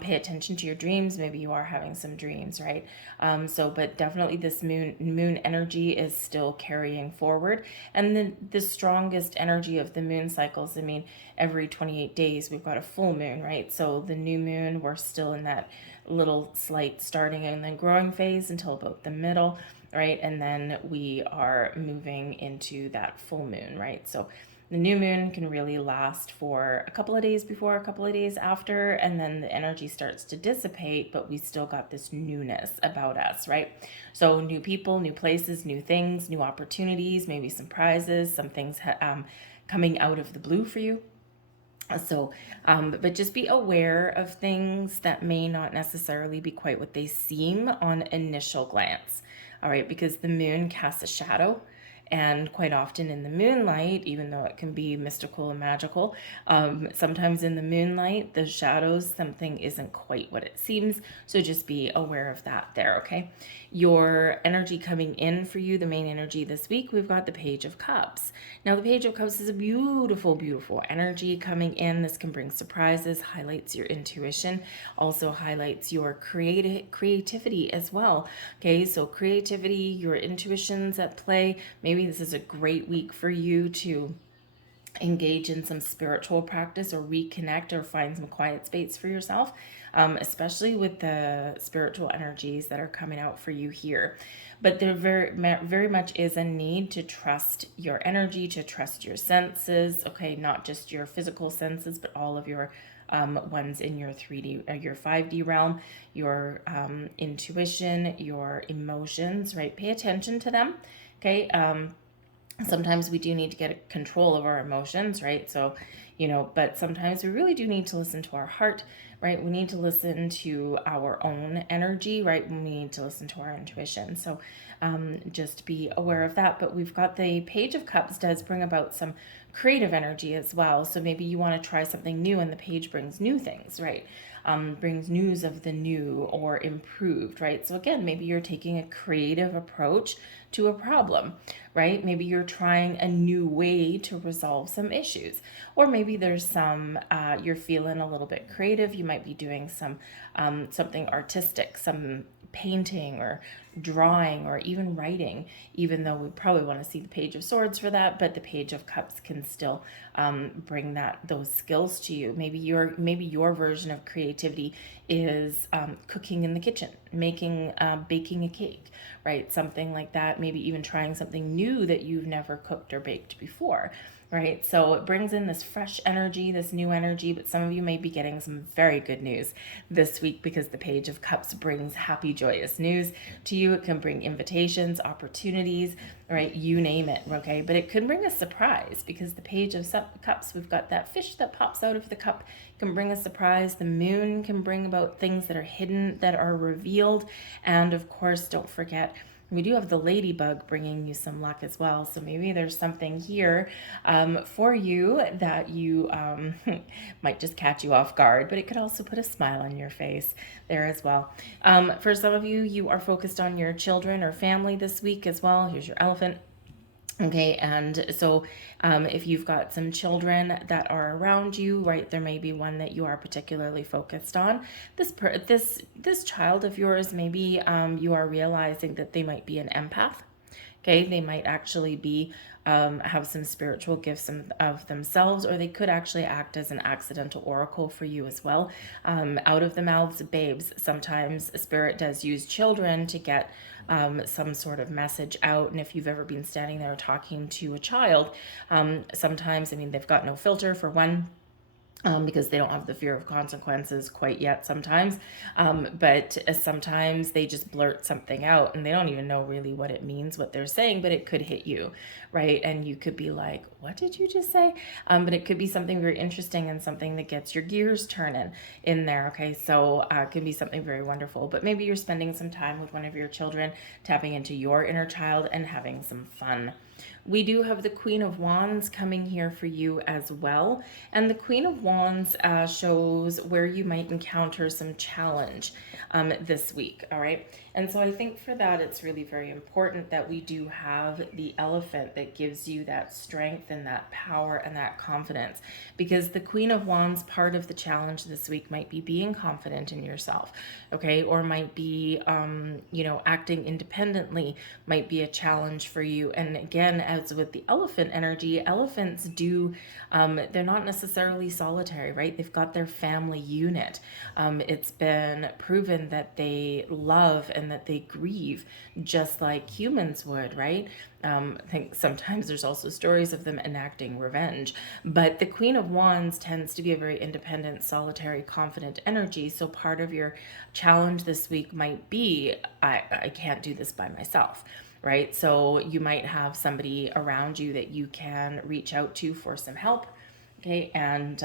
Pay attention to your dreams. Maybe you are having some dreams, right? But definitely this moon energy is still carrying forward. And the strongest energy of the moon cycles, I mean, every 28 days we've got a full moon, right? So the new moon, we're still in that little slight starting and then growing phase until about the middle, right? And then we are moving into that full moon, right? So the new moon can really last for a couple of days before, a couple of days after, and then the energy starts to dissipate, but we still got this newness about us, right? So new people, new places, new things, new opportunities, maybe some prizes, some things coming out of the blue for you. But just be aware of things that may not necessarily be quite what they seem on initial glance. All right, because the moon casts a shadow, and quite often in the moonlight, even though it can be mystical and magical, sometimes in the moonlight, the shadows, something isn't quite what it seems. So just be aware of that there, okay? Your energy coming in for you, the main energy this week, we've got the Page of Cups. Now, the Page of Cups is a beautiful, beautiful energy coming in. This can bring surprises, highlights your intuition, also highlights your creativity as well. Okay, so creativity, your intuition's at play. Maybe this is a great week for you to engage in some spiritual practice or reconnect or find some quiet space for yourself, especially with the spiritual energies that are coming out for you here. But there very much is a need to trust your energy, to trust your senses, okay, not just your physical senses, but all of your ones in your 3D or your 5D realm, your intuition, your emotions, right? Pay attention to them, okay? Sometimes we do need to get control of our emotions, right? So, but sometimes we really do need to listen to our heart, right? We need to listen to our own energy, right? We need to listen to our intuition. So just be aware of that. But we've got the Page of Cups does bring about some creative energy as well. So maybe you want to try something new, and the page brings new things, right? Brings news of the new or improved, right? So again, maybe you're taking a creative approach to a problem, right? Maybe you're trying a new way to resolve some issues, or maybe there's some you're feeling a little bit creative. You might be doing some something artistic, some painting or drawing or even writing, even though we probably want to see the Page of Swords for that, but the Page of Cups can still bring those skills to you. Maybe your version of creativity is cooking in the kitchen, baking a cake, right? Something like that. Maybe even trying something new that you've never cooked or baked before, right? So it brings in this fresh energy, this new energy, but some of you may be getting some very good news this week because the Page of Cups brings happy, joyous news to you. It can bring invitations, opportunities, right? You name it, okay? But it could bring a surprise because the Page of Cups, we've got that fish that pops out of the cup, can bring a surprise. The moon can bring about things that are hidden, that are revealed. And of course, don't forget, we do have the ladybug bringing you some luck as well. So maybe there's something here for you that you might just catch you off guard, but it could also put a smile on your face there as well. For some of you, you are focused on your children or family this week as well. Here's your elephant. Okay, and so if you've got some children that are around you, right, there may be one that you are particularly focused on. This child of yours, maybe you are realizing that they might be an empath. Okay, they might actually be have some spiritual gifts of themselves, or they could actually act as an accidental oracle for you as well. Out of the mouths of babes, sometimes spirit does use children to get some sort of message out. And if you've ever been standing there talking to a child, sometimes, I mean, they've got no filter for one. because they don't have the fear of consequences quite yet sometimes. But sometimes they just blurt something out and they don't even know really what it means, what they're saying, but it could hit you, right? And you could be like, what did you just say? But it could be something very interesting and something that gets your gears turning in there, okay? So it can be something very wonderful. But maybe you're spending some time with one of your children, tapping into your inner child and having some fun. We do have the Queen of Wands coming here for you as well. And the Queen of Wands shows where you might encounter some challenge this week, all right? And so I think for that, it's really very important that we do have the elephant that gives you that strength and that power and that confidence. Because the Queen of Wands, part of the challenge this week might be being confident in yourself, okay? Or might be, acting independently might be a challenge for you. And again, as with the elephant energy, elephants do, they're not necessarily solitary, right? They've got their family unit. It's been proven that they love and that they grieve just like humans would, right? I think sometimes there's also stories of them enacting revenge. But the Queen of Wands tends to be a very independent, solitary, confident energy. So part of your challenge this week might be, I can't do this by myself, right? So you might have somebody around you that you can reach out to for some help. Okay, and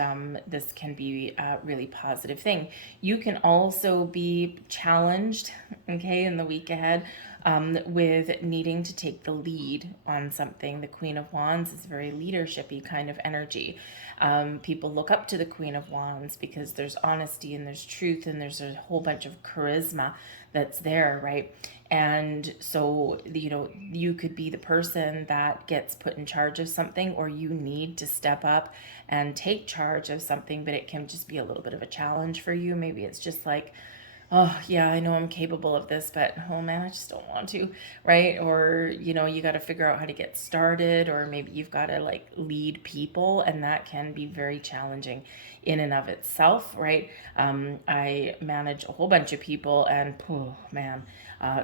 this can be a really positive thing. You can also be challenged, okay, in the week ahead with needing to take the lead on something. The Queen of Wands is very leadershipy kind of energy. People look up to the Queen of Wands because there's honesty and there's truth and there's a whole bunch of charisma that's there, right? And so, you could be the person that gets put in charge of something, or you need to step up and take charge of something, but it can just be a little bit of a challenge for you. Maybe it's just like, oh yeah, I know I'm capable of this, but oh man, I just don't want to, right? Or you got to figure out how to get started, or maybe you've got to like lead people, and that can be very challenging in and of itself, right? I manage a whole bunch of people, and oh man,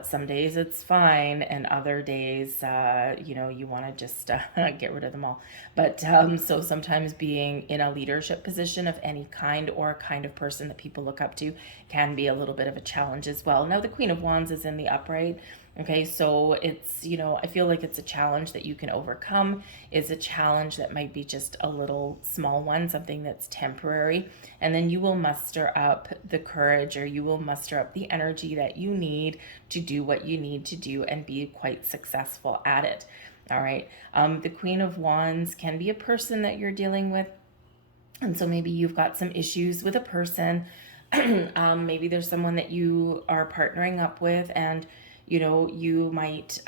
some days it's fine, and other days, you want to just get rid of them all. But so sometimes being in a leadership position of any kind, or a kind of person that people look up to, can be a little bit of a challenge as well. Now, the Queen of Wands is in the upright. Okay, so it's, I feel like it's a challenge that you can overcome. It's a challenge that might be just a little small one, something that's temporary. And then you will muster up the courage, or you will muster up the energy that you need to do what you need to do and be quite successful at it. All right. The Queen of Wands can be a person that you're dealing with. And so maybe you've got some issues with a person. Maybe there's someone that you are partnering up with, and you might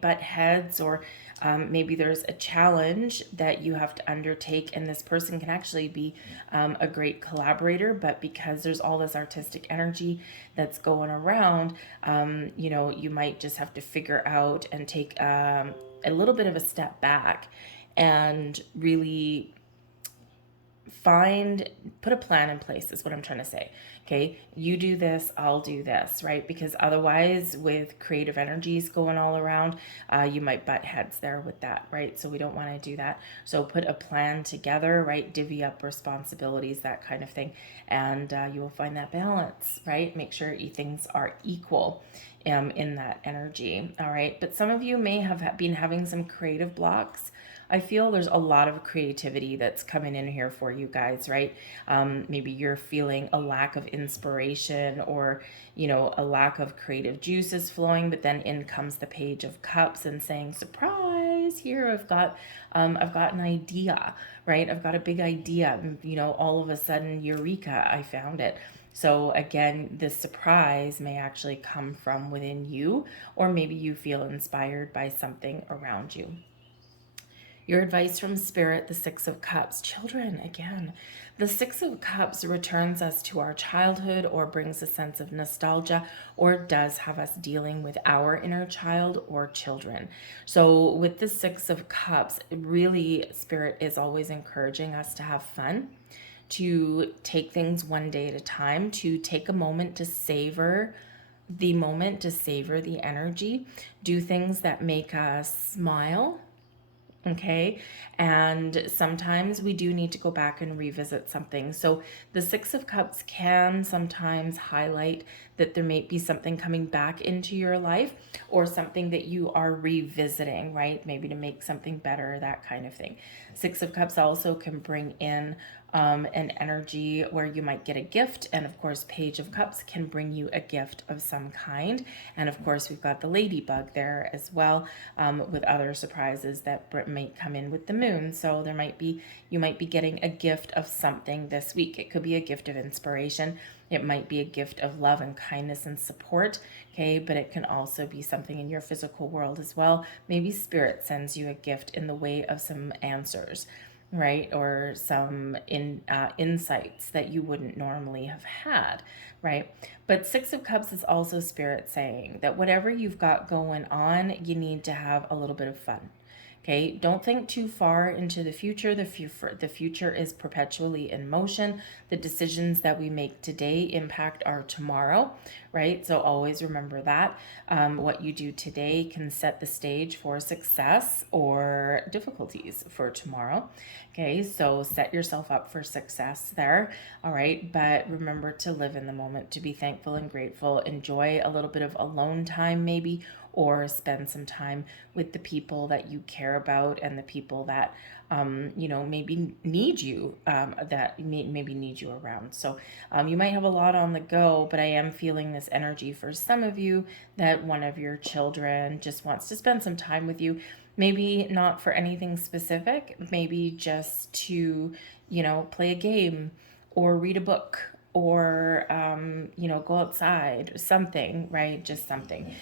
butt heads, or maybe there's a challenge that you have to undertake, and this person can actually be a great collaborator, but because there's all this artistic energy that's going around, you might just have to figure out and take a little bit of a step back and really put a plan in place, is what I'm trying to say. Okay, you do this, I'll do this, right? Because otherwise, with creative energies going all around, you might butt heads there with that, right? So we don't want to do that. So put a plan together, right? Divvy up responsibilities, that kind of thing, and you will find that balance, right? Make sure things are equal in that energy, all right? But some of you may have been having some creative blocks. I feel there's a lot of creativity that's coming in here for you guys, right? Maybe you're feeling a lack of inspiration, or, a lack of creative juices flowing, but then in comes the Page of Cups and saying, surprise, here, I've got an idea, right? I've got a big idea, all of a sudden, eureka, I found it. So again, this surprise may actually come from within you, or maybe you feel inspired by something around you. Your advice from Spirit, the Six of Cups. Children, again. The Six of Cups returns us to our childhood, or brings a sense of nostalgia, or does have us dealing with our inner child or children. So with the Six of Cups, really, Spirit is always encouraging us to have fun, to take things one day at a time, to take a moment to savor the moment, to savor the energy, do things that make us smile, Okay. And sometimes we do need to go back and revisit something. So the Six of Cups can sometimes highlight that there may be something coming back into your life or something that you are revisiting, right? Maybe to make something better, that kind of thing. Six of Cups also can bring in an energy where you might get a gift. And of course, Page of Cups can bring you a gift of some kind. And of course, we've got the ladybug there as well, with other surprises that might come in with the moon. So you might be getting a gift of something this week. It could be a gift of inspiration. It might be a gift of love and kindness and support. Okay. But it can also be something in your physical world as well. Maybe spirit sends you a gift in the way of some answers, right? Or some insights that you wouldn't normally have had, right? But Six of Cups is also spirit saying that whatever you've got going on, you need to have a little bit of fun. Okay, don't think too far into the future. The future is perpetually in motion. The decisions that we make today impact our tomorrow, right? So always remember that. What you do today can set the stage for success or difficulties for tomorrow. Okay, so set yourself up for success there. All right, but remember to live in the moment, to be thankful and grateful. Enjoy a little bit of alone time, maybe, or spend some time with the people that you care about and the people that maybe need you, maybe need you around. So you might have a lot on the go, but I am feeling this energy for some of you that one of your children just wants to spend some time with you. Maybe not for anything specific, maybe just to, play a game or read a book or go outside or something, right? Just something.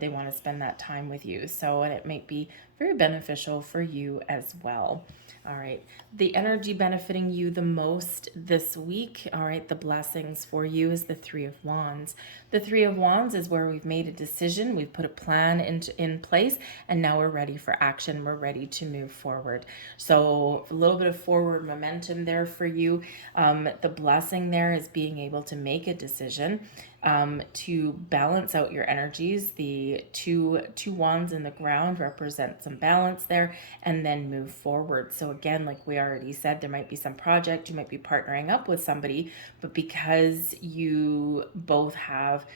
They want to spend that time with you. So, and it might be very beneficial for you as well. All right. The energy benefiting you the most this week, all right, the blessings for you is the Three of Wands. The Three of Wands is where we've made a decision, we've put a plan in place, and now we're ready for action. We're ready to move forward. So a little bit of forward momentum there for you. The blessing there is being able to make a decision, to balance out your energies. The two wands in the ground represent some balance there, and then move forward. So again, like we already said, there might be some project, you might be partnering up with somebody, but because you both have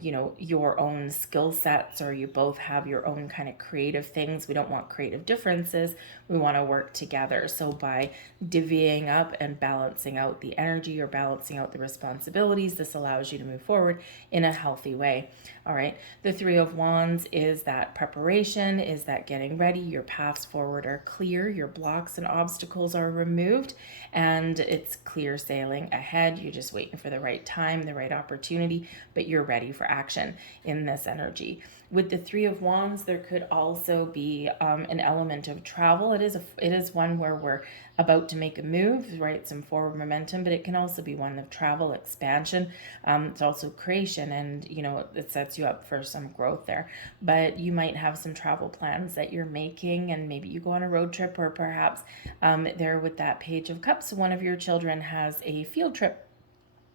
your own skill sets, or you both have your own kind of creative things. We don't want creative differences. We want to work together. So by divvying up and balancing out the energy or balancing out the responsibilities, this allows you to move forward in a healthy way. All right. The Three of Wands is that preparation, is that getting ready. Your paths forward are clear. Your blocks and obstacles are removed, and it's clear sailing ahead. You're just waiting for the right time, the right opportunity, but you're ready for action in this energy. With the Three of Wands, there could also be an element of travel. It is one where we're about to make a move, right? Some forward momentum, but it can also be one of travel, expansion. It's also creation, and it sets you up for some growth there. But you might have some travel plans that you're making, and maybe you go on a road trip, or perhaps there with that Page of Cups, one of your children has a field trip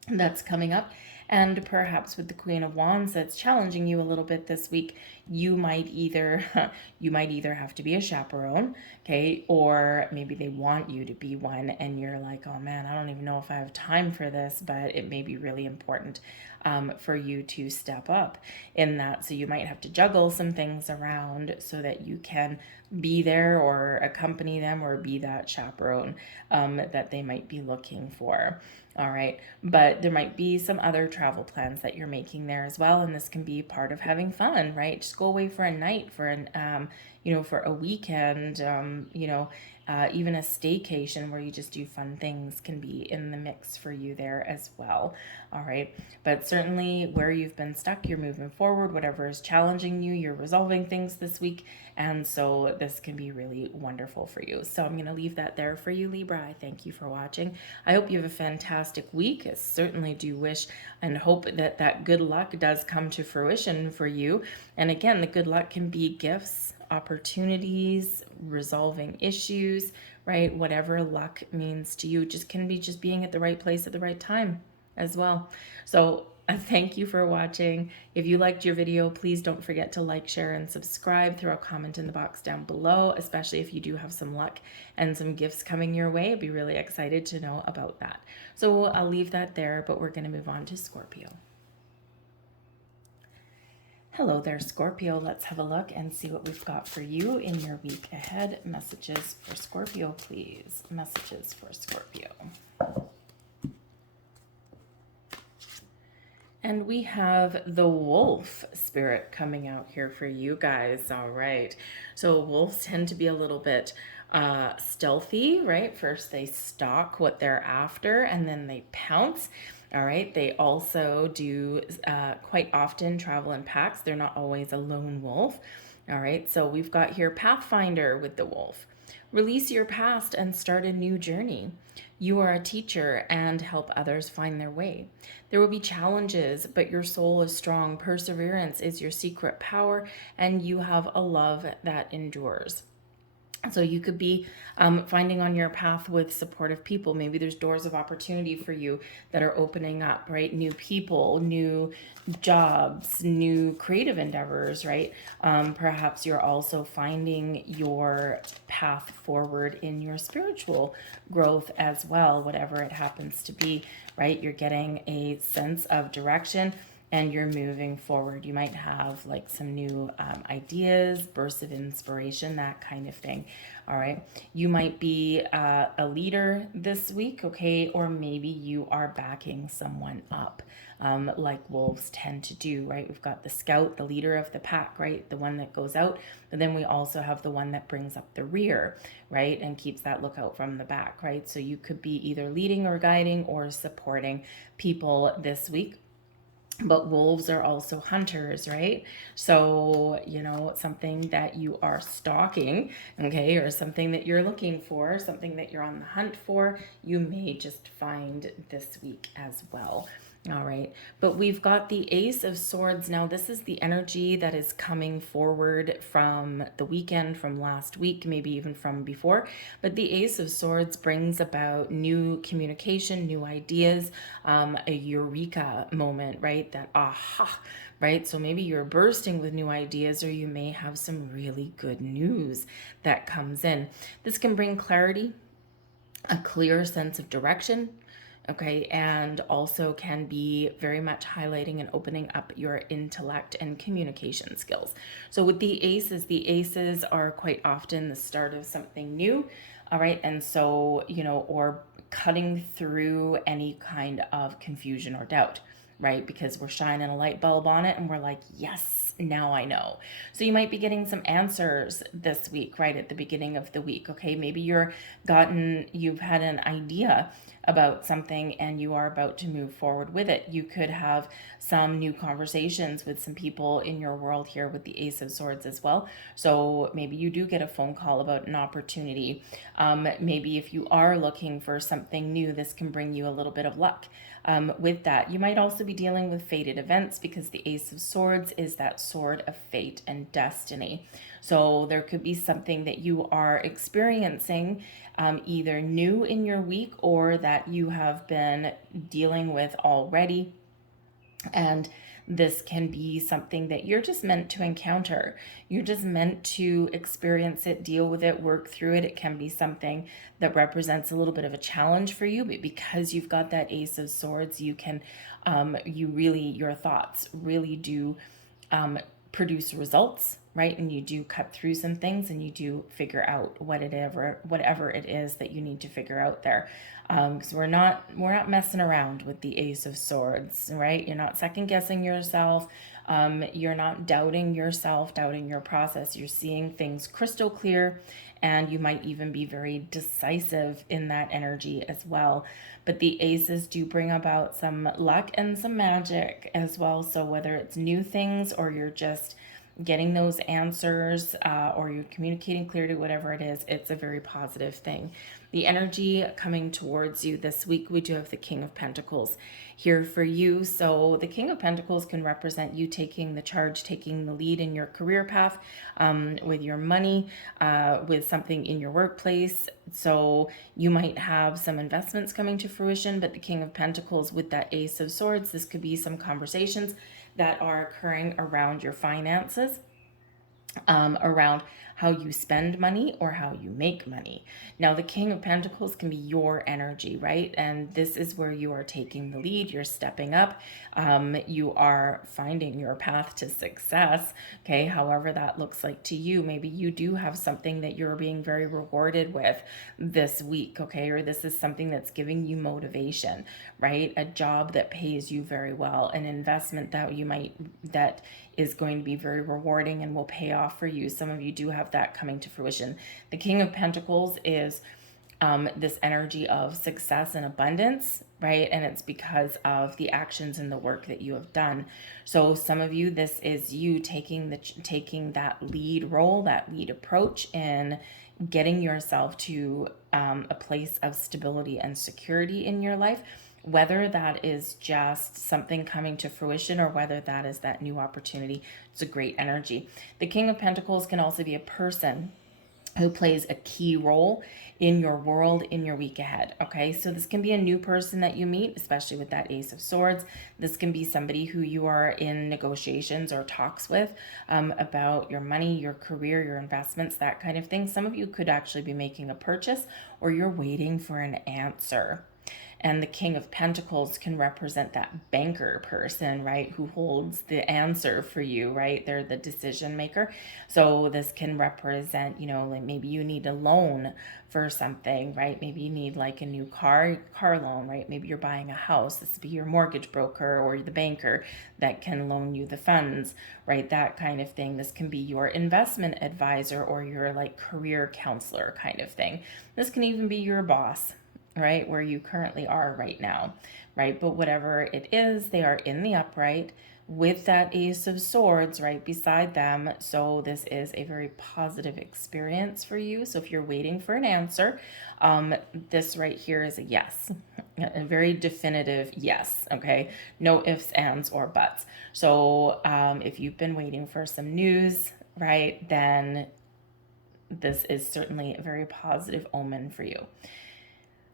that's coming up. And perhaps with the Queen of Wands that's challenging you a little bit this week, you might either have to be a chaperone, okay, or maybe they want you to be one, and you're like, oh man, I don't even know if I have time for this, but it may be really important for you to step up in that. So you might have to juggle some things around so that you can be there or accompany them or be that chaperone that they might be looking for. All right. But there might be some other travel plans that you're making there as well. And this can be part of having fun, right? Just go away for a night, for for a weekend, even a staycation where you just do fun things can be in the mix for you there as well. All right. But certainly where you've been stuck, you're moving forward. Whatever is challenging you, you're resolving things this week. And so this can be really wonderful for you. So I'm going to leave that there for you, Libra. I thank you for watching. I hope you have a fantastic week. I certainly do wish and hope that that good luck does come to fruition for you. And again, the good luck can be gifts, opportunities, resolving issues, right? Whatever luck means to you, just can be just being at the right place at the right time. as well. So thank you for watching. If you liked your video, please don't forget to like, share, and subscribe. Throw a comment in the box down below, especially if you do have some luck and some gifts coming your way. I'd be really excited to know about that. So I'll leave that there, but we're going to move on to Scorpio. Hello there, Scorpio. Let's have a look and see what we've got for you in your week ahead. Messages for Scorpio, please. Messages for Scorpio. And we have the wolf spirit coming out here for you guys. All right. So wolves tend to be a little bit stealthy, right? First they stalk what they're after and then they pounce. All right. They also do quite often travel in packs. They're not always a lone wolf. All right. So we've got here Pathfinder with the wolf. Release your past and start a new journey. You are a teacher and help others find their way. There will be challenges, but your soul is strong. Perseverance is your secret power, and you have a love that endures. So you could be finding on your path with supportive people. Maybe there's doors of opportunity for you that are opening up, right? New people, new jobs, new creative endeavors, right? Perhaps you're also finding your path forward in your spiritual growth as well, whatever it happens to be, right? You're getting a sense of direction and you're moving forward. You might have like some new ideas, bursts of inspiration, that kind of thing. All right. You might be a leader this week, okay? Or maybe you are backing someone up, like wolves tend to do, right? We've got the scout, the leader of the pack, right? The one that goes out. But then we also have the one that brings up the rear, right? And keeps that lookout from the back, right? So you could be either leading or guiding or supporting people this week. But wolves are also hunters, right? So, something that you are stalking, okay, or something that you're looking for, something that you're on the hunt for, you may just find this week as well. All right. But we've got the Ace of Swords. Now, this is the energy that is coming forward from the weekend, from last week, maybe even from before. But the Ace of Swords brings about new communication, new ideas, a eureka moment, right? That aha, right? So maybe you're bursting with new ideas, or you may have some really good news that comes in. This can bring clarity, a clear sense of direction, okay, and also can be very much highlighting and opening up your intellect and communication skills. So with the aces are quite often the start of something new, all right, and so, or cutting through any kind of confusion or doubt, right? Because we're shining a light bulb on it and we're like, yes, now I know. So you might be getting some answers this week, right at the beginning of the week. Okay, maybe you've had an idea about something and you are about to move forward with it. You could have some new conversations with some people in your world here with the Ace of Swords as well. So maybe you do get a phone call about an opportunity. Maybe if you are looking for something new, this can bring you a little bit of luck. With that, you might also be dealing with fated events, because the Ace of Swords is that sword of fate and destiny. So there could be something that you are experiencing, either new in your week or that you have been dealing with already. And this can be something that you're just meant to encounter. You're just meant to experience it, deal with it, work through it. It can be something that represents a little bit of a challenge for you, but because you've got that Ace of Swords, you can, your thoughts really do produce results, right? And you do cut through some things and you do figure out whatever it is that you need to figure out there. Because we're not messing around with the Ace of Swords, right? You're not second guessing yourself. You're not doubting yourself, doubting your process. You're seeing things crystal clear, and you might even be very decisive in that energy as well. But the aces do bring about some luck and some magic as well. So whether it's new things or you're just getting those answers, or you're communicating clearly, whatever it is, it's a very positive thing. The energy coming towards you this week, we do have the King of Pentacles here for you. So the King of Pentacles can represent you taking the charge, taking the lead in your career path, with your money, with something in your workplace. So you might have some investments coming to fruition, but the King of Pentacles with that Ace of Swords, this could be some conversations that are occurring around your finances, around how you spend money or how you make money. Now, the King of Pentacles can be your energy, right? And this is where you are taking the lead, you're stepping up, you are finding your path to success, okay? However that looks like to you. Maybe you do have something that you're being very rewarded with this week, okay? Or this is something that's giving you motivation, right? A job that pays you very well, an investment that that is going to be very rewarding and will pay off for you. Some of you do have that coming to fruition. The King of Pentacles is this energy of success and abundance, right? And it's because of the actions and the work that you have done. So some of you, this is you taking that lead role, that lead approach in getting yourself to a place of stability and security in your life, whether that is just something coming to fruition or whether that is that new opportunity. It's a great energy. The King of Pentacles can also be a person who plays a key role in your world in your week ahead. Okay, so this can be a new person that you meet, especially with that Ace of Swords. This can be somebody who you are in negotiations or talks with about your money, your career, your investments, that kind of thing. Some of you could actually be making a purchase or you're waiting for an answer. And the King of Pentacles can represent that banker person, right? Who holds the answer for you, right? They're the decision maker. So this can represent, like maybe you need a loan for something, right? Maybe you need like a new car loan, right? Maybe you're buying a house. This would be your mortgage broker or the banker that can loan you the funds, right? That kind of thing. This can be your investment advisor or your like career counselor kind of thing. This can even be your boss, right, where you currently are right now, right? But whatever it is, they are in the upright with that Ace of Swords right beside them. So this is a very positive experience for you. So if you're waiting for an answer, this right here is a yes, a very definitive yes, okay? No ifs, ands, or buts. So if you've been waiting for some news, right, then this is certainly a very positive omen for you.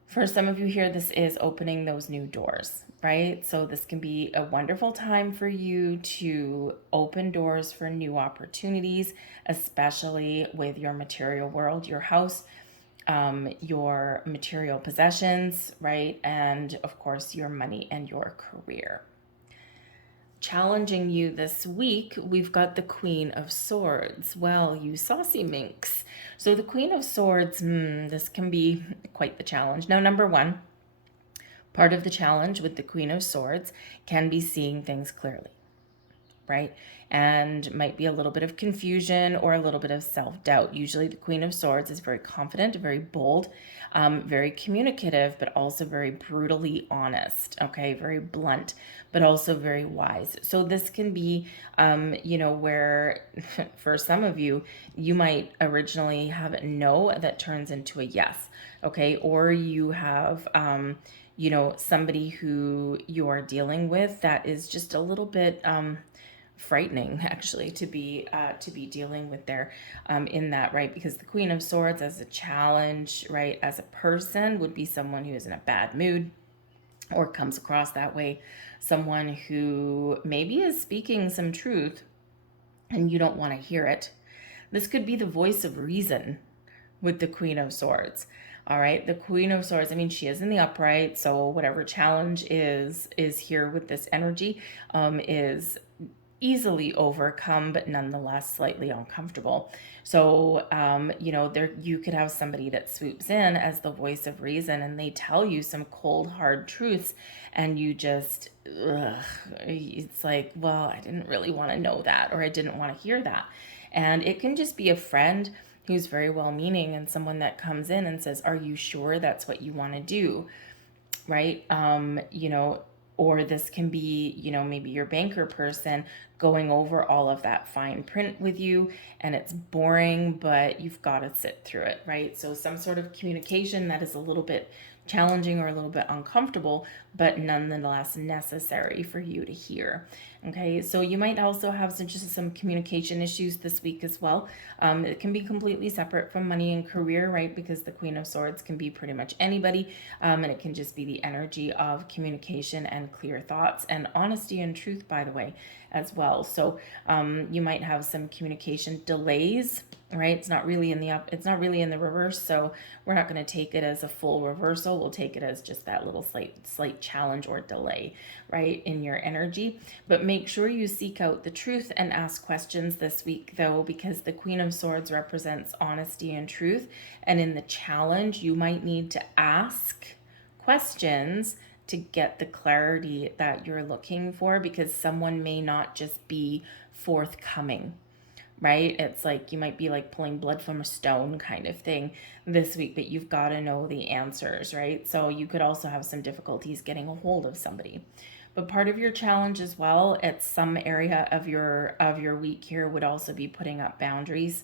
For some of you here, this is opening those new doors, right? So this can be a wonderful time for you to open doors for new opportunities, especially with your material world, your house, your material possessions, right? And of course, your money and your career. Challenging you this week, we've got the Queen of Swords. Well, you saucy minx. So the Queen of Swords, this can be quite the challenge. Now, number one, part of the challenge with the Queen of Swords can be seeing things clearly, right? And might be a little bit of confusion or a little bit of self-doubt. Usually the Queen of Swords is very confident, very bold, very communicative, but also very brutally honest, okay? Very blunt, but also very wise. So this can be, where for some of you, you might originally have a no that turns into a yes, okay? Or you have, somebody who you are dealing with that is just a little bit, frightening actually to be dealing with there in that, right? Because the Queen of Swords as a challenge, right, as a person would be someone who is in a bad mood or comes across that way, someone who maybe is speaking some truth and you don't want to hear it. This could be the voice of reason with the Queen of Swords. All right, the Queen of Swords, I mean, she is in the upright, so whatever challenge is here with this energy is easily overcome, but nonetheless slightly uncomfortable. So, there you could have somebody that swoops in as the voice of reason and they tell you some cold, hard truths and you just, it's like, well, I didn't really want to know that, or I didn't want to hear that. And it can just be a friend who's very well-meaning and someone that comes in and says, are you sure that's what you want to do? Right? Or this can be, you know, maybe your banker person going over all of that fine print with you, and it's boring, but you've got to sit through it, right? So some sort of communication that is a little bit challenging or a little bit uncomfortable, but nonetheless necessary for you to hear. Okay, so you might also have some communication issues this week as well. It can be completely separate from money and career, right? Because the Queen of Swords can be pretty much anybody, and it can just be the energy of communication and clear thoughts and honesty and truth, by the way, as well. So you might have some communication delays, right? It's not really in the reverse, so we're not going to take it as a full reversal. We'll take it as just that little slight challenge or delay, right, in your energy. But make sure you seek out the truth and ask questions this week, though, because the Queen of Swords represents honesty and truth, and in the challenge you might need to ask questions to get the clarity that you're looking for, because someone may not just be forthcoming, right? It's like you might be like pulling blood from a stone kind of thing this week, but you've got to know the answers, right? So you could also have some difficulties getting a hold of somebody. But part of your challenge as well at some area of your week here would also be putting up boundaries.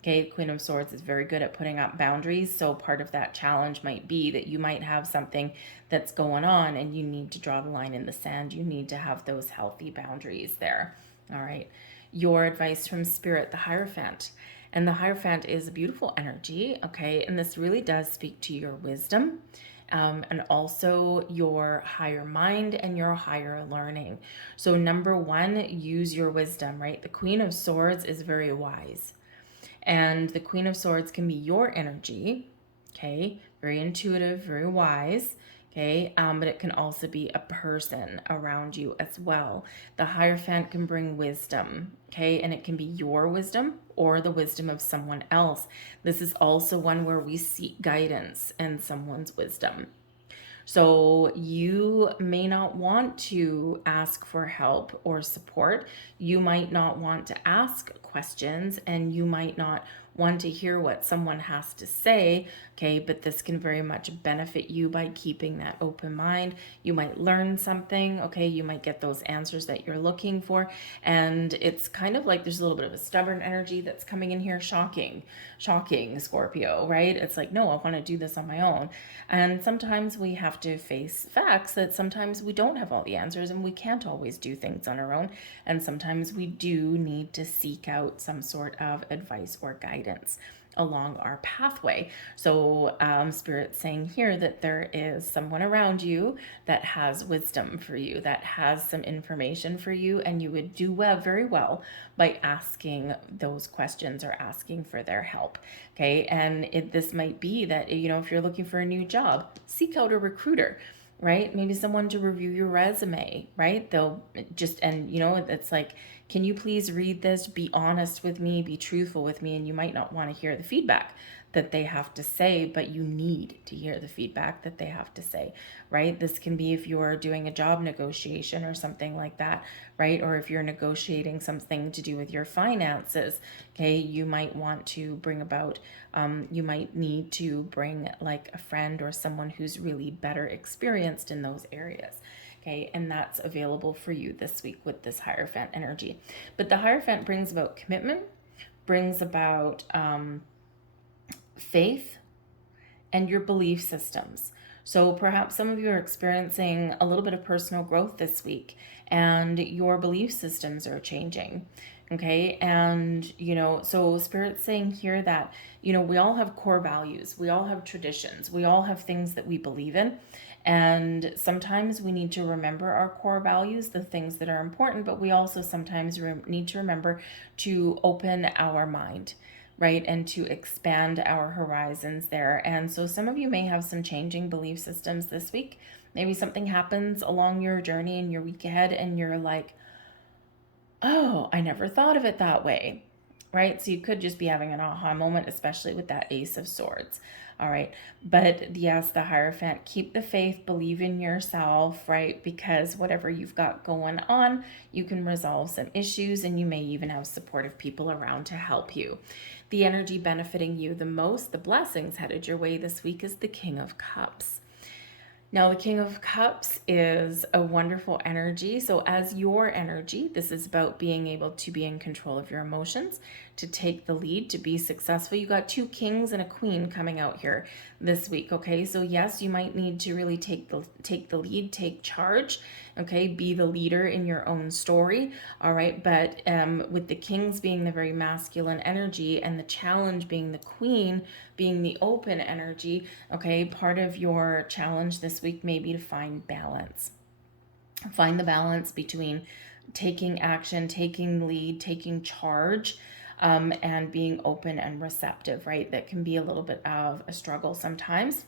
Okay, Queen of Swords is very good at putting up boundaries. So part of that challenge might be that you might have something that's going on and you need to draw the line in the sand. You need to have those healthy boundaries there. All right. Your advice from Spirit, the Hierophant. And the Hierophant is a beautiful energy. Okay. And this really does speak to your wisdom. And also your higher mind and your higher learning. So number one, use your wisdom, right? The Queen of Swords is very wise. And the Queen of Swords can be your energy, okay? Very intuitive, very wise, okay? But it can also be a person around you as well. The Hierophant can bring wisdom, okay? And it can be your wisdom or the wisdom of someone else. This is also one where we seek guidance and someone's wisdom. So you may not want to ask for help or support. You might not want to ask questions, and you might not want to hear what someone has to say, okay? But this can very much benefit you by keeping that open mind. You might learn something, okay? You might get those answers that you're looking for. And it's kind of like there's a little bit of a stubborn energy that's coming in here. Shocking, Scorpio, right? It's like, no, I want to do this on my own. And sometimes we have to face facts that sometimes we don't have all the answers and we can't always do things on our own. And sometimes we do need to seek out some sort of advice or guidance along our pathway. So Spirit's saying here that there is someone around you that has wisdom for you, that has some information for you, and you would do very well by asking those questions or asking for their help. Okay, and this might be that, you know, if you're looking for a new job, seek out a recruiter, right? Maybe someone to review your resume, right? They'll just, and you know, it's like, can you please read this? Be honest with me, be truthful with me. And you might not want to hear the feedback that they have to say, but you need to hear the feedback that they have to say, right? This can be if you're doing a job negotiation or something like that, right? Or if you're negotiating something to do with your finances, okay, you might want to bring about, you might need to bring like a friend or someone who's really better experienced in those areas. Okay, and that's available for you this week with this Hierophant energy. But the Hierophant brings about commitment, brings about faith, and your belief systems. So perhaps some of you are experiencing a little bit of personal growth this week, and your belief systems are changing. Okay, and you know, so Spirit's saying here that, you know, we all have core values, we all have traditions, we all have things that we believe in. And sometimes we need to remember our core values, the things that are important, but we also sometimes need to remember to open our mind, right? And to expand our horizons there. And so some of you may have some changing belief systems this week. Maybe something happens along your journey in your week ahead and you're like, oh, I never thought of it that way, right? So you could just be having an aha moment, especially with that Ace of Swords. All right. But yes, the Hierophant, keep the faith, believe in yourself, right? Because whatever you've got going on, you can resolve some issues, and you may even have supportive people around to help you. The energy benefiting you the most, the blessings headed your way this week, is the King of Cups. Now, the King of Cups is a wonderful energy. So, as your energy, this is about being able to be in control of your emotions, to take the lead, to be successful. You got two kings and a queen coming out here this week. Okay, so yes, you might need to really take the lead, take charge. Okay, be the leader in your own story. All right, but with the kings being the very masculine energy and the challenge being the queen, being the open energy. Okay, part of your challenge this week may be to find balance. Find the balance between taking action, taking lead, taking charge, and being open and receptive, right? That can be a little bit of a struggle sometimes.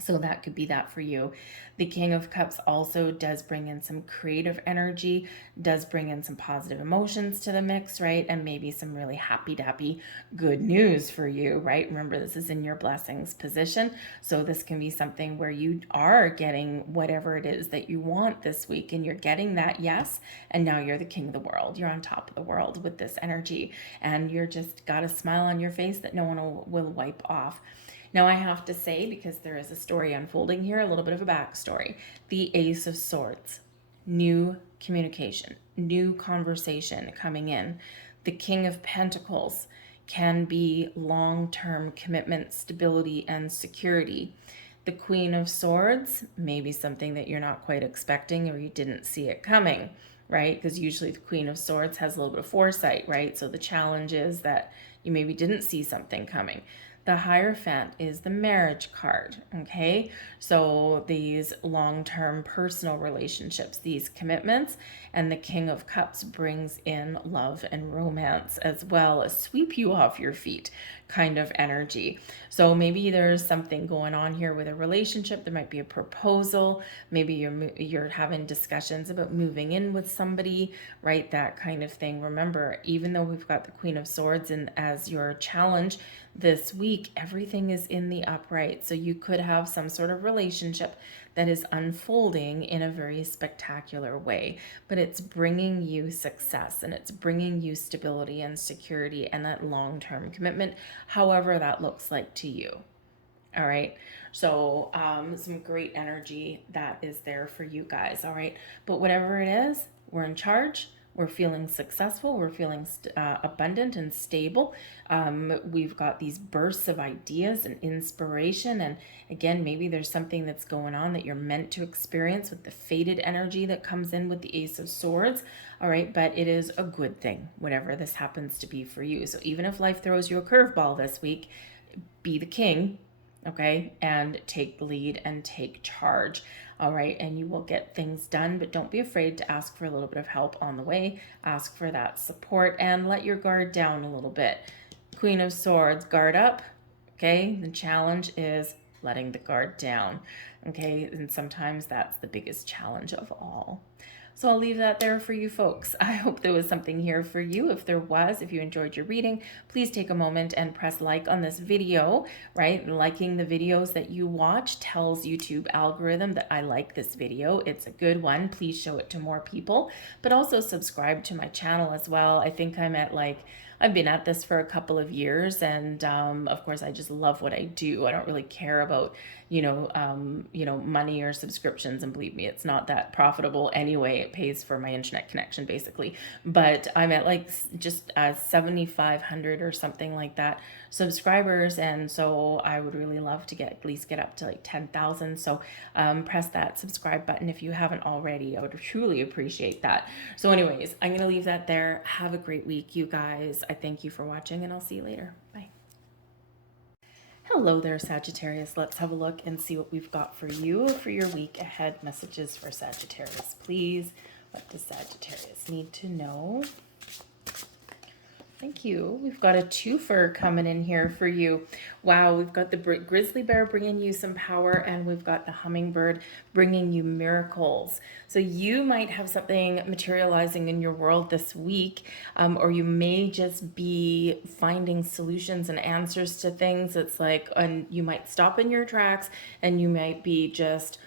So that could be that for you. The King of Cups also does bring in some creative energy, does bring in some positive emotions to the mix, right? And maybe some really happy-dappy good news for you, right? Remember, this is in your blessings position. So this can be something where you are getting whatever it is that you want this week, and you're getting that yes. And now you're the king of the world. You're on top of the world with this energy. And you're just got a smile on your face that no one will wipe off. Now, I have to say, because there is a story unfolding here, a little bit of a backstory. The Ace of Swords, new communication, new conversation coming in. The King of Pentacles can be long-term commitment, stability, and security. The Queen of Swords may be something that you're not quite expecting or you didn't see it coming, right? Because usually the Queen of Swords has a little bit of foresight, right? So the challenge is that you maybe didn't see something coming. The Hierophant is the marriage card, okay? So these long-term personal relationships, these commitments, and the King of Cups brings in love and romance as well, a sweep you off your feet kind of energy. So maybe there's something going on here with a relationship. There might be a proposal. Maybe you're having discussions about moving in with somebody, right? That kind of thing. Remember, even though we've got the Queen of Swords and as your challenge this week, everything is in the upright. So you could have some sort of relationship that is unfolding in a very spectacular way, but it's bringing you success and it's bringing you stability and security and that long-term commitment, however that looks like to you. All right. So some great energy that is there for you guys. All right. But whatever it is, we're in charge. We're feeling successful. We're feeling abundant and stable. We've got these bursts of ideas and inspiration. And again, maybe there's something that's going on that you're meant to experience with the fated energy that comes in with the Ace of Swords. All right. But it is a good thing, whatever this happens to be for you. So even if life throws you a curveball this week, be the king. Okay, and take the lead and take charge. All right, and you will get things done, but don't be afraid to ask for a little bit of help on the way. Ask for that support and let your guard down a little bit. Queen of Swords, guard up. Okay, the challenge is letting the guard down. Okay, and sometimes that's the biggest challenge of all. So I'll leave that there for you folks. I hope there was something here for you. If there was, if you enjoyed your reading, please take a moment and press like on this video, right? Liking the videos that you watch tells YouTube algorithm that I like this video. It's a good one. Please show it to more people, but also subscribe to my channel as well. I think I'm at I've been at this for a couple of years, and of course, I just love what I do. I don't really care about, money or subscriptions, and believe me, it's not that profitable anyway. It pays for my internet connection, basically. But I'm at just 7,500 or something like that subscribers, and so I would really love to at least get up to 10,000. So press that subscribe button if you haven't already. I would truly appreciate that. So anyways, I'm going to leave that there. Have a great week, you guys. I thank you for watching, and I'll see you later. Bye. Hello there, Sagittarius. Let's have a look and see what we've got for you for your week ahead. Messages for Sagittarius, please. What does Sagittarius need to know? Thank you. We've got a twofer coming in here for you. Wow, we've got the grizzly bear bringing you some power, and we've got the hummingbird bringing you miracles. So you might have something materializing in your world this week, or you may just be finding solutions and answers to things. And you might stop in your tracks, and you might be just,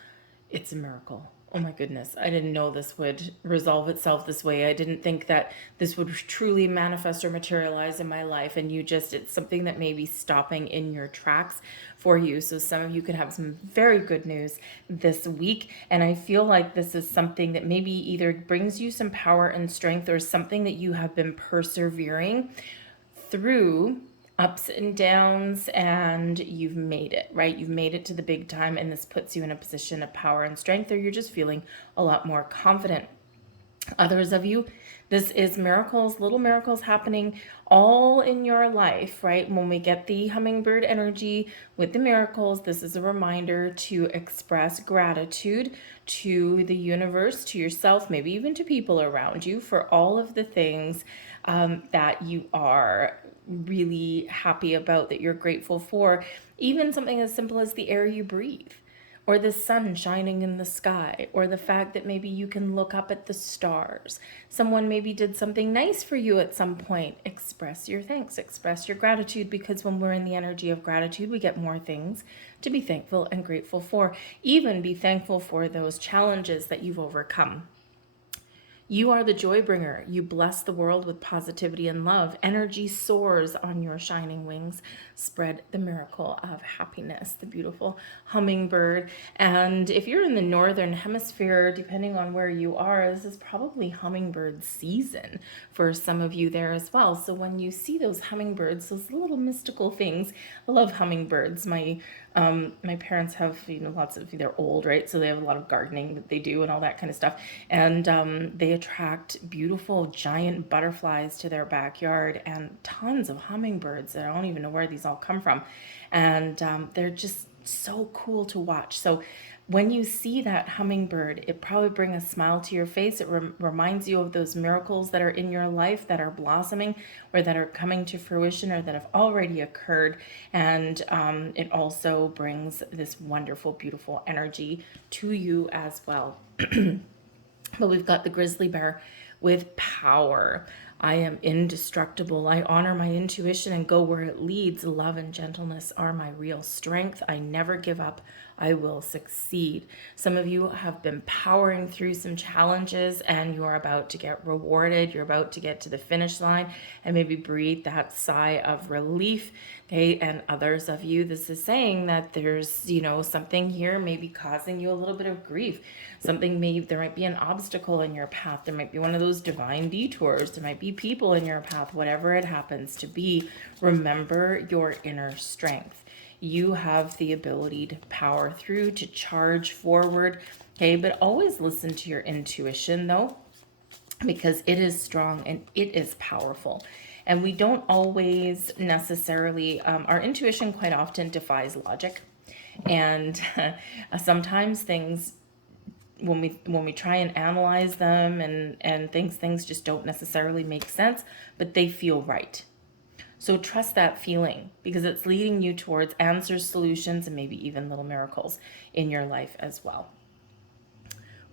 it's a miracle. Oh my goodness. I didn't know this would resolve itself this way. I didn't think that this would truly manifest or materialize in my life. And it's something that may be stopping in your tracks for you. So some of you could have some very good news this week. And I feel like this is something that maybe either brings you some power and strength, or something that you have been persevering through ups and downs, and you've made it, right? You've made it to the big time, and this puts you in a position of power and strength, or you're just feeling a lot more confident. Others of you, this is miracles, little miracles happening all in your life, right? When we get the hummingbird energy with the miracles, this is a reminder to express gratitude to the universe, to yourself, maybe even to people around you, for all of the things that you are really happy about, that you're grateful for. Even something as simple as the air you breathe, or the sun shining in the sky, or the fact that maybe you can look up at the stars. Someone maybe did something nice for you at some point. Express your thanks, express your gratitude, because when we're in the energy of gratitude, we get more things to be thankful and grateful for. Even be thankful for those challenges that you've overcome. You are the joy bringer. You bless the world with positivity and love. Energy soars on your shining wings. Spread the miracle of happiness, the beautiful hummingbird. And if you're in the northern hemisphere, depending on where you are, this is probably hummingbird season for some of you there as well. So when you see those hummingbirds, those little mystical things, I love hummingbirds. My parents have, lots of, they're old, right? So they have a lot of gardening that they do and all that kind of stuff. And they attract beautiful giant butterflies to their backyard, and tons of hummingbirds that I don't even know where these all come from. And they're just so cool to watch. So when you see that hummingbird, it probably brings a smile to your face. It reminds you of those miracles that are in your life, that are blossoming, or that are coming to fruition, or that have already occurred. And it also brings this wonderful, beautiful energy to you as well. But we've got the grizzly bear with power. I am indestructible. I honor my intuition and go where it leads. Love and gentleness are my real strength. I never give up. I will succeed. Some of you have been powering through some challenges, and you're about to get rewarded. You're about to get to the finish line and maybe breathe that sigh of relief. Okay. And others of you, this is saying that there's, something here maybe causing you a little bit of grief. There might be an obstacle in your path. There might be one of those divine detours. There might be people in your path, whatever it happens to be. Remember your inner strength. You have the ability to power through, to charge forward. Okay, but always listen to your intuition though, because it is strong and it is powerful. And we don't always necessarily, our intuition quite often defies logic. And sometimes things, when we try and analyze them and things just don't necessarily make sense, but they feel right. So trust that feeling, because it's leading you towards answers, solutions, and maybe even little miracles in your life as well.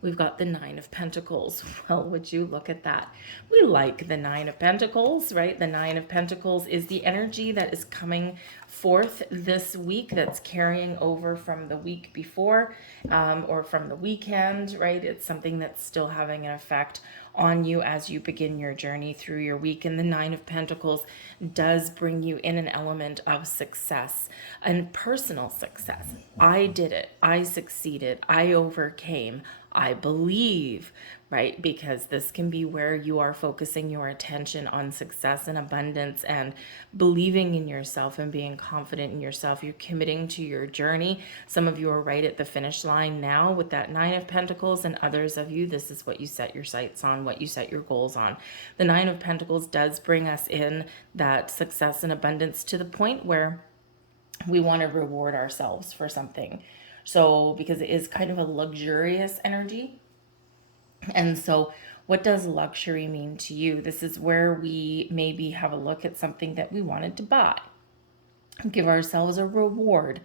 We've got the Nine of Pentacles. Well, would you look at that? We like the Nine of Pentacles, right? The Nine of Pentacles is the energy that is coming forth this week, that's carrying over from the week before, or from the weekend, right? It's something that's still having an effect on you as you begin your journey through your week. And the Nine of Pentacles does bring you in an element of success and personal success. I did it. I succeeded. I overcame. I believe, right? Because this can be where you are focusing your attention on success and abundance and believing in yourself and being confident in yourself. You're committing to your journey. Some of you are right at the finish line now with that Nine of Pentacles, and others of you, this is what you set your sights on, what you set your goals on. The Nine of Pentacles does bring us in that success and abundance to the point where we want to reward ourselves for something. So, because it is kind of a luxurious energy. And so what does luxury mean to you? This is where we maybe have a look at something that we wanted to buy. Give ourselves a reward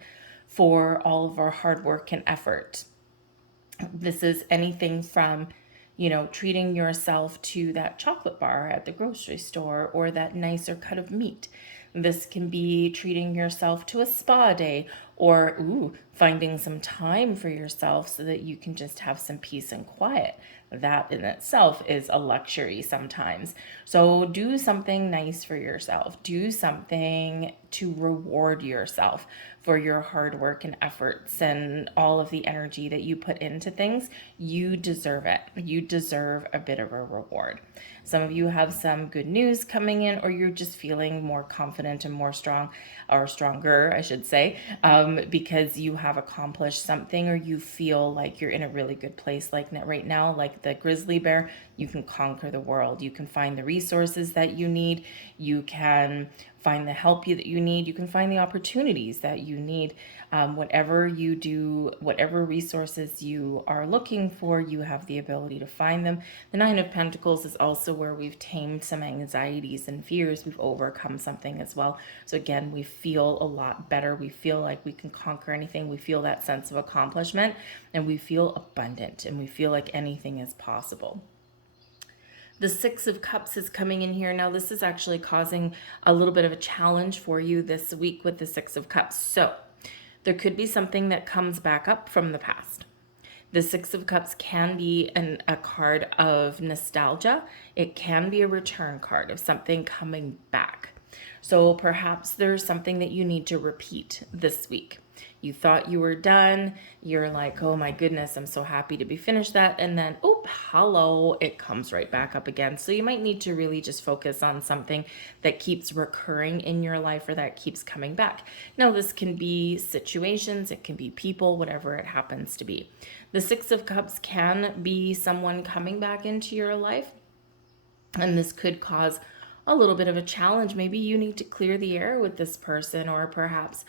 for all of our hard work and effort. This is anything from, treating yourself to that chocolate bar at the grocery store, or that nicer cut of meat. This can be treating yourself to a spa day, or finding some time for yourself so that you can just have some peace and quiet. That in itself is a luxury sometimes. So do something nice for yourself. Do something to reward yourself for your hard work and efforts and all of the energy that you put into things. You deserve it. You deserve a bit of a reward. Some of you have some good news coming in, or you're just feeling more confident and more strong, or stronger, I should say, because you have accomplished something, or you feel like you're in a really good place. Like right now, like the grizzly bear, you can conquer the world. You can find the resources that you need. You can find the help that you need. You can find the opportunities that you need. Whatever you do, whatever resources you are looking for, you have the ability to find them. The Nine of Pentacles is also where we've tamed some anxieties and fears. We've overcome something as well. So again, we feel a lot better. We feel like we can conquer anything. We feel that sense of accomplishment, and we feel abundant, and we feel like anything is possible. The Six of Cups is coming in here. Now, this is actually causing a little bit of a challenge for you this week with the Six of Cups. So there could be something that comes back up from the past. The Six of Cups can be a card of nostalgia. It can be a return card of something coming back. So perhaps there's something that you need to repeat this week. You thought you were done. You're like, oh my goodness, I'm so happy to be finished that. And then, hello, it comes right back up again. So you might need to really just focus on something that keeps recurring in your life, or that keeps coming back. Now, this can be situations, it can be people, whatever it happens to be. The Six of Cups can be someone coming back into your life, and this could cause a little bit of a challenge. Maybe you need to clear the air with this person, or perhaps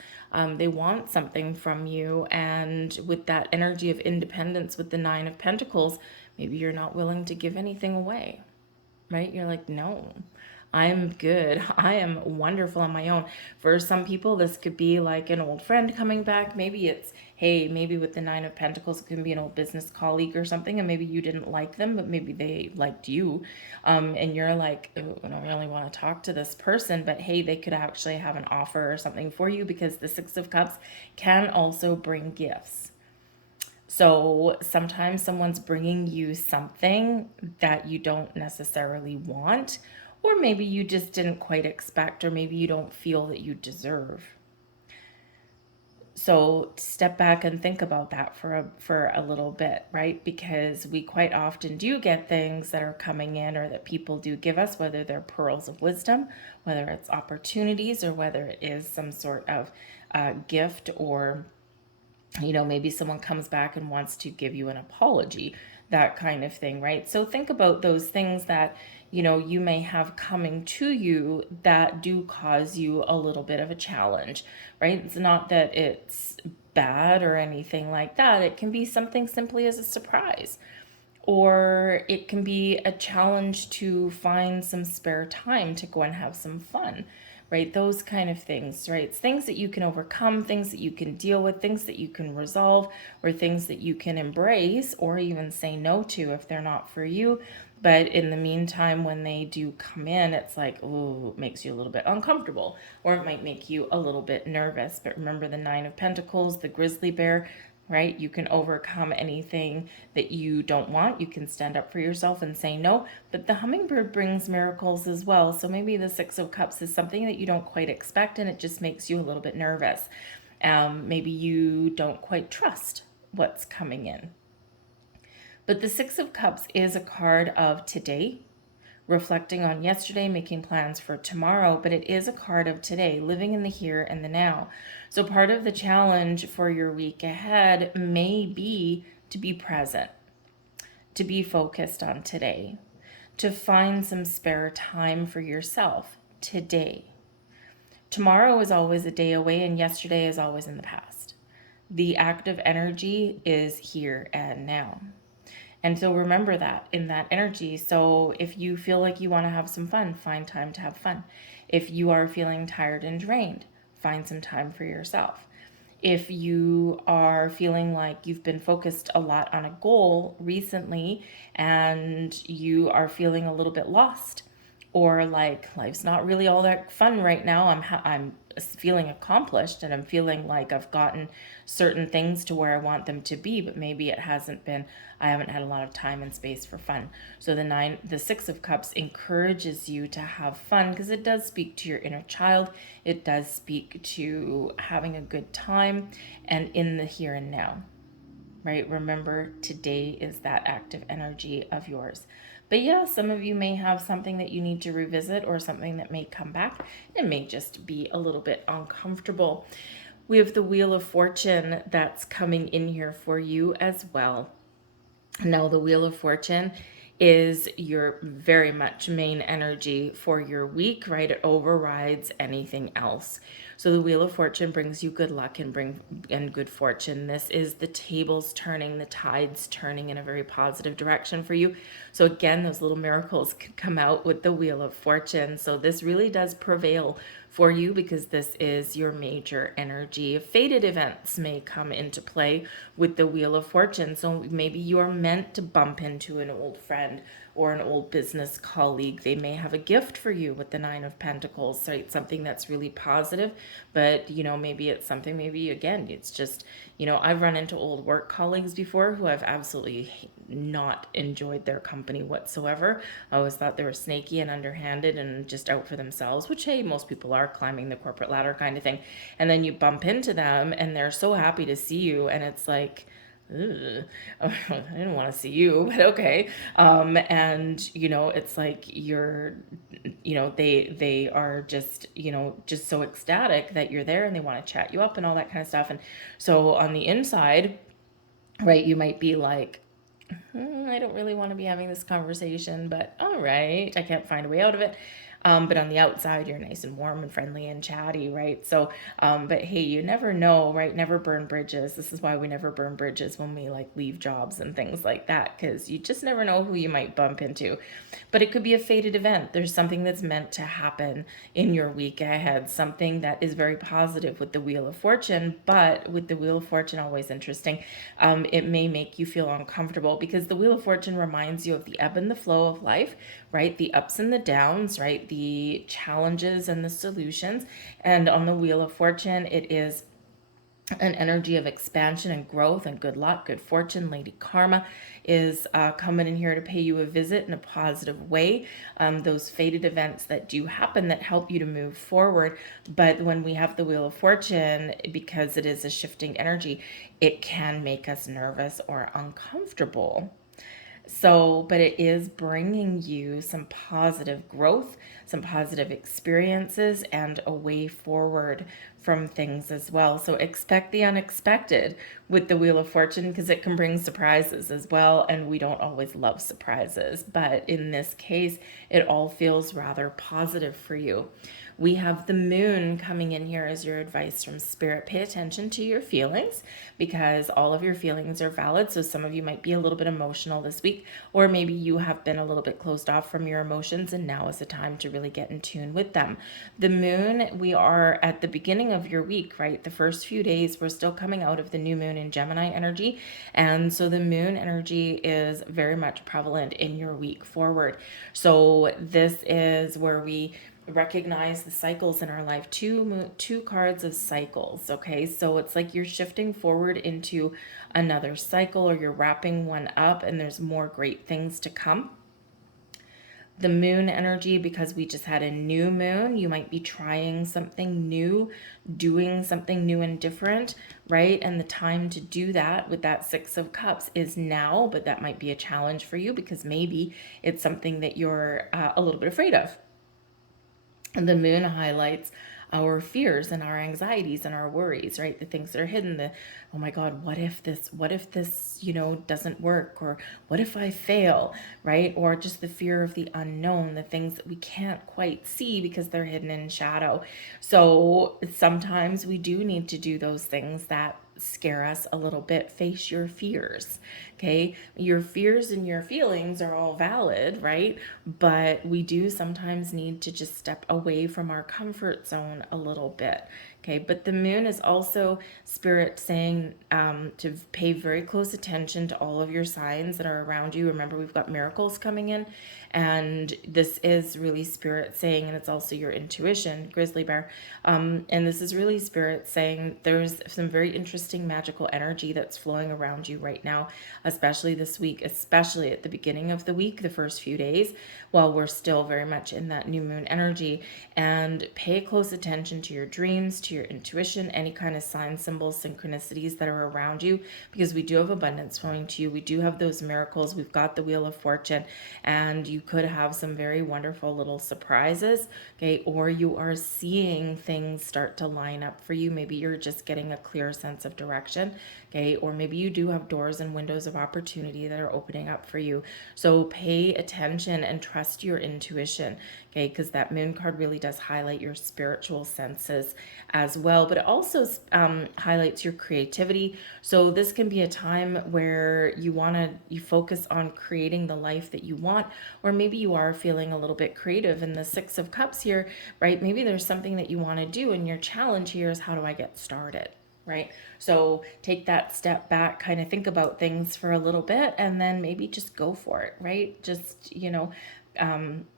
they want something from you. And with that energy of independence with the Nine of Pentacles, maybe you're not willing to give anything away, right? You're like, no, I'm good. I am wonderful on my own. For some people, this could be like an old friend coming back. Maybe it's, hey, maybe with the Nine of Pentacles, it can be an old business colleague or something, and maybe you didn't like them, but maybe they liked you. And you're like, oh, I don't really want to talk to this person, but hey, they could actually have an offer or something for you, because the Six of Cups can also bring gifts. So sometimes someone's bringing you something that you don't necessarily want, or maybe you just didn't quite expect, or maybe you don't feel that you deserve. So step back and think about that for a little bit, right? Because we quite often do get things that are coming in, or that people do give us, whether they're pearls of wisdom, whether it's opportunities, or whether it is some sort of gift, or maybe someone comes back and wants to give you an apology, that kind of thing, right? So think about those things that, you may have coming to you that do cause you a little bit of a challenge, right? It's not that it's bad or anything like that. It can be something simply as a surprise, or it can be a challenge to find some spare time to go and have some fun, right? Those kind of things, right? It's things that you can overcome, things that you can deal with, things that you can resolve, or things that you can embrace, or even say no to if they're not for you. But in the meantime, when they do come in, it's like, ooh, it makes you a little bit uncomfortable, or it might make you a little bit nervous. But remember the Nine of Pentacles, the grizzly bear, right? You can overcome anything that you don't want. You can stand up for yourself and say no. But the hummingbird brings miracles as well. So maybe the Six of Cups is something that you don't quite expect, and it just makes you a little bit nervous. Maybe you don't quite trust what's coming in. But the Six of Cups is a card of today, reflecting on yesterday, making plans for tomorrow, but it is a card of today, living in the here and the now. So part of the challenge for your week ahead may be to be present, to be focused on today, to find some spare time for yourself today. Tomorrow is always a day away, and yesterday is always in the past. The active energy is here and now. And so remember that in that energy. So if you feel like you want to have some fun, find time to have fun. If you are feeling tired and drained, find some time for yourself. If you are feeling like you've been focused a lot on a goal recently and you are feeling a little bit lost, or like life's not really all that fun right now, I'm feeling accomplished, and I'm feeling like I've gotten certain things to where I want them to be, but maybe it hasn't been, I haven't had a lot of time and space for fun. So the 6 of Cups encourages you to have fun, because it does speak to your inner child. It does speak to having a good time and in the here and now, right? Remember, today is that active energy of yours. But yeah, some of you may have something that you need to revisit, or something that may come back. It may just be a little bit uncomfortable. We have the Wheel of Fortune that's coming in here for you as well. Now, the Wheel of Fortune is your very much main energy for your week, right? It overrides anything else. So the Wheel of Fortune brings you good luck and good fortune. This is the tables turning, the tides turning in a very positive direction for you. So again, those little miracles could come out with the Wheel of Fortune. So this really does prevail for you, because this is your major energy. Fated events may come into play with the Wheel of Fortune. So maybe you're meant to bump into an old friend or an old business colleague. They may have a gift for you with the 9 of Pentacles, right? Something that's really positive, but maybe it's something, maybe again, it's just, I've run into old work colleagues before who I've absolutely not enjoyed their company whatsoever. I always thought they were snaky and underhanded and just out for themselves, which, hey, most people are, climbing the corporate ladder kind of thing. And then you bump into them and they're so happy to see you, and it's like, ugh, I didn't want to see you, but okay. And it's like they are just, just so ecstatic that you're there, and they want to chat you up and all that kind of stuff. And so on the inside, right, you might be like, I don't really want to be having this conversation, but all right, I can't find a way out of it. But on the outside, you're nice and warm and friendly and chatty, right? So, but hey, you never know, right? Never burn bridges. This is why we never burn bridges when we leave jobs and things like that, because you just never know who you might bump into. But it could be a fated event. There's something that's meant to happen in your week ahead, something that is very positive with the Wheel of Fortune. But with the Wheel of Fortune, always interesting, it may make you feel uncomfortable, because the Wheel of Fortune reminds you of the ebb and the flow of life, right? The ups and the downs, right? The challenges and the solutions. And on the Wheel of Fortune, it is an energy of expansion and growth and good luck, good fortune. Lady Karma is coming in here to pay you a visit in a positive way. Those fated events that do happen that help you to move forward. But when we have the Wheel of Fortune, because it is a shifting energy, it can make us nervous or uncomfortable. So, but it is bringing you some positive growth, some positive experiences, and a way forward from things as well. So expect the unexpected with the Wheel of Fortune, because it can bring surprises as well. And we don't always love surprises, but in this case, it all feels rather positive for you. We have the moon coming in here as your advice from Spirit. Pay attention to your feelings, because all of your feelings are valid. So some of you might be a little bit emotional this week, or maybe you have been a little bit closed off from your emotions, and now is the time to really get in tune with them. The moon, we are at the beginning of your week, right? The first few days, we're still coming out of the new moon in Gemini energy. And so the moon energy is very much prevalent in your week forward. So this is where we recognize the cycles in our life. Two cards of cycles. Okay, so it's like you're shifting forward into another cycle, or you're wrapping one up, and there's more great things to come. The moon energy, because we just had a new moon, you might be trying something new, doing something new and different, right? And the time to do that with that 6 of Cups is now, but that might be a challenge for you, because maybe it's something that you're a little bit afraid of. And the moon highlights our fears and our anxieties and our worries, right? The things that are hidden, oh my God, what if this, doesn't work? Or what if I fail, right? Or just the fear of the unknown, the things that we can't quite see because they're hidden in shadow. So sometimes we do need to do those things that scare us a little bit. Face your fears, Okay, your fears and your feelings are all valid, right? But we do sometimes need to just step away from our comfort zone a little bit. Okay, but the moon is also spirit saying to pay very close attention to all of your signs that are around you. Remember, we've got miracles coming in, and this is really spirit saying, and it's also your intuition, grizzly bear. And this is really spirit saying there's some very interesting magical energy that's flowing around you right now, especially this week, especially at the beginning of the week, the first few days, while we're still very much in that new moon energy. And pay close attention to your dreams, to your intuition, any kind of signs, symbols, synchronicities that are around you, because we do have abundance flowing to you. We do have those miracles. We've got the Wheel of Fortune, and you could have some very wonderful little surprises, okay? Or you are seeing things start to line up for you. Maybe you're just getting a clear sense of direction, okay? Or maybe you do have doors and windows of opportunity that are opening up for you. So pay attention and trust your intuition, okay? Because that moon card really does highlight your spiritual senses as well, but it also highlights your creativity. So this can be a time where you focus on creating the life that you want, or maybe you are feeling a little bit creative. In the Six of Cups here, right? Maybe there's something that you want to do, and your challenge here is, how do I get started? Right? So take that step back, kind of think about things for a little bit, and then maybe just go for it, right? Just,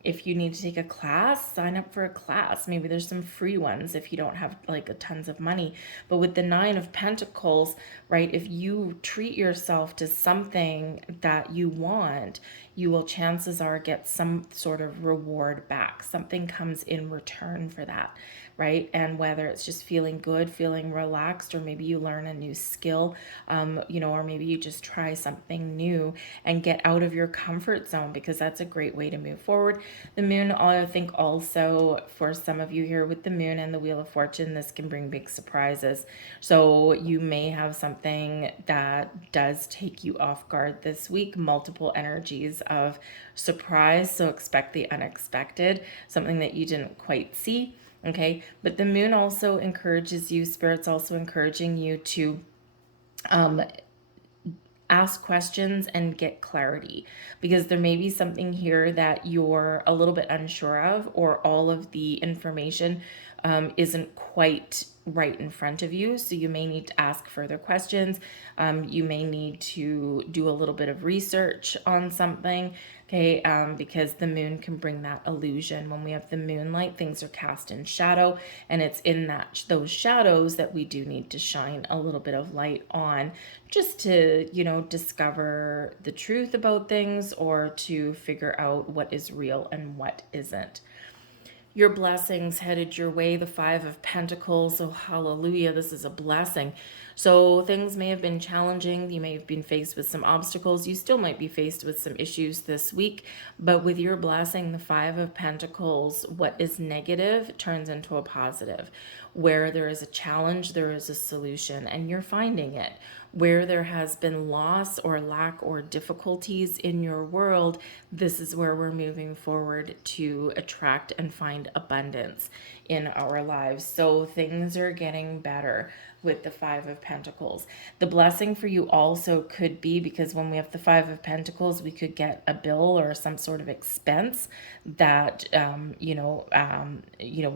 if you need to take a class, sign up for a class. Maybe there's some free ones if you don't have like a tons of money. But with the Nine of Pentacles, right, if you treat yourself to something that you want, you will, chances are, get some sort of reward back. Something comes in return for that, right? And whether it's just feeling good, feeling relaxed, or maybe you learn a new skill, or maybe you just try something new and get out of your comfort zone, because that's a great way to move forward. The moon, I think also for some of you here with the moon and the Wheel of Fortune, this can bring big surprises. So you may have something that does take you off guard this week, multiple energies of surprise. So expect the unexpected, something that you didn't quite see. Okay, but the moon also encourages you, spirit's also encouraging you to ask questions and get clarity, because there may be something here that you're a little bit unsure of, or all of the information isn't quite right in front of you. So you may need to ask further questions. You may need to do a little bit of research on something, okay? Because the moon can bring that illusion. When we have the moonlight, things are cast in shadow, and it's in those shadows that we do need to shine a little bit of light on, just to, discover the truth about things, or to figure out what is real and what isn't. Your blessings headed your way, the Five of Pentacles. Oh, hallelujah, this is a blessing. So things may have been challenging. You may have been faced with some obstacles. You still might be faced with some issues this week. But with your blessing, the Five of Pentacles, what is negative turns into a positive. Where there is a challenge, there is a solution, and you're finding it. Where there has been loss or lack or difficulties in your world, this is where we're moving forward to attract and find abundance in our lives. So things are getting better with the Five of Pentacles. The blessing for you also could be, because when we have the Five of Pentacles, we could get a bill or some sort of expense that,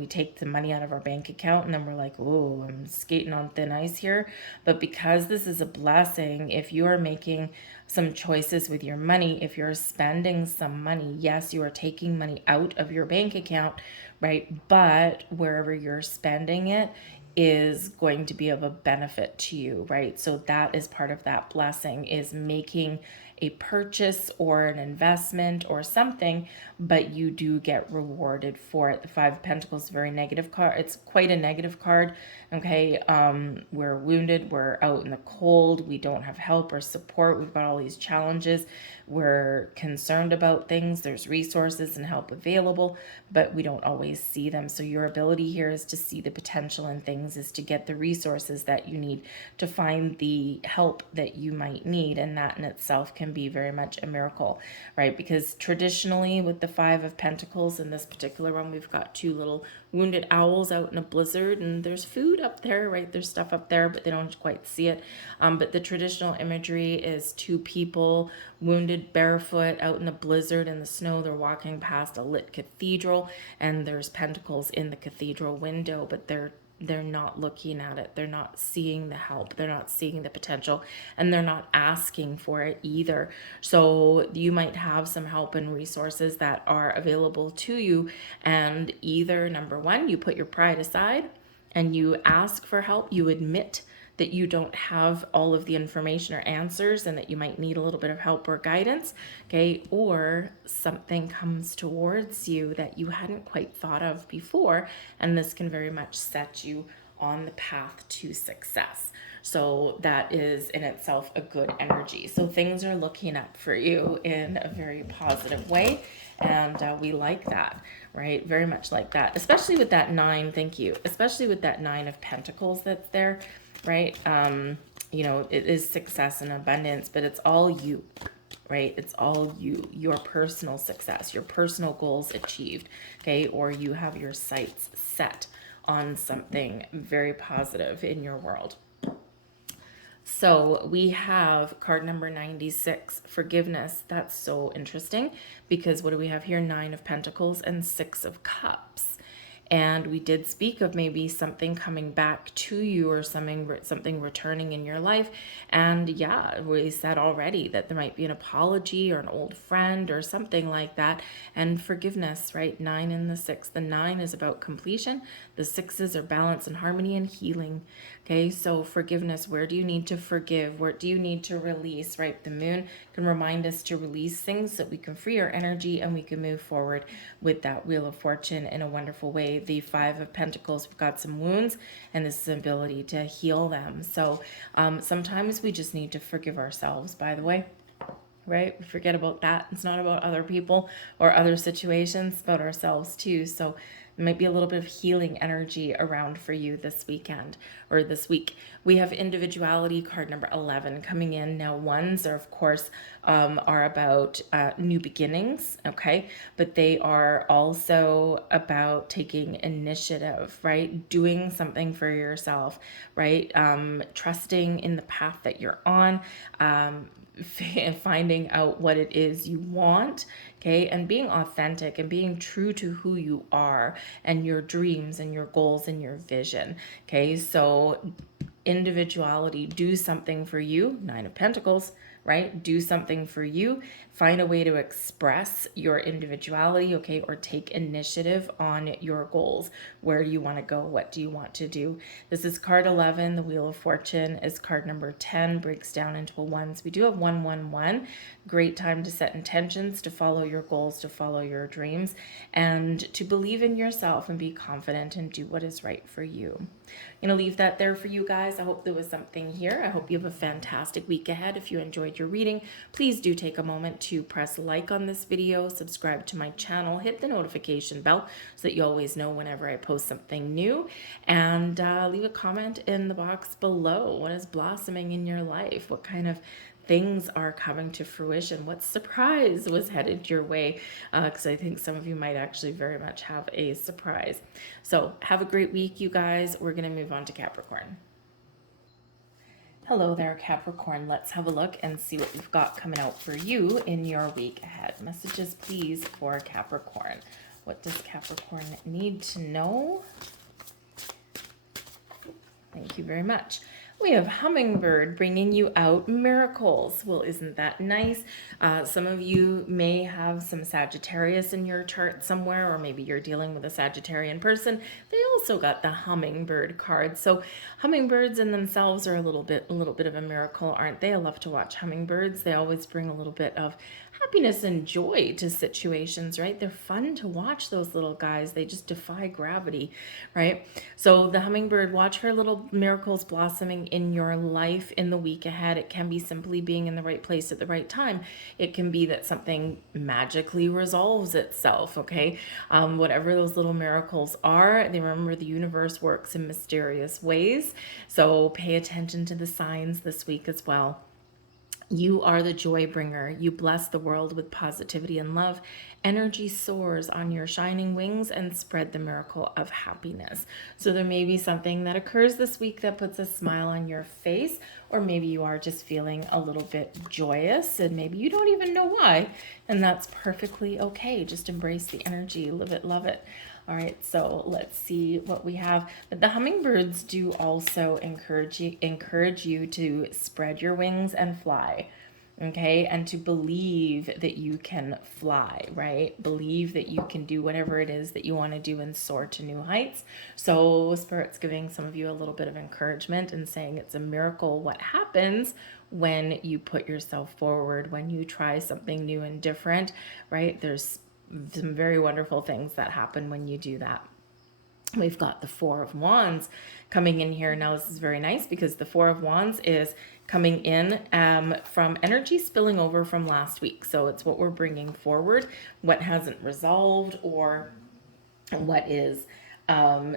we take the money out of our bank account, and then we're like, oh, I'm skating on thin ice here. But because this is a blessing, if you are making some choices with your money, if you're spending some money, yes, you are taking money out of your bank account, right? But wherever you're spending it is going to be of a benefit to you, right? So that is part of that blessing, is making a purchase or an investment or something, but you do get rewarded for it. The Five of Pentacles is a very negative card. It's quite a negative card. Okay. We're wounded. We're out in the cold. We don't have help or support. We've got all these challenges. we're concerned about things. There's resources and help available, but we don't always see them. So your ability here is to see the potential in things, is to get the resources that you need, to find the help that you might need. And that in itself can be very much a miracle, right? Because traditionally with the Five of Pentacles, in this particular one, we've got two little wounded owls out in a blizzard, and there's food up there, right? There's stuff up there, but they don't quite see it. But the traditional imagery is two people wounded barefoot out in the blizzard in the snow. They're walking past a lit cathedral, and there's pentacles in the cathedral window, but they're not looking at it. They're not seeing the help. They're not seeing the potential, and they're not asking for it either. So you might have some help and resources that are available to you. And either, number one, you put your pride aside and you ask for help. You admit that you don't have all of the information or answers, and that you might need a little bit of help or guidance, okay? Or something comes towards you that you hadn't quite thought of before, and this can very much set you on the path to success. So that is in itself a good energy. So things are looking up for you in a very positive way, and we like that, right? Very much like that, especially with that nine. Thank you. Especially with that Nine of Pentacles that's there, right? You know, it is success and abundance, but it's all you, right? It's all you, your personal success, your personal goals achieved, okay? Or you have your sights set on something very positive in your world. So we have card number 96, forgiveness. That's so interesting, because what do we have here? Nine of Pentacles and Six of Cups. And we did speak of maybe something coming back to you, or something returning in your life. And yeah, we said already that there might be an apology or an old friend or something like that. And forgiveness, right? Nine and the six. The nine is about completion. The sixes are balance and harmony and healing. Okay, so forgiveness. Where do you need to forgive? Where do you need to release, right? The moon can remind us to release things so that we can free our energy and we can move forward with that Wheel of Fortune in a wonderful way. The Five of Pentacles, we've got some wounds, and this is the ability to heal them. So sometimes we just need to forgive ourselves, by the way, right? We forget about that. It's not about other people or other situations, it's about ourselves too. So there might be a little bit of healing energy around for you this weekend or this week. We have individuality, card number 11 coming in. Now, ones are, of course, are about new beginnings, okay? But they are also about taking initiative, right? Doing something for yourself, right? Trusting in the path that you're on, finding out what it is you want, okay, and being authentic and being true to who you are and your dreams and your goals and your vision, okay? So individuality, do something for you. Nine of Pentacles, right? Do something for you. Find a way to express your individuality, okay, or take initiative on your goals. Where do you want to go? What do you want to do? This is card 11. The Wheel of Fortune is card number 10, breaks down into a ones. We do have 111. Great time to set intentions, to follow your goals, to follow your dreams, and to believe in yourself and be confident and do what is right for you. I'm going to leave that there for you guys. I hope there was something here. I hope you have a fantastic week ahead. If you enjoyed your reading, please do take a moment to press like on this video, subscribe to my channel, hit the notification bell so that you always know whenever I post something new, and leave a comment in the box below. What is blossoming in your life? What kind of things are coming to fruition? What surprise was headed your way? Because I think some of you might actually very much have a surprise. So have a great week, you guys. We're going to move on to Capricorn. Hello there, Capricorn. Let's have a look and see what we've got coming out for you in your week ahead. Messages, please, for Capricorn. What does Capricorn need to know? Thank you very much. We have Hummingbird bringing you out miracles. Well, isn't that nice? Some of you may have some Sagittarius in your chart somewhere, or maybe you're dealing with a Sagittarian person. They also got the Hummingbird card. So hummingbirds in themselves are a little bit of a miracle, aren't they? I love to watch hummingbirds. They always bring a little bit of happiness and joy to situations, right? They're fun to watch, those little guys. They just defy gravity, right? So the hummingbird, watch her little miracles blossoming in your life in the week ahead. It can be simply being in the right place at the right time. It can be that something magically resolves itself, okay? Whatever those little miracles are, they remember the universe works in mysterious ways. So pay attention to the signs this week as well. You are the joy bringer. You bless the world with positivity and love. Energy soars on your shining wings and spread the miracle of happiness. So there may be something that occurs this week that puts a smile on your face, or maybe you are just feeling a little bit joyous and maybe you don't even know why. And that's perfectly okay. Just embrace the energy, live it, love it. All right, so let's see what we have. The hummingbirds do also encourage you to spread your wings and fly, okay? And to believe that you can fly, right? Believe that you can do whatever it is that you want to do and soar to new heights. So Spirit's giving some of you a little bit of encouragement and saying it's a miracle what happens when you put yourself forward, when you try something new and different, right? There's some very wonderful things that happen when you do that. We've got the Four of Wands coming in here. Now, this is very nice because the Four of Wands is coming in from energy spilling over from last week. So it's what we're bringing forward, what hasn't resolved, or what is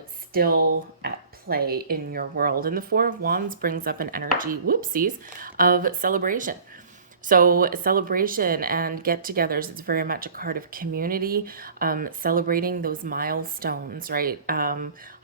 still at play in your world. And the Four of Wands brings up an energy, whoopsies, of celebration. So celebration and get-togethers, it's very much a card of community, celebrating those milestones, right?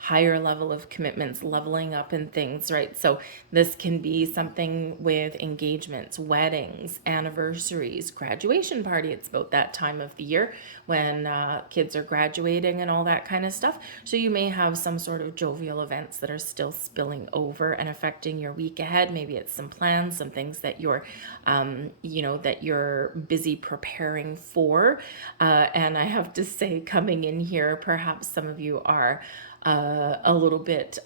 Higher level of commitments, leveling up in things, right? So this can be something with engagements, weddings, anniversaries, graduation party. It's about that time of the year when kids are graduating and all that kind of stuff. So you may have some sort of jovial events that are still spilling over and affecting your week ahead. Maybe it's some plans, some things that you're that you're busy preparing for. And I have to say, coming in here, perhaps some of you are a little bit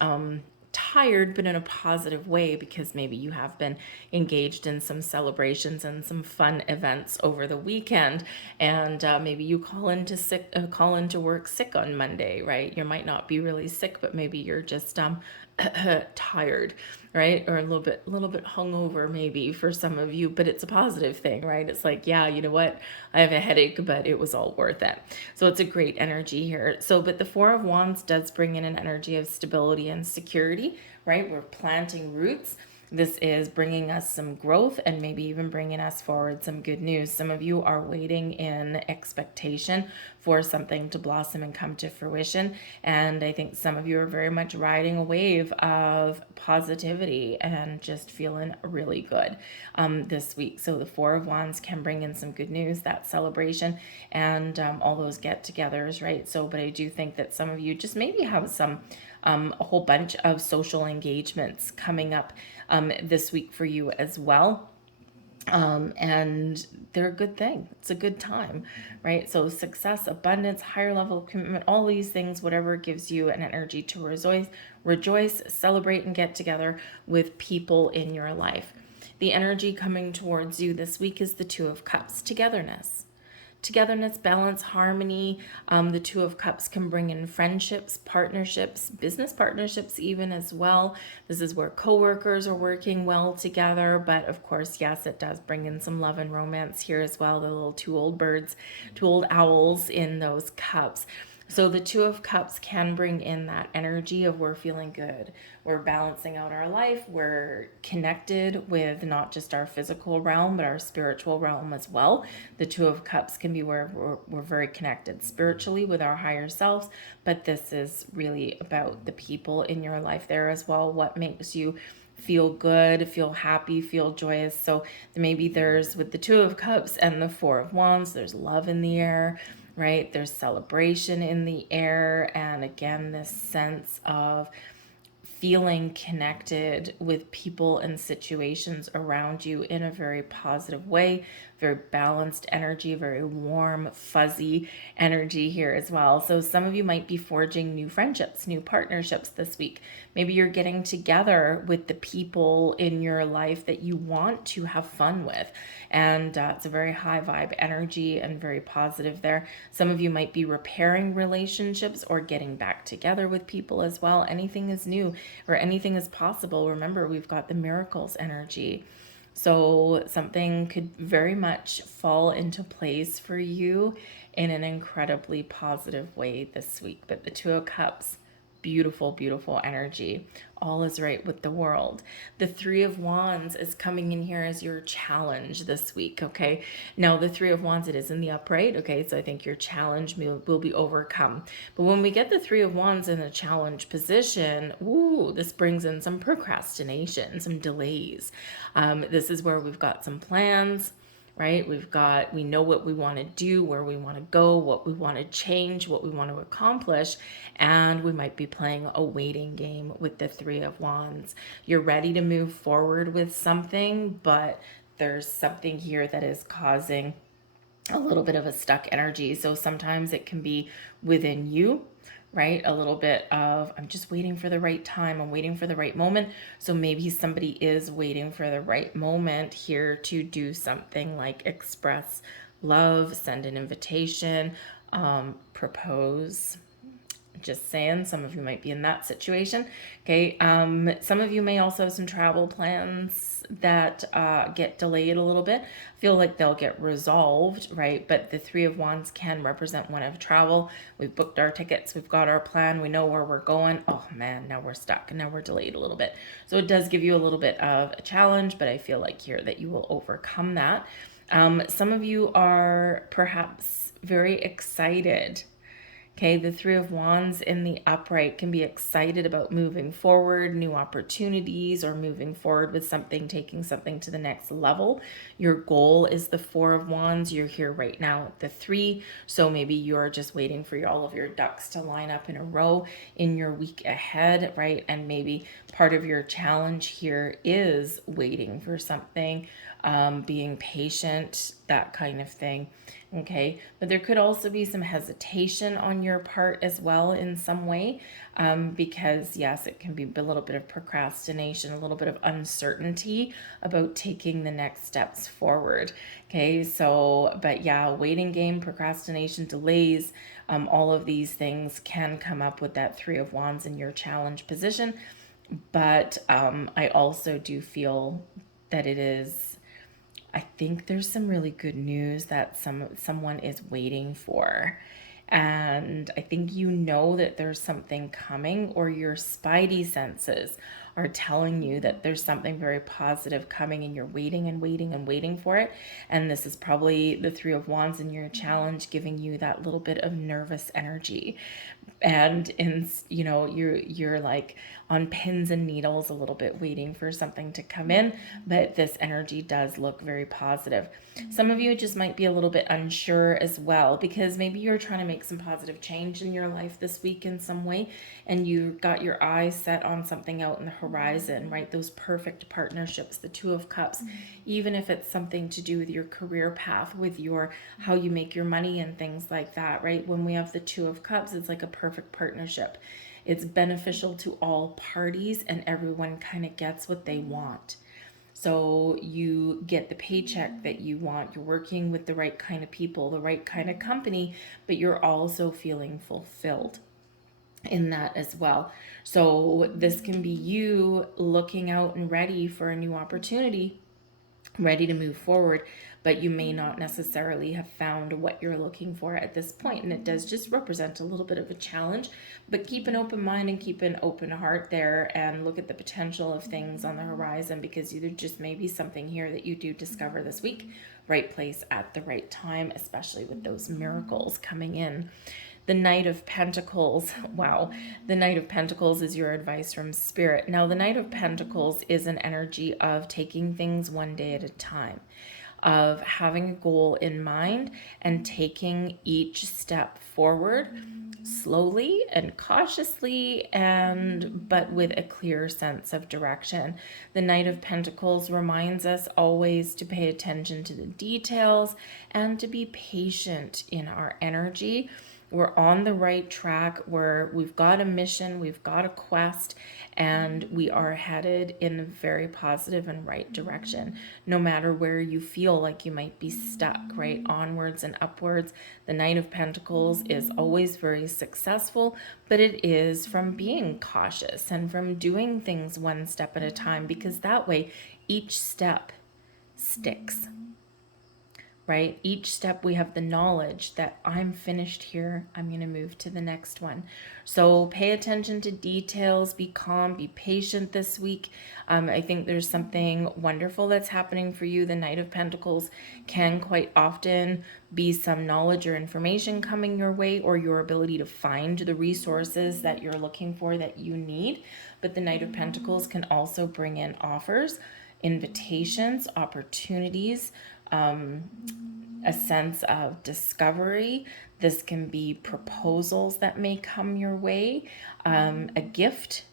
tired, but in a positive way, because maybe you have been engaged in some celebrations and some fun events over the weekend, and maybe you call into work sick on Monday, right? You might not be really sick, but maybe you're just tired, right? Or a little bit hungover maybe for some of you, but it's a positive thing, right? It's like, yeah, you know what? I have a headache, but it was all worth it. So it's a great energy here. So, but the Four of Wands does bring in an energy of stability and security, right? We're planting roots. This is bringing us some growth and maybe even bringing us forward some good news. Some of you are waiting in expectation for something to blossom and come to fruition. And I think some of you are very much riding a wave of positivity and just feeling really good this week. So the Four of Wands can bring in some good news, that celebration, and all those get-togethers, right? So, but I do think that some of you just maybe have some a whole bunch of social engagements coming up this week for you as well. And they're a good thing. It's a good time, right? So success, abundance, higher level of commitment, all these things, whatever gives you an energy to rejoice, celebrate, and get together with people in your life. The energy coming towards you this week is the Two of Cups, togetherness, balance, harmony. The Two of Cups can bring in friendships, partnerships, business partnerships even as well. This is where coworkers are working well together, but of course, yes, it does bring in some love and romance here as well. The little two old owls in those cups. So the Two of Cups can bring in that energy of we're feeling good. We're balancing out our life. We're connected with not just our physical realm, but our spiritual realm as well. The Two of Cups can be where we're very connected spiritually with our higher selves, but this is really about the people in your life there as well. What makes you feel good, feel happy, feel joyous. So maybe there's, with the Two of Cups and the Four of Wands, there's love in the air, right? There's celebration in the air. And again, this sense of feeling connected with people and situations around you in a very positive way, very balanced energy, very warm, fuzzy energy here as well. So some of you might be forging new friendships, new partnerships this week. Maybe you're getting together with the people in your life that you want to have fun with. And it's a very high vibe energy and very positive there. Some of you might be repairing relationships or getting back together with people as well. Anything is new or anything is possible. Remember, we've got the miracles energy. So something could very much fall into place for you in an incredibly positive way this week. But the Two of Cups, beautiful, beautiful energy. All is right with the world. The Three of Wands is coming in here as your challenge this week, okay? Now, the Three of Wands, it is in the upright, okay? So I think your challenge will be overcome. But when we get the Three of Wands in a challenge position, ooh, this brings in some procrastination, some delays. This is where we've got some plans, right? We know what we want to do, where we want to go, what we want to change, what we want to accomplish, and we might be playing a waiting game with the Three of Wands. You're ready to move forward with something, but there's something here that is causing a little bit of a stuck energy. So sometimes it can be within you, right? A little bit of, I'm just waiting for the right time. I'm waiting for the right moment. So maybe somebody is waiting for the right moment here to do something like express love, send an invitation, propose. Just saying, some of you might be in that situation. Okay. Some of you may also have some travel plans that get delayed a little bit. I feel like they'll get resolved, right? But the Three of Wands can represent one of travel. We've booked our tickets. We've got our plan. We know where we're going. Oh man, now we're stuck. Now we're delayed a little bit. So it does give you a little bit of a challenge, but I feel like here that you will overcome that. Some of you are perhaps very excited. Okay, the Three of Wands in the upright can be excited about moving forward, new opportunities, or moving forward with something, taking something to the next level. Your goal is the Four of Wands. You're here right now at the Three, so maybe you're just waiting for all of your ducks to line up in a row in your week ahead, right? And maybe part of your challenge here is waiting for something, being patient, that kind of thing. Okay, but there could also be some hesitation on your part as well in some way, because yes, it can be a little bit of procrastination, a little bit of uncertainty about taking the next steps forward. Okay, so, but yeah, waiting game, procrastination, delays, all of these things can come up with that Three of Wands in your challenge position. But I also do feel that I think there's some really good news that someone is waiting for. And I think you know that there's something coming, or your spidey senses are telling you that there's something very positive coming, and you're waiting and waiting and waiting for it. And this is probably the Three of Wands in your challenge giving you that little bit of nervous energy. And you're like on pins and needles a little bit, waiting for something to come in, but this energy does look very positive. Some of you just might be a little bit unsure as well, because maybe you're trying to make some positive change in your life this week in some way, and you got your eyes set on something out in the horizon, right? Those perfect partnerships, the Two of Cups, even if it's something to do with your career path, with your how you make your money and things like that, right? When we have the Two of Cups, it's like a perfect partnership. It's beneficial to all parties, and everyone kind of gets what they want. So you get the paycheck that you want. You're working with the right kind of people, the right kind of company, but you're also feeling fulfilled in that as well. So this can be you looking out and ready for a new opportunity, ready to move forward, but you may not necessarily have found what you're looking for at this point. And it does just represent a little bit of a challenge, but keep an open mind and keep an open heart there, and look at the potential of things on the horizon, because there just may be something here that you do discover this week. Right place at the right time, especially with those miracles coming in. The Knight of Pentacles. Wow. The Knight of Pentacles is your advice from Spirit. Now, the Knight of Pentacles is an energy of taking things one day at a time, of having a goal in mind and taking each step forward slowly and cautiously, and but with a clear sense of direction. The Knight of Pentacles reminds us always to pay attention to the details and to be patient in our energy. We're on the right track where we've got a mission, we've got a quest, and we are headed in a very positive and right direction. No matter where you feel like you might be stuck, right? Onwards and upwards. The Knight of Pentacles is always very successful, but it is from being cautious and from doing things one step at a time, because that way each step sticks. Right? Each step we have the knowledge that I'm finished here. I'm going to move to the next one. So pay attention to details, be calm, be patient this week. I think there's something wonderful that's happening for you. The Knight of Pentacles can quite often be some knowledge or information coming your way, or your ability to find the resources that you're looking for that you need. But the Knight of Pentacles can also bring in offers, invitations, opportunities, a sense of discovery. This can be proposals that may come your way. A gift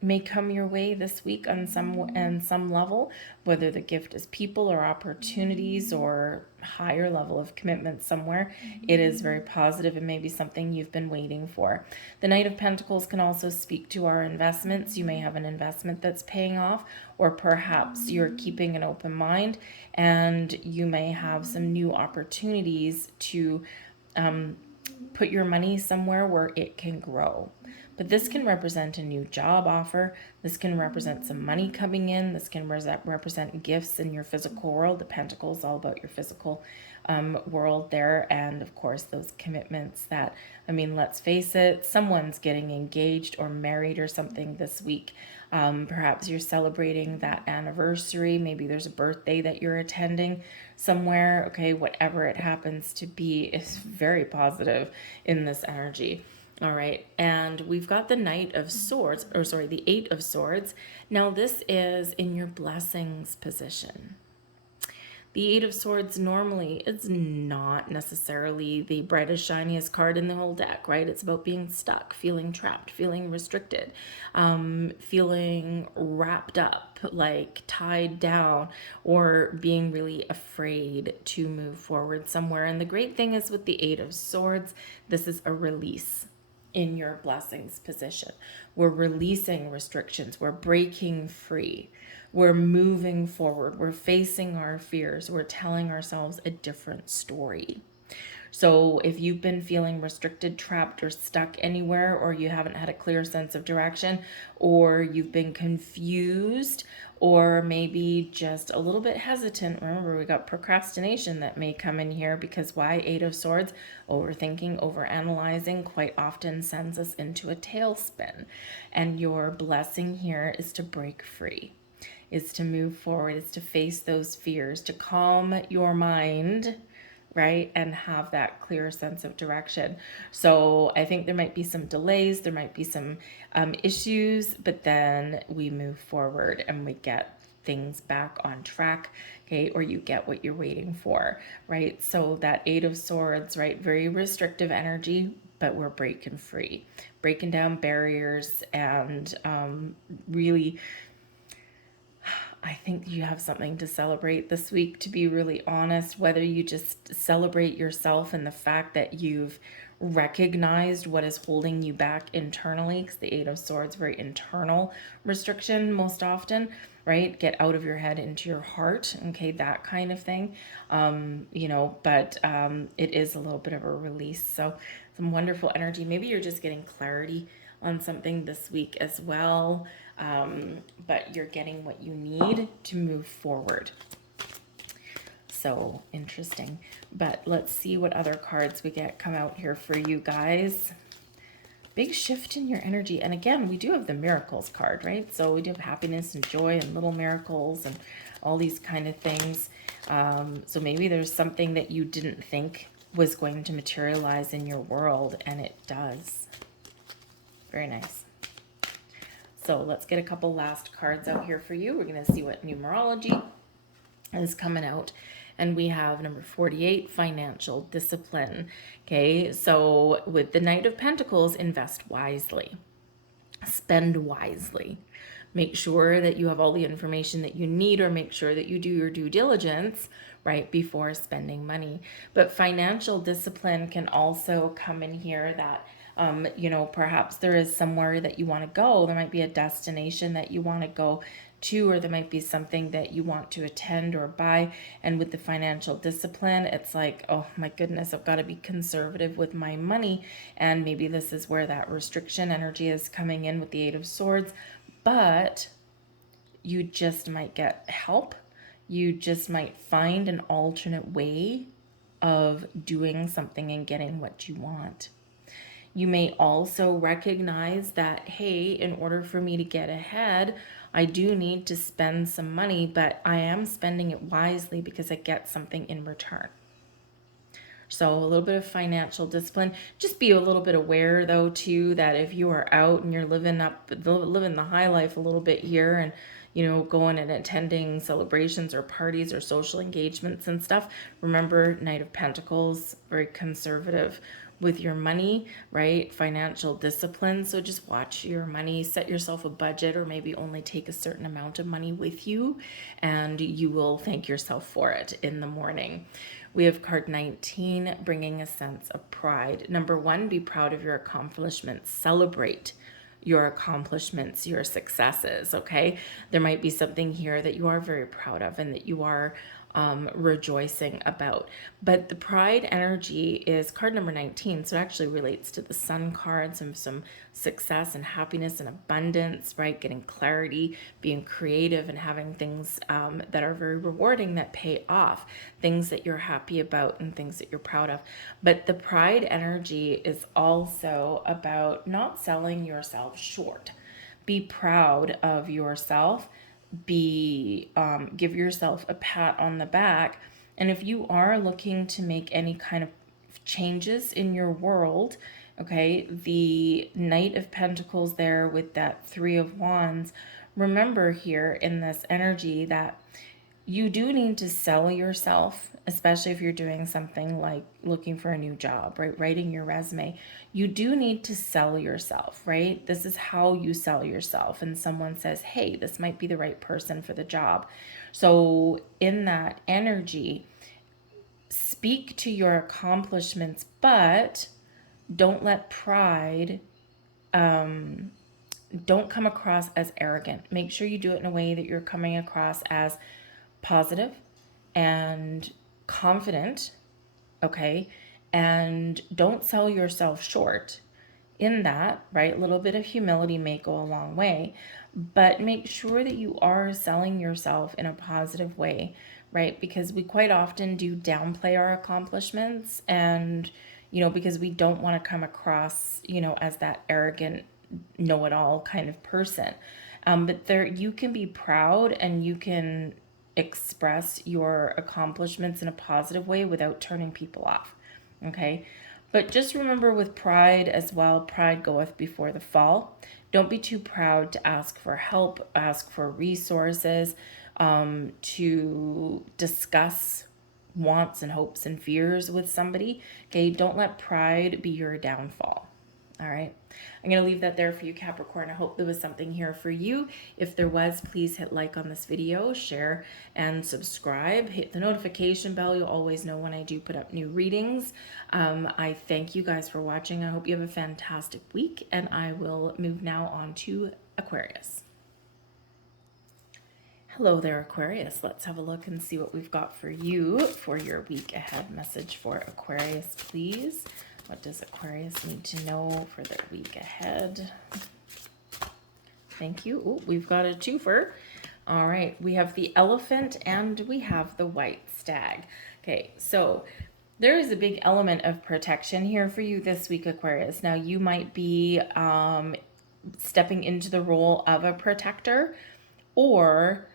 may come your way this week on some level, whether the gift is people or opportunities or higher level of commitment somewhere. It is very positive and maybe something you've been waiting for. The Knight of Pentacles can also speak to our investments. You may have an investment that's paying off, or perhaps you're keeping an open mind and you may have some new opportunities to put your money somewhere where it can grow. But this can represent a new job offer. This can represent some money coming in. This can represent gifts in your physical world. The Pentacle is all about your physical world there. And of course, those commitments that, I mean, let's face it, someone's getting engaged or married or something this week. Perhaps you're celebrating that anniversary. Maybe there's a birthday that you're attending somewhere. Okay, whatever it happens to be is very positive in this energy. All right, and we've got the Knight of Swords, or sorry, the Eight of Swords. Now this is in your blessings position. The Eight of Swords normally is not necessarily the brightest, shiniest card in the whole deck, right? It's about being stuck, feeling trapped, feeling restricted, feeling wrapped up, like tied down, or being really afraid to move forward somewhere. And the great thing is with the Eight of Swords, this is a release in your blessings position. We're releasing restrictions. We're breaking free. We're moving forward. We're facing our fears. We're telling ourselves a different story. So if you've been feeling restricted, trapped, or stuck anywhere, or you haven't had a clear sense of direction, or you've been confused, or maybe just a little bit hesitant, remember we got procrastination that may come in here, because why? Eight of Swords, overthinking, overanalyzing quite often sends us into a tailspin. And your blessing here is to break free, is to move forward, is to face those fears, to calm your mind, right? And have that clear sense of direction. So I think there might be some delays, there might be some issues, but then we move forward and we get things back on track, okay? Or you get what you're waiting for, right? So that Eight of Swords, right? Very restrictive energy, but we're breaking free, breaking down barriers, and really, I think you have something to celebrate this week, to be really honest, whether you just celebrate yourself and the fact that you've recognized what is holding you back internally, because the Eight of Swords, very internal restriction most often, right? Get out of your head into your heart, okay, that kind of thing, but it is a little bit of a release. So some wonderful energy. Maybe you're just getting clarity on something this week as well. But you're getting what you need to move forward. So interesting. But let's see what other cards we get come out here for you guys. Big shift in your energy. And again, we do have the miracles card, right? So we do have happiness and joy and little miracles and all these kind of things. So maybe there's something that you didn't think was going to materialize in your world, and it does. Very nice. So let's get a couple last cards out here for you. We're going to see what numerology is coming out. And we have number 48, financial discipline. Okay, so with the Knight of Pentacles, invest wisely, spend wisely. Make sure that you have all the information that you need, or make sure that you do your due diligence right before spending money. But financial discipline can also come in here that perhaps there is somewhere that you want to go. There might be a destination that you want to go to, or there might be something that you want to attend or buy. And with the financial discipline, it's like, oh my goodness, I've got to be conservative with my money. And maybe this is where that restriction energy is coming in with the Eight of Swords. But you just might get help. You just might find an alternate way of doing something and getting what you want. You may also recognize that, hey, in order for me to get ahead, I do need to spend some money, but I am spending it wisely because I get something in return. So a little bit of financial discipline. Just be a little bit aware, though, too, that if you are out and you're living the high life a little bit here, and going and attending celebrations or parties or social engagements and stuff, remember, Knight of Pentacles, very conservative with your money, right? Financial discipline. So just watch your money, set yourself a budget, or maybe only take a certain amount of money with you, and you will thank yourself for it in the morning. We have card 19, bringing a sense of pride. Number 1, be proud of your accomplishments. Celebrate your accomplishments, your successes, okay? There might be something here that you are very proud of and that you are rejoicing about. But the pride energy is card number 19, so it actually relates to the Sun card, some success and happiness and abundance, right? Getting clarity, being creative, and having things that are very rewarding, that pay off, things that you're happy about and things that you're proud of. But the pride energy is also about not selling yourself short. Be proud of yourself. Give yourself a pat on the back. And if you are looking to make any kind of changes in your world, okay, the Knight of Pentacles there with that Three of Wands, remember here in this energy that you do need to sell yourself, especially if you're doing something like looking for a new job, right? Writing your resume. You do need to sell yourself, right? This is how you sell yourself. And someone says, hey, this might be the right person for the job. So in that energy, speak to your accomplishments, but don't let pride, don't come across as arrogant. Make sure you do it in a way that you're coming across as positive and confident, okay? And don't sell yourself short in that, right? A little bit of humility may go a long way, but make sure that you are selling yourself in a positive way, right? Because we quite often do downplay our accomplishments, and, because we don't want to come across, as that arrogant know-it-all kind of person. But you can be proud and you can express your accomplishments in a positive way without turning people off, okay? But just remember, with pride as well, pride goeth before the fall. Don't be too proud to ask for help, ask for resources, to discuss wants and hopes and fears with somebody, okay? Don't let pride be your downfall. All right, I'm going to leave that there for you, Capricorn. I hope there was something here for you. If there was, please hit like on this video, share, and subscribe. Hit the notification bell. You'll always know when I do put up new readings. I thank you guys for watching. I hope you have a fantastic week, and I will move now on to Aquarius. Hello there, Aquarius. Let's have a look and see what we've got for you for your week ahead. Message for Aquarius, please. What does Aquarius need to know for their week ahead? Thank you. Oh, we've got a twofer. All right, we have the elephant and we have the white stag. Okay, so there is a big element of protection here for you this week, Aquarius. Now, you might be stepping into the role of a protector, or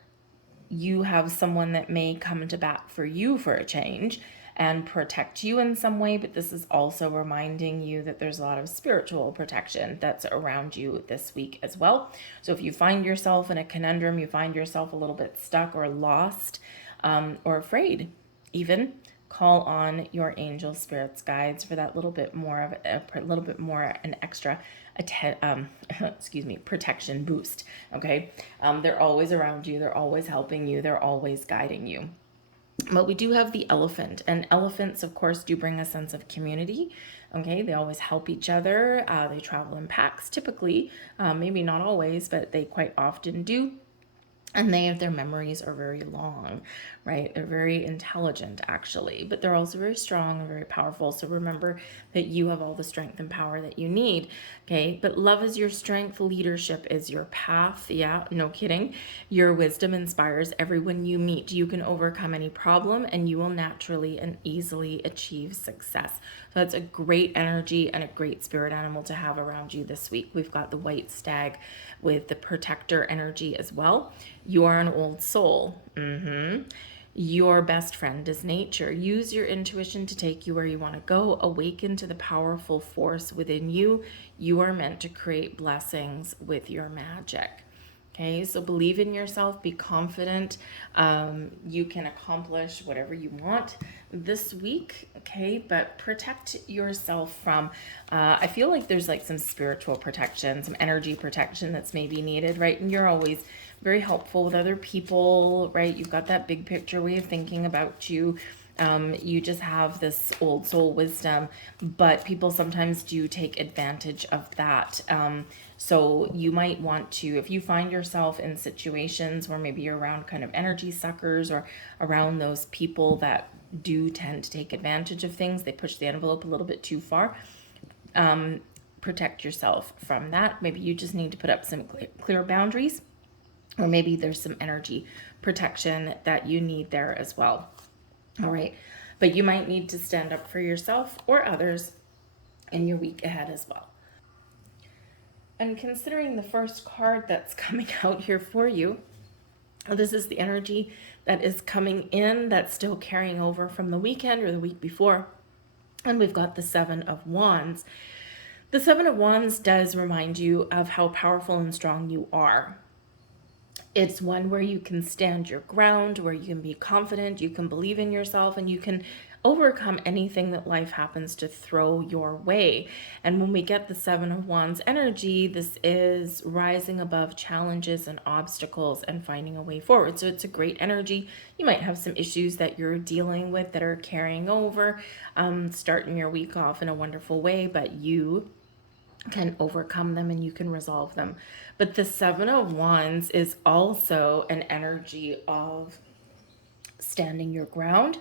you have someone that may come to bat for you for a change and protect you in some way, but this is also reminding you that there's a lot of spiritual protection that's around you this week as well. So if you find yourself in a conundrum, you find yourself a little bit stuck or lost, or afraid, even call on your angel spirits guides for that little bit more of an extra excuse me, protection boost. Okay. They're always around you. They're always helping you. They're always guiding you. But we do have the elephant, and elephants, of course, do bring a sense of community. Okay, they always help each other. They travel in packs, typically, maybe not always, but they quite often do. And their memories are very long, right? They're very intelligent, actually, but they're also very strong and very powerful. So remember that you have all the strength and power that you need, okay? But love is your strength, leadership is your path. Yeah, no kidding. Your wisdom inspires everyone you meet. You can overcome any problem and you will naturally and easily achieve success. So that's a great energy and a great spirit animal to have around you this week. We've got the white stag with the protector energy as well. You are an old soul. Your best friend is nature. Use your intuition to take you where you want to go. Awaken to the powerful force within you. You are meant to create blessings with your magic. Okay, so believe in yourself, be confident. You can accomplish whatever you want this week, okay? But protect yourself from, I feel like there's like some spiritual protection, some energy protection that's maybe needed, right? And you're always very helpful with other people, right? You've got that big picture way of thinking about you. You just have this old soul wisdom, but people sometimes do take advantage of that. So you might want to, if you find yourself in situations where maybe you're around kind of energy suckers or around those people that do tend to take advantage of things, they push the envelope a little bit too far, protect yourself from that. Maybe you just need to put up some clear boundaries, or maybe there's some energy protection that you need there as well. All right. But you might need to stand up for yourself or others in your week ahead as well. And considering the first card that's coming out here for you, this is the energy that is coming in that's still carrying over from the weekend or the week before. And we've got the Seven of Wands. The Seven of Wands does remind you of how powerful and strong you are. It's one where you can stand your ground, where you can be confident, you can believe in yourself, and you can overcome anything that life happens to throw your way. And when we get the Seven of Wands energy, this is rising above challenges and obstacles and finding a way forward. So it's a great energy. You might have some issues that you're dealing with that are carrying over, starting your week off in a wonderful way, but you can overcome them and you can resolve them. But the Seven of Wands is also an energy of standing your ground.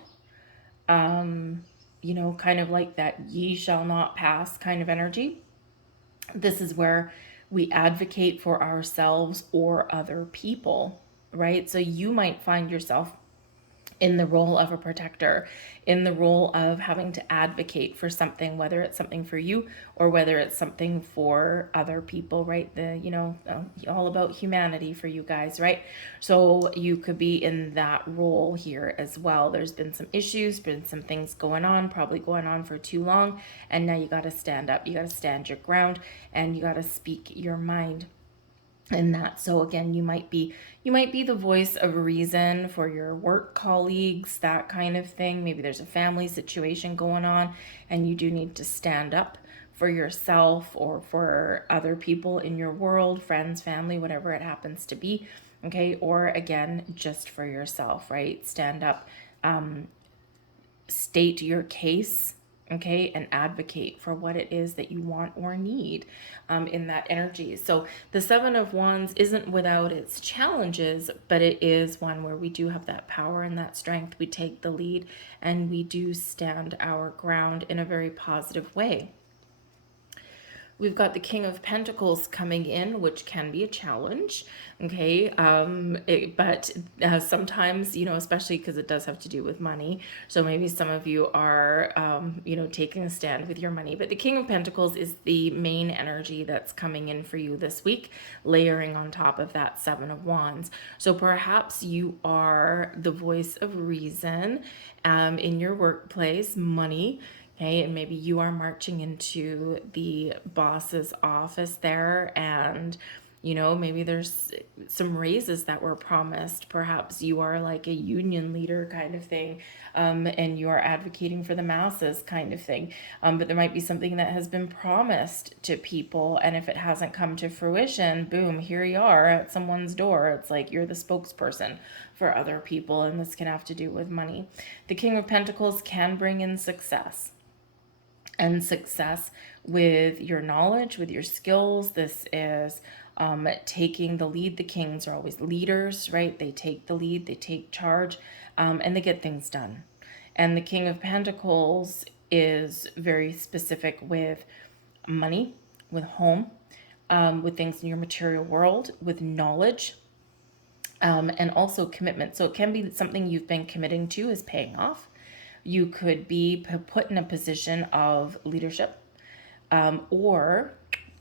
Kind of like that ye shall not pass kind of energy. This is where we advocate for ourselves or other people, right? So you might find yourself in the role of a protector, in the role of having to advocate for something, whether it's something for you or whether it's something for other people, right? All about humanity for you guys, right? So you could be in that role here as well. There's been some issues, been some things going on, probably going on for too long, and now you got to stand up, you got to stand your ground, and you got to speak your mind in that. So again, you might be the voice of reason for your work colleagues, that kind of thing. Maybe there's a family situation going on and you do need to stand up for yourself or for other people in your world, friends, family, whatever it happens to be. Okay. Or again, just for yourself, right? Stand up, state your case, okay, and advocate for what it is that you want or need in that energy. So the Seven of Wands isn't without its challenges, but it is one where we do have that power and that strength. We take the lead and we do stand our ground in a very positive way. We've got the King of Pentacles coming in, which can be a challenge, okay? But sometimes, especially because it does have to do with money. So maybe some of you are, taking a stand with your money. But the King of Pentacles is the main energy that's coming in for you this week, layering on top of that Seven of Wands. So perhaps you are the voice of reason in your workplace, money. Okay, and maybe you are marching into the boss's office there and You know, maybe there's some raises that were promised. Perhaps you are like a union leader kind of thing, and you are advocating for the masses kind of thing. But there might be something that has been promised to people, and if it hasn't come to fruition, boom, here you are at someone's door. It's like you're the spokesperson for other people, and this can have to do with money. The King of Pentacles can bring in success, and success with your knowledge, with your skills. This is taking the lead. The kings are always leaders, right? They take the lead, they take charge, and they get things done. And the King of Pentacles is very specific with money, with home, with things in your material world, with knowledge, and also commitment. So it can be something you've been committing to is paying off. You could be put in a position of leadership, or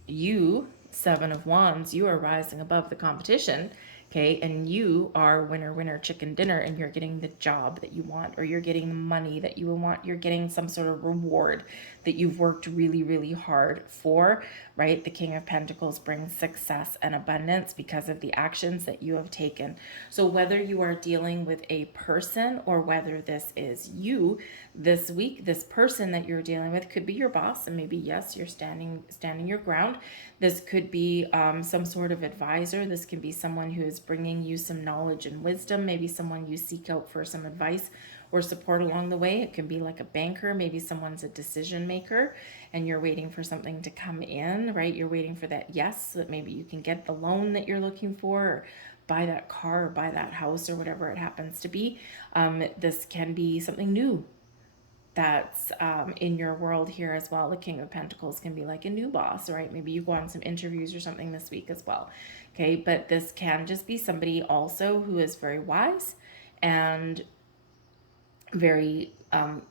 you, Seven of Wands, you are rising above the competition, okay, and you are winner, winner, chicken dinner, and you're getting the job that you want, or you're getting the money that you want, you're getting some sort of reward that you've worked really, really hard for, right? The King of Pentacles brings success and abundance because of the actions that you have taken. So whether you are dealing with a person or whether this is you this week, this person that you're dealing with could be your boss, and maybe, yes, you're standing your ground. This could be some sort of advisor. This can be someone who is bringing you some knowledge and wisdom, maybe someone you seek out for some advice or support along the way. It can be like a banker, maybe someone's a decision maker and you're waiting for something to come in, right? You're waiting for that yes, so that maybe you can get the loan that you're looking for, or buy that car, or buy that house, or whatever it happens to be. This can be something new that's in your world here as well. The King of Pentacles can be like a new boss, right? Maybe you go on some interviews or something this week as well. Okay, but this can just be somebody also who is very wise and very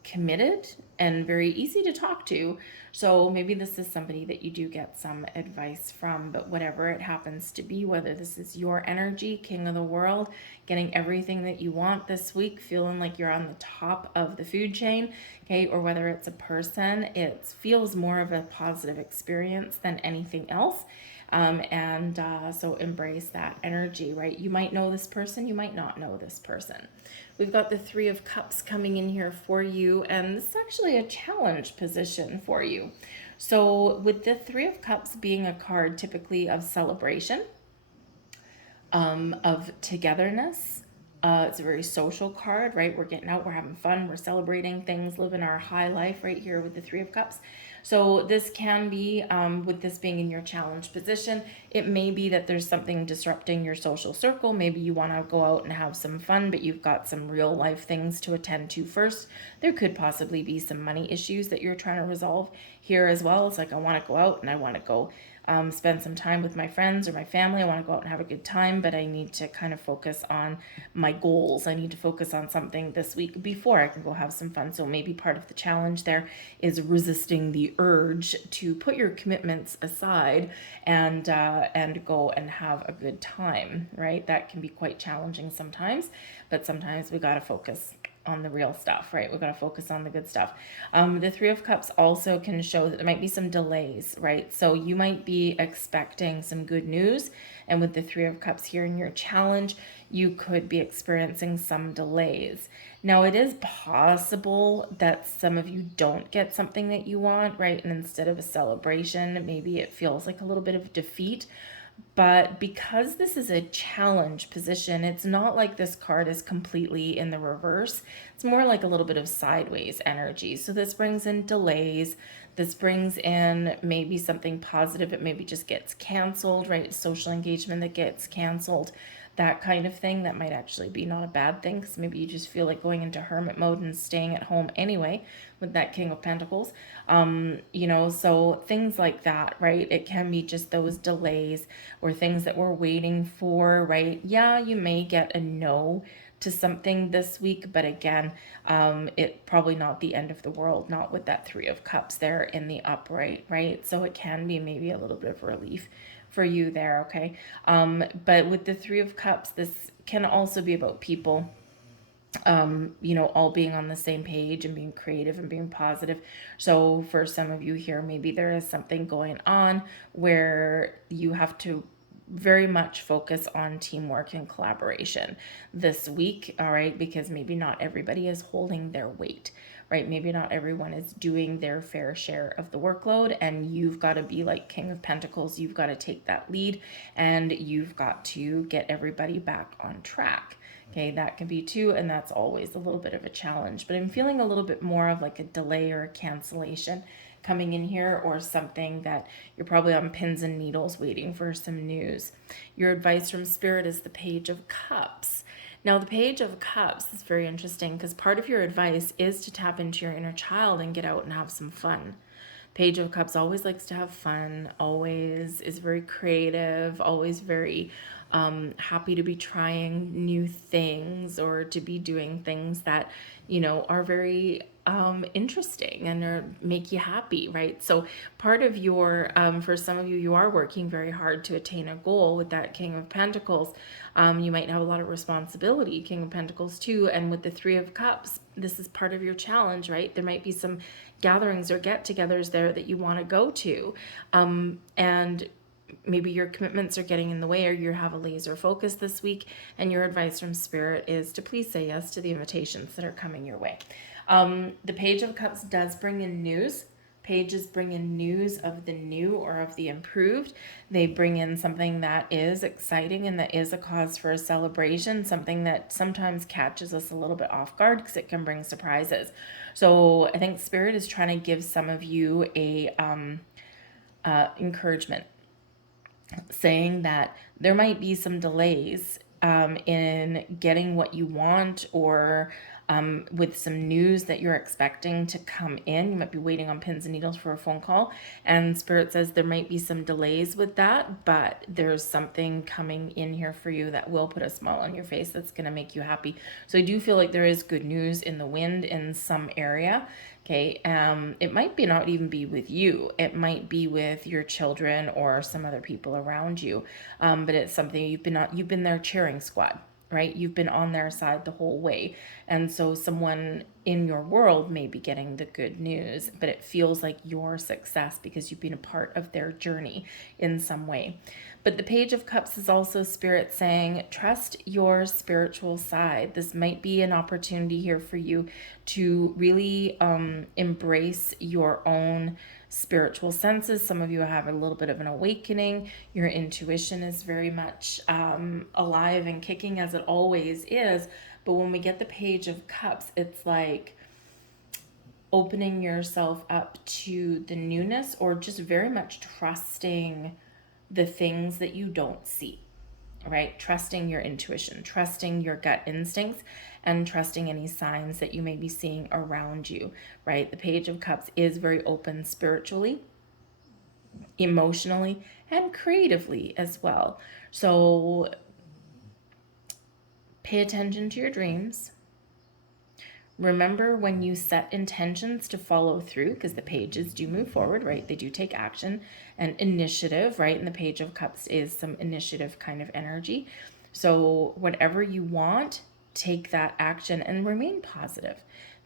committed and very easy to talk to. So maybe this is somebody that you do get some advice from, but whatever it happens to be, whether this is your energy, king of the world, getting everything that you want this week, feeling like you're on the top of the food chain, okay, or whether it's a person, it feels more of a positive experience than anything else. So embrace that energy, right? You might know this person, you might not know this person. We've got the Three of Cups coming in here for you, and this is actually a challenge position for you. So with the Three of Cups being a card typically of celebration, of togetherness, it's a very social card, right? We're getting out, we're having fun, we're celebrating things, living our high life right here with the Three of Cups. So this can be, with this being in your challenge position, it may be that there's something disrupting your social circle. Maybe you want to go out and have some fun, but you've got some real life things to attend to first. There could possibly be some money issues that you're trying to resolve here as well. It's like, I want to go out and I want to go spend some time with my friends or my family. I want to go out and have a good time, but I need to kind of focus on my goals. I need to focus on something this week before I can go have some fun. So maybe part of the challenge there is resisting the urge to put your commitments aside and go and have a good time, right? That can be quite challenging sometimes, but sometimes we got to focus on the real stuff, right? We've got to focus on the good stuff. The Three of Cups also can show that there might be some delays, right? So you might be expecting some good news, and with the Three of Cups here in your challenge, you could be experiencing some delays. Now, it is possible that some of you don't get something that you want, right? And instead of a celebration, maybe it feels like a little bit of defeat. But because this is a challenge position, it's not like this card is completely in the reverse. It's more like a little bit of sideways energy. So this brings in delays. This brings in maybe something positive. It maybe just gets canceled, right? Social engagement that gets canceled, that kind of thing. That might actually be not a bad thing, because maybe you just feel like going into hermit mode and staying at home anyway with that King of Pentacles. So things like that, right? It can be just those delays or things that we're waiting for, right? Yeah, you may get a no to something this week, but again, it probably not the end of the world, not with that Three of Cups there in the upright, right? So it can be maybe a little bit of relief for you there, okay? But with the Three of Cups, this can also be about people, all being on the same page and being creative and being positive. So for some of you here, maybe there is something going on where you have to very much focus on teamwork and collaboration this week, all right? Because maybe not everybody is holding their weight, right? Maybe not everyone is doing their fair share of the workload, and you've got to be like King of Pentacles. You've got to take that lead, and you've got to get everybody back on track. Okay, that can be too, and that's always a little bit of a challenge. But I'm feeling a little bit more of like a delay or a cancellation coming in here, or something that you're probably on pins and needles waiting for some news. Your advice from Spirit is the Page of Cups. Now, the Page of Cups is very interesting because part of your advice is to tap into your inner child and get out and have some fun. Page of Cups always likes to have fun, always is very creative, always very happy to be trying new things or to be doing things that, are very interesting and make you happy, right? So part of your, for some of you, you are working very hard to attain a goal with that King of Pentacles. You might have a lot of responsibility, King of Pentacles too, and with the Three of Cups, this is part of your challenge, right? There might be some gatherings or get-togethers there that you want to go to, and maybe your commitments are getting in the way, or you have a laser focus this week, and your advice from Spirit is to please say yes to the invitations that are coming your way. The Page of Cups does bring in news. Pages bring in news of the new or of the improved. They bring in something that is exciting and that is a cause for a celebration, something that sometimes catches us a little bit off guard because it can bring surprises. So I think Spirit is trying to give some of you a encouragement, saying that there might be some delays in getting what you want, or with some news that you're expecting to come in. You might be waiting on pins and needles for a phone call, and Spirit says there might be some delays with that, but there's something coming in here for you that will put a smile on your face, that's going to make you happy. So I do feel like there is good news in the wind in some area. Okay, it might be not even be with you. It might be with your children or some other people around you. But it's something you've been their cheering squad, right? You've been on their side the whole way. And so someone in your world may be getting the good news, but it feels like your success because you've been a part of their journey in some way. But the Page of Cups is also Spirit saying, trust your spiritual side. This might be an opportunity here for you to really embrace your own spiritual senses. Some of you have a little bit of an awakening. Your intuition is very much alive and kicking, as it always is. But when we get the Page of Cups, it's like opening yourself up to the newness, or just very much trusting the things that you don't see, right? Trusting your intuition, trusting your gut instincts, and trusting any signs that you may be seeing around you, right? The Page of Cups is very open spiritually, emotionally, and creatively as well. So pay attention to your dreams. Remember when you set intentions to follow through, because the pages do move forward, right? They do take action and initiative, right? And the Page of Cups is some initiative kind of energy. So whatever you want, take that action and remain positive,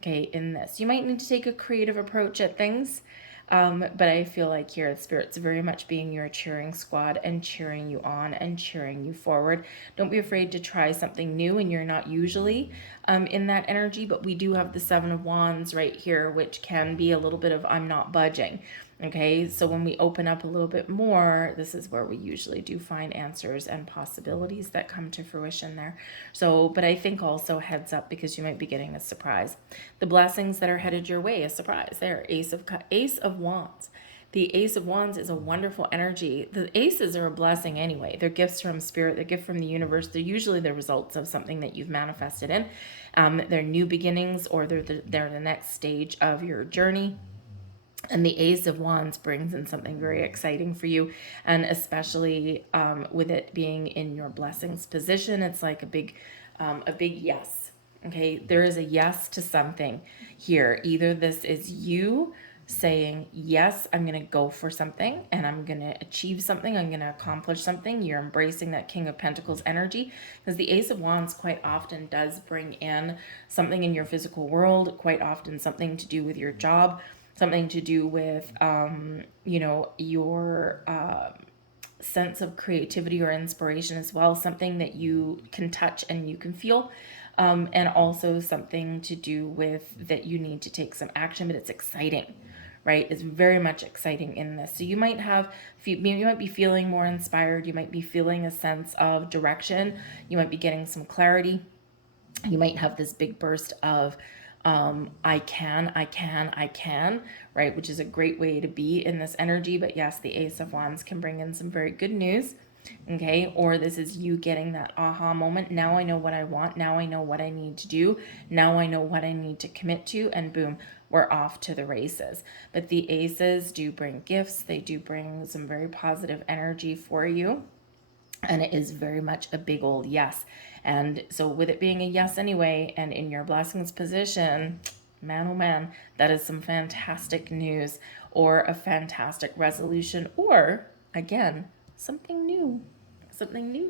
okay, in this. You might need to take a creative approach at things, but I feel like here the Spirit's very much being your cheering squad and cheering you on and cheering you forward. Don't be afraid to try something new, and you're not usually in that energy, but we do have the Seven of Wands right here, which can be a little bit of I'm not budging. Okay, so when we open up a little bit more, this is where we usually do find answers and possibilities that come to fruition there. So, but I think also heads up, because you might be getting a surprise. The blessings that are headed your way, a surprise. There, Ace of Wands. The Ace of Wands is a wonderful energy. The aces are a blessing anyway. They're gifts from Spirit, they're gifts from the universe. They're usually the results of something that you've manifested in. They're new beginnings, or they're the next stage of your journey. And the Ace of Wands brings in something very exciting for you. And especially with it being in your blessings position, it's like a big yes. Okay, there is a yes to something here. Either this is you saying, yes, I'm going to go for something and I'm going to achieve something. I'm going to accomplish something. You're embracing that King of Pentacles energy, because the Ace of Wands quite often does bring in something in your physical world, quite often something to do with your job, something to do with, your sense of creativity or inspiration as well, something that you can touch and you can feel. And also something to do with that you need to take some action, but it's exciting, right? It's very much exciting in this. So you might be feeling more inspired. You might be feeling a sense of direction. You might be getting some clarity. You might have this big burst of I can, right? Which is a great way to be in this energy. But yes, the Ace of Wands can bring in some very good news. Okay, or this is you getting that aha moment. Now I know what I want. Now I know what I need to do. Now I know what I need to commit to, and boom, we're off to the races. But the aces do bring gifts. They do bring some very positive energy for you. And it is very much a big old yes. And so with it being a yes anyway, and in your blessings position, man, oh man, that is some fantastic news, or a fantastic resolution, or again, something new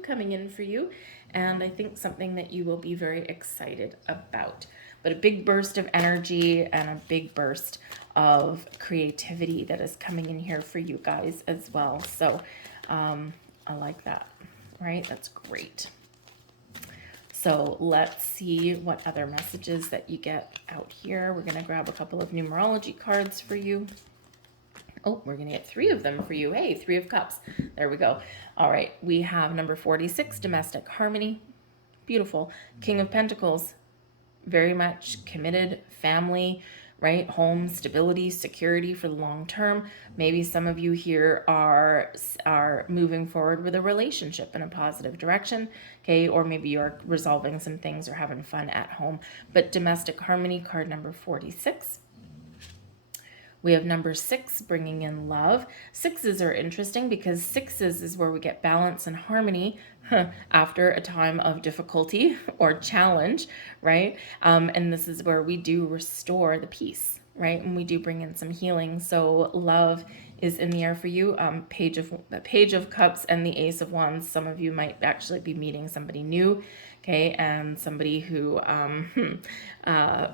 coming in for you. And I think something that you will be very excited about. But a big burst of energy and a big burst of creativity that is coming in here for you guys as well. So I like that, right? That's great. So let's see what other messages that you get out here. We're going to grab a couple of numerology cards for you. Oh, we're going to get 3 of them for you. Hey, 3 of Cups. There we go. All right. We have number 46, domestic harmony. Beautiful. King of Pentacles. Very much committed, family, right? Home, stability, security for the long term. Maybe some of you here are moving forward with a relationship in a positive direction, okay? Or maybe you're resolving some things or having fun at home. But domestic harmony, card number 46. We have number 6, bringing in love. 6s are interesting because 6s is where we get balance and harmony after a time of difficulty or challenge, right? And this is where we do restore the peace, right? And we do bring in some healing. So love is in the air for you. Page of Cups and the Ace of Wands. Some of you might actually be meeting somebody new, okay, and somebody who,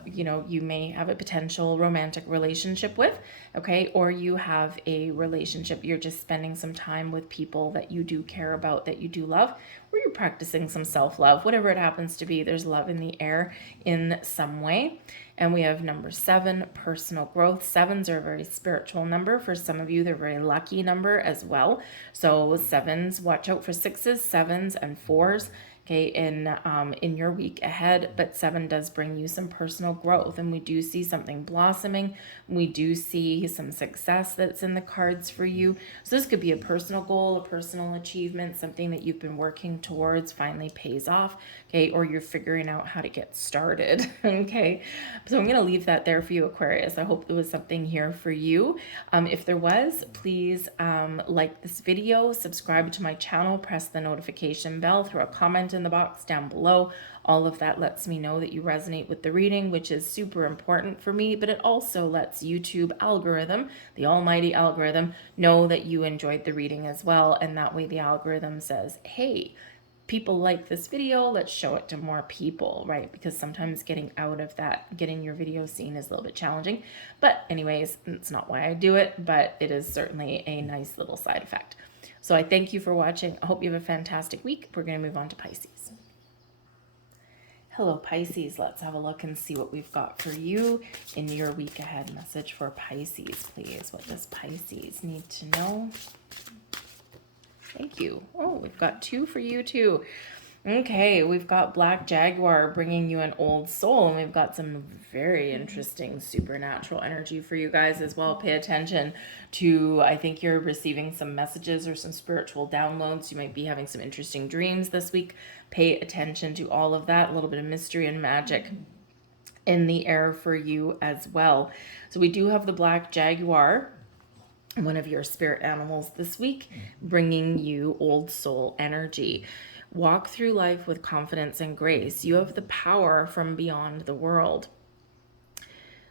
you may have a potential romantic relationship with, okay, or you have a relationship, you're just spending some time with people that you do care about, that you do love, or you're practicing some self-love, whatever it happens to be, there's love in the air in some way. And we have number 7, personal growth. 7s are a very spiritual number. For some of you, they're a very lucky number as well. So 7s, watch out for 6s, 7s, and 4s. Okay, in your week ahead, but 7 does bring you some personal growth, and we do see something blossoming. We do see some success that's in the cards for you. So this could be a personal goal, a personal achievement, something that you've been working towards finally pays off, okay, or you're figuring out how to get started, okay. So I'm going to leave that there for you, Aquarius. I hope there was something here for you. If there was, please like this video, subscribe to my channel, press the notification bell, throw a comment in the box down below. All of that lets me know that you resonate with the reading, which is super important for me, but it also lets YouTube algorithm, the almighty algorithm, know that you enjoyed the reading as well. And that way the algorithm says, hey, people like this video, let's show it to more people, right? Because sometimes getting your video seen is a little bit challenging. But anyways, it's not why I do it, but it is certainly a nice little side effect. So I thank you for watching. I hope you have a fantastic week. We're going to move on to Pisces. Hello, Pisces. Let's have a look and see what we've got for you in your week ahead. Message for Pisces, please. What does Pisces need to know? Thank you. Oh, we've got 2 for you too. Okay, we've got Black Jaguar bringing you an old soul, and we've got some very interesting supernatural energy for you guys as well. Pay attention to, I think you're receiving some messages or some spiritual downloads. You might be having some interesting dreams this week. Pay attention to all of that. A little bit of mystery and magic in the air for you as well. So we do have the Black Jaguar, one of your spirit animals this week, bringing you old soul energy. Walk through life with confidence and grace. You have the power from beyond the world.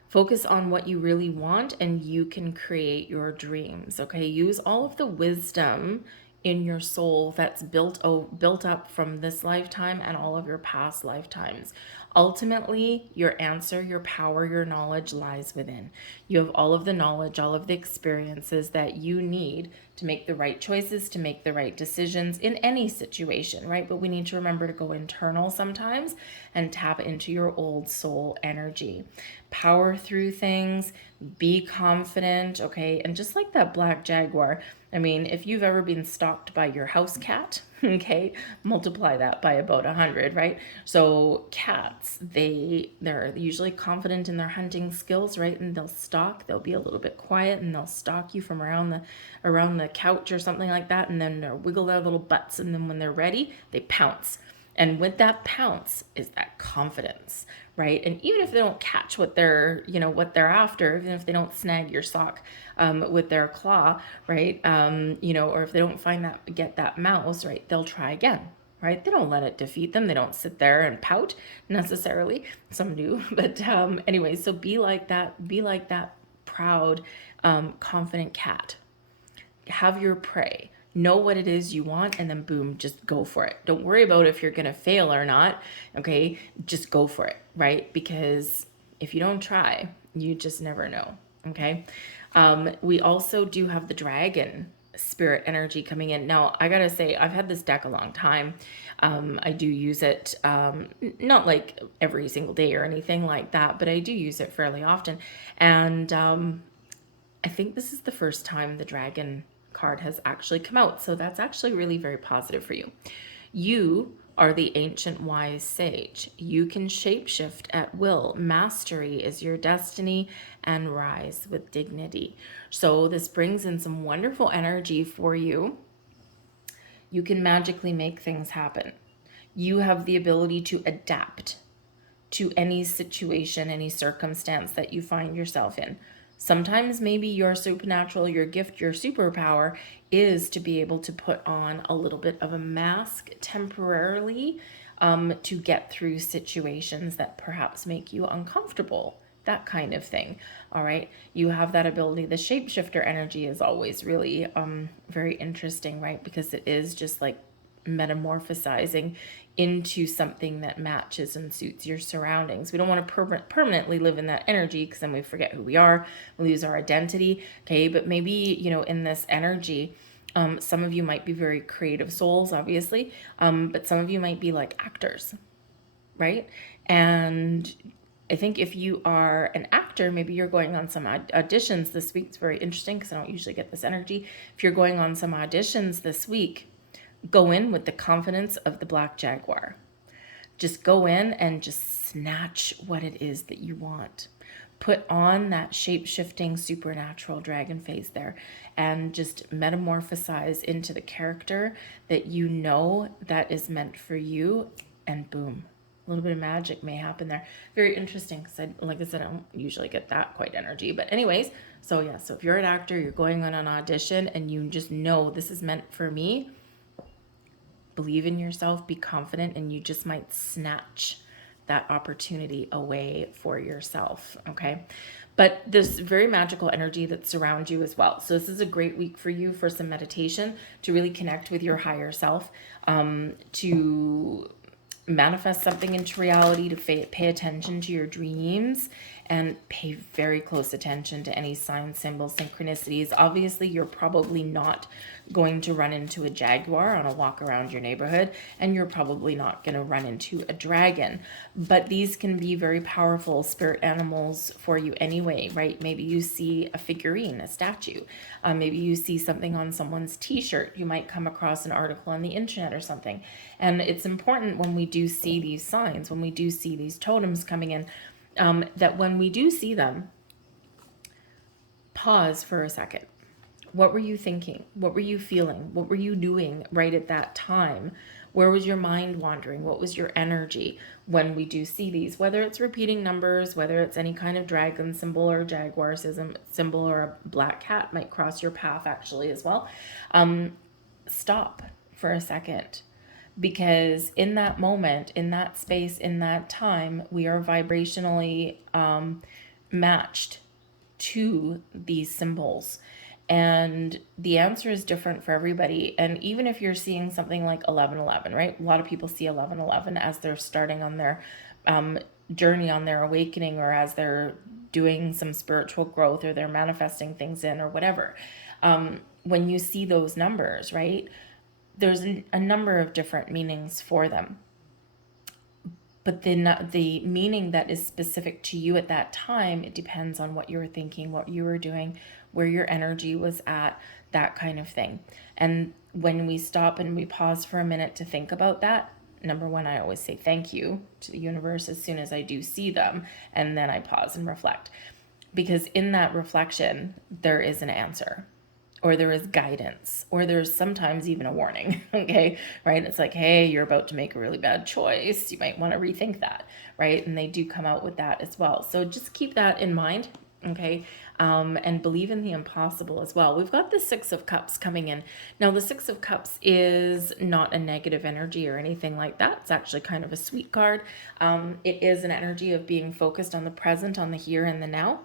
Focus on what you really want, and you can create your dreams, okay? Use all of the wisdom in your soul that's built up from this lifetime and all of your past lifetimes. Ultimately, your answer, your power, your knowledge lies within. You have all of the knowledge, all of the experiences that you need to make the right choices, to make the right decisions in any situation, right? But we need to remember to go internal sometimes and tap into your old soul energy. Power through things, be confident, okay? And just like that black jaguar, I mean, if you've ever been stalked by your house cat, okay, multiply that by about 100, right? So cats, they're usually confident in their hunting skills, right? And they'll stalk, they'll be a little bit quiet, and they'll stalk you from around the couch or something like that, and then they'll wiggle their little butts, and then when they're ready, they pounce. And with that pounce is that confidence, right? And even if they don't catch what they're after, even if they don't snag your sock with their claw, right? Or if they don't get that mouse, right? They'll try again, right? They don't let it defeat them. They don't sit there and pout necessarily. Some do, but anyway, so be like that. Be like that proud, confident cat. Have your prey. Know what it is you want, and then boom, just go for it. Don't worry about if you're going to fail or not. Okay. Just go for it, right? Because if you don't try, you just never know. Okay. We also do have the dragon spirit energy coming in. Now, I gotta say, I've had this deck a long time. I do use it, not like every single day or anything like that, but I do use it fairly often. And I think this is the first time the dragon card has actually come out. So that's actually really very positive for you. You are the ancient wise sage. You can shapeshift at will. Mastery is your destiny, and rise with dignity. So this brings in some wonderful energy for you. You can magically make things happen. You have the ability to adapt to any situation, any circumstance that you find yourself in. Sometimes maybe your supernatural, your gift, your superpower is to be able to put on a little bit of a mask temporarily to get through situations that perhaps make you uncomfortable, that kind of thing. All right. You have that ability. The shapeshifter energy is always really very interesting, right? Because it is just like metamorphosizing into something that matches and suits your surroundings. We don't want to permanently live in that energy, because then we forget who we are, we lose our identity. Okay, but maybe, in this energy, some of you might be very creative souls, obviously, but some of you might be like actors, right? And I think if you are an actor, maybe you're going on some auditions this week. It's very interesting because I don't usually get this energy. If you're going on some auditions this week, go in with the confidence of the black jaguar. Just go in and just snatch what it is that you want. Put on that shape-shifting supernatural dragon face there and just metamorphosize into the character that you know that is meant for you, and boom. A little bit of magic may happen there. Very interesting, because like I said, I don't usually get that quite energy. But anyways, so yeah, so if you're an actor, you're going on an audition and you just know this is meant for me, believe in yourself, be confident, and you just might snatch that opportunity away for yourself, okay? But there's very magical energy that surrounds you as well. So this is a great week for you for some meditation, to really connect with your higher self, to manifest something into reality, to pay attention to your dreams, and pay very close attention to any signs, symbols, synchronicities. Obviously, you're probably not going to run into a jaguar on a walk around your neighborhood, and you're probably not going to run into a dragon. But these can be very powerful spirit animals for you anyway, right? Maybe you see a figurine, a statue. Maybe you see something on someone's t-shirt. You might come across an article on the internet or something. And it's important when we do see these signs, when we do see these totems coming in, that when we do see them, pause for a second. What were you thinking? What were you feeling? What were you doing right at that time? Where was your mind wandering? What was your energy when we do see these? Whether it's repeating numbers, whether it's any kind of dragon symbol or jaguar symbol, or a black cat might cross your path actually as well. Stop for a second. Because in that moment, in that space, in that time, we are vibrationally matched to these symbols. And the answer is different for everybody. And even if you're seeing something like 1111, right? A lot of people see 1111 as they're starting on their journey, on their awakening, or as they're doing some spiritual growth, or they're manifesting things in, or whatever. When you see those numbers, right, there's a number of different meanings for them. But the meaning that is specific to you at that time, it depends on what you were thinking, what you were doing, where your energy was at, that kind of thing. And when we stop and we pause for a minute to think about that, number one, I always say thank you to the universe as soon as I do see them. And then I pause and reflect. Because in that reflection, there is an answer, or there is guidance, or there's sometimes even a warning. Okay, right? It's like, hey, you're about to make a really bad choice. You might want to rethink that, right? And they do come out with that as well. So just keep that in mind. Okay. And believe in the impossible as well. We've got the Six of Cups coming in. Now, the Six of Cups is not a negative energy or anything like that. It's actually kind of a sweet card. It is an energy of being focused on the present, on the here and the now.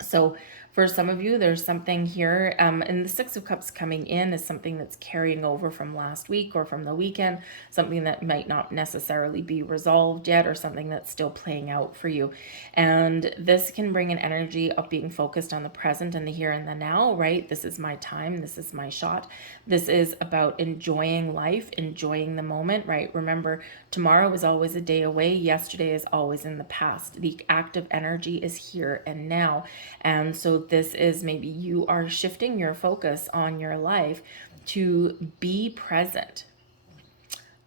So for some of you, there's something here, and the Six of Cups coming in is something that's carrying over from last week or from the weekend, something that might not necessarily be resolved yet, or something that's still playing out for you. And this can bring an energy of being focused on the present and the here and the now, right? This is my time. This is my shot. This is about enjoying life, enjoying the moment, right? Remember, tomorrow is always a day away. Yesterday is always in the past. The active energy is here and now. And so this is, maybe you are shifting your focus on your life to be present,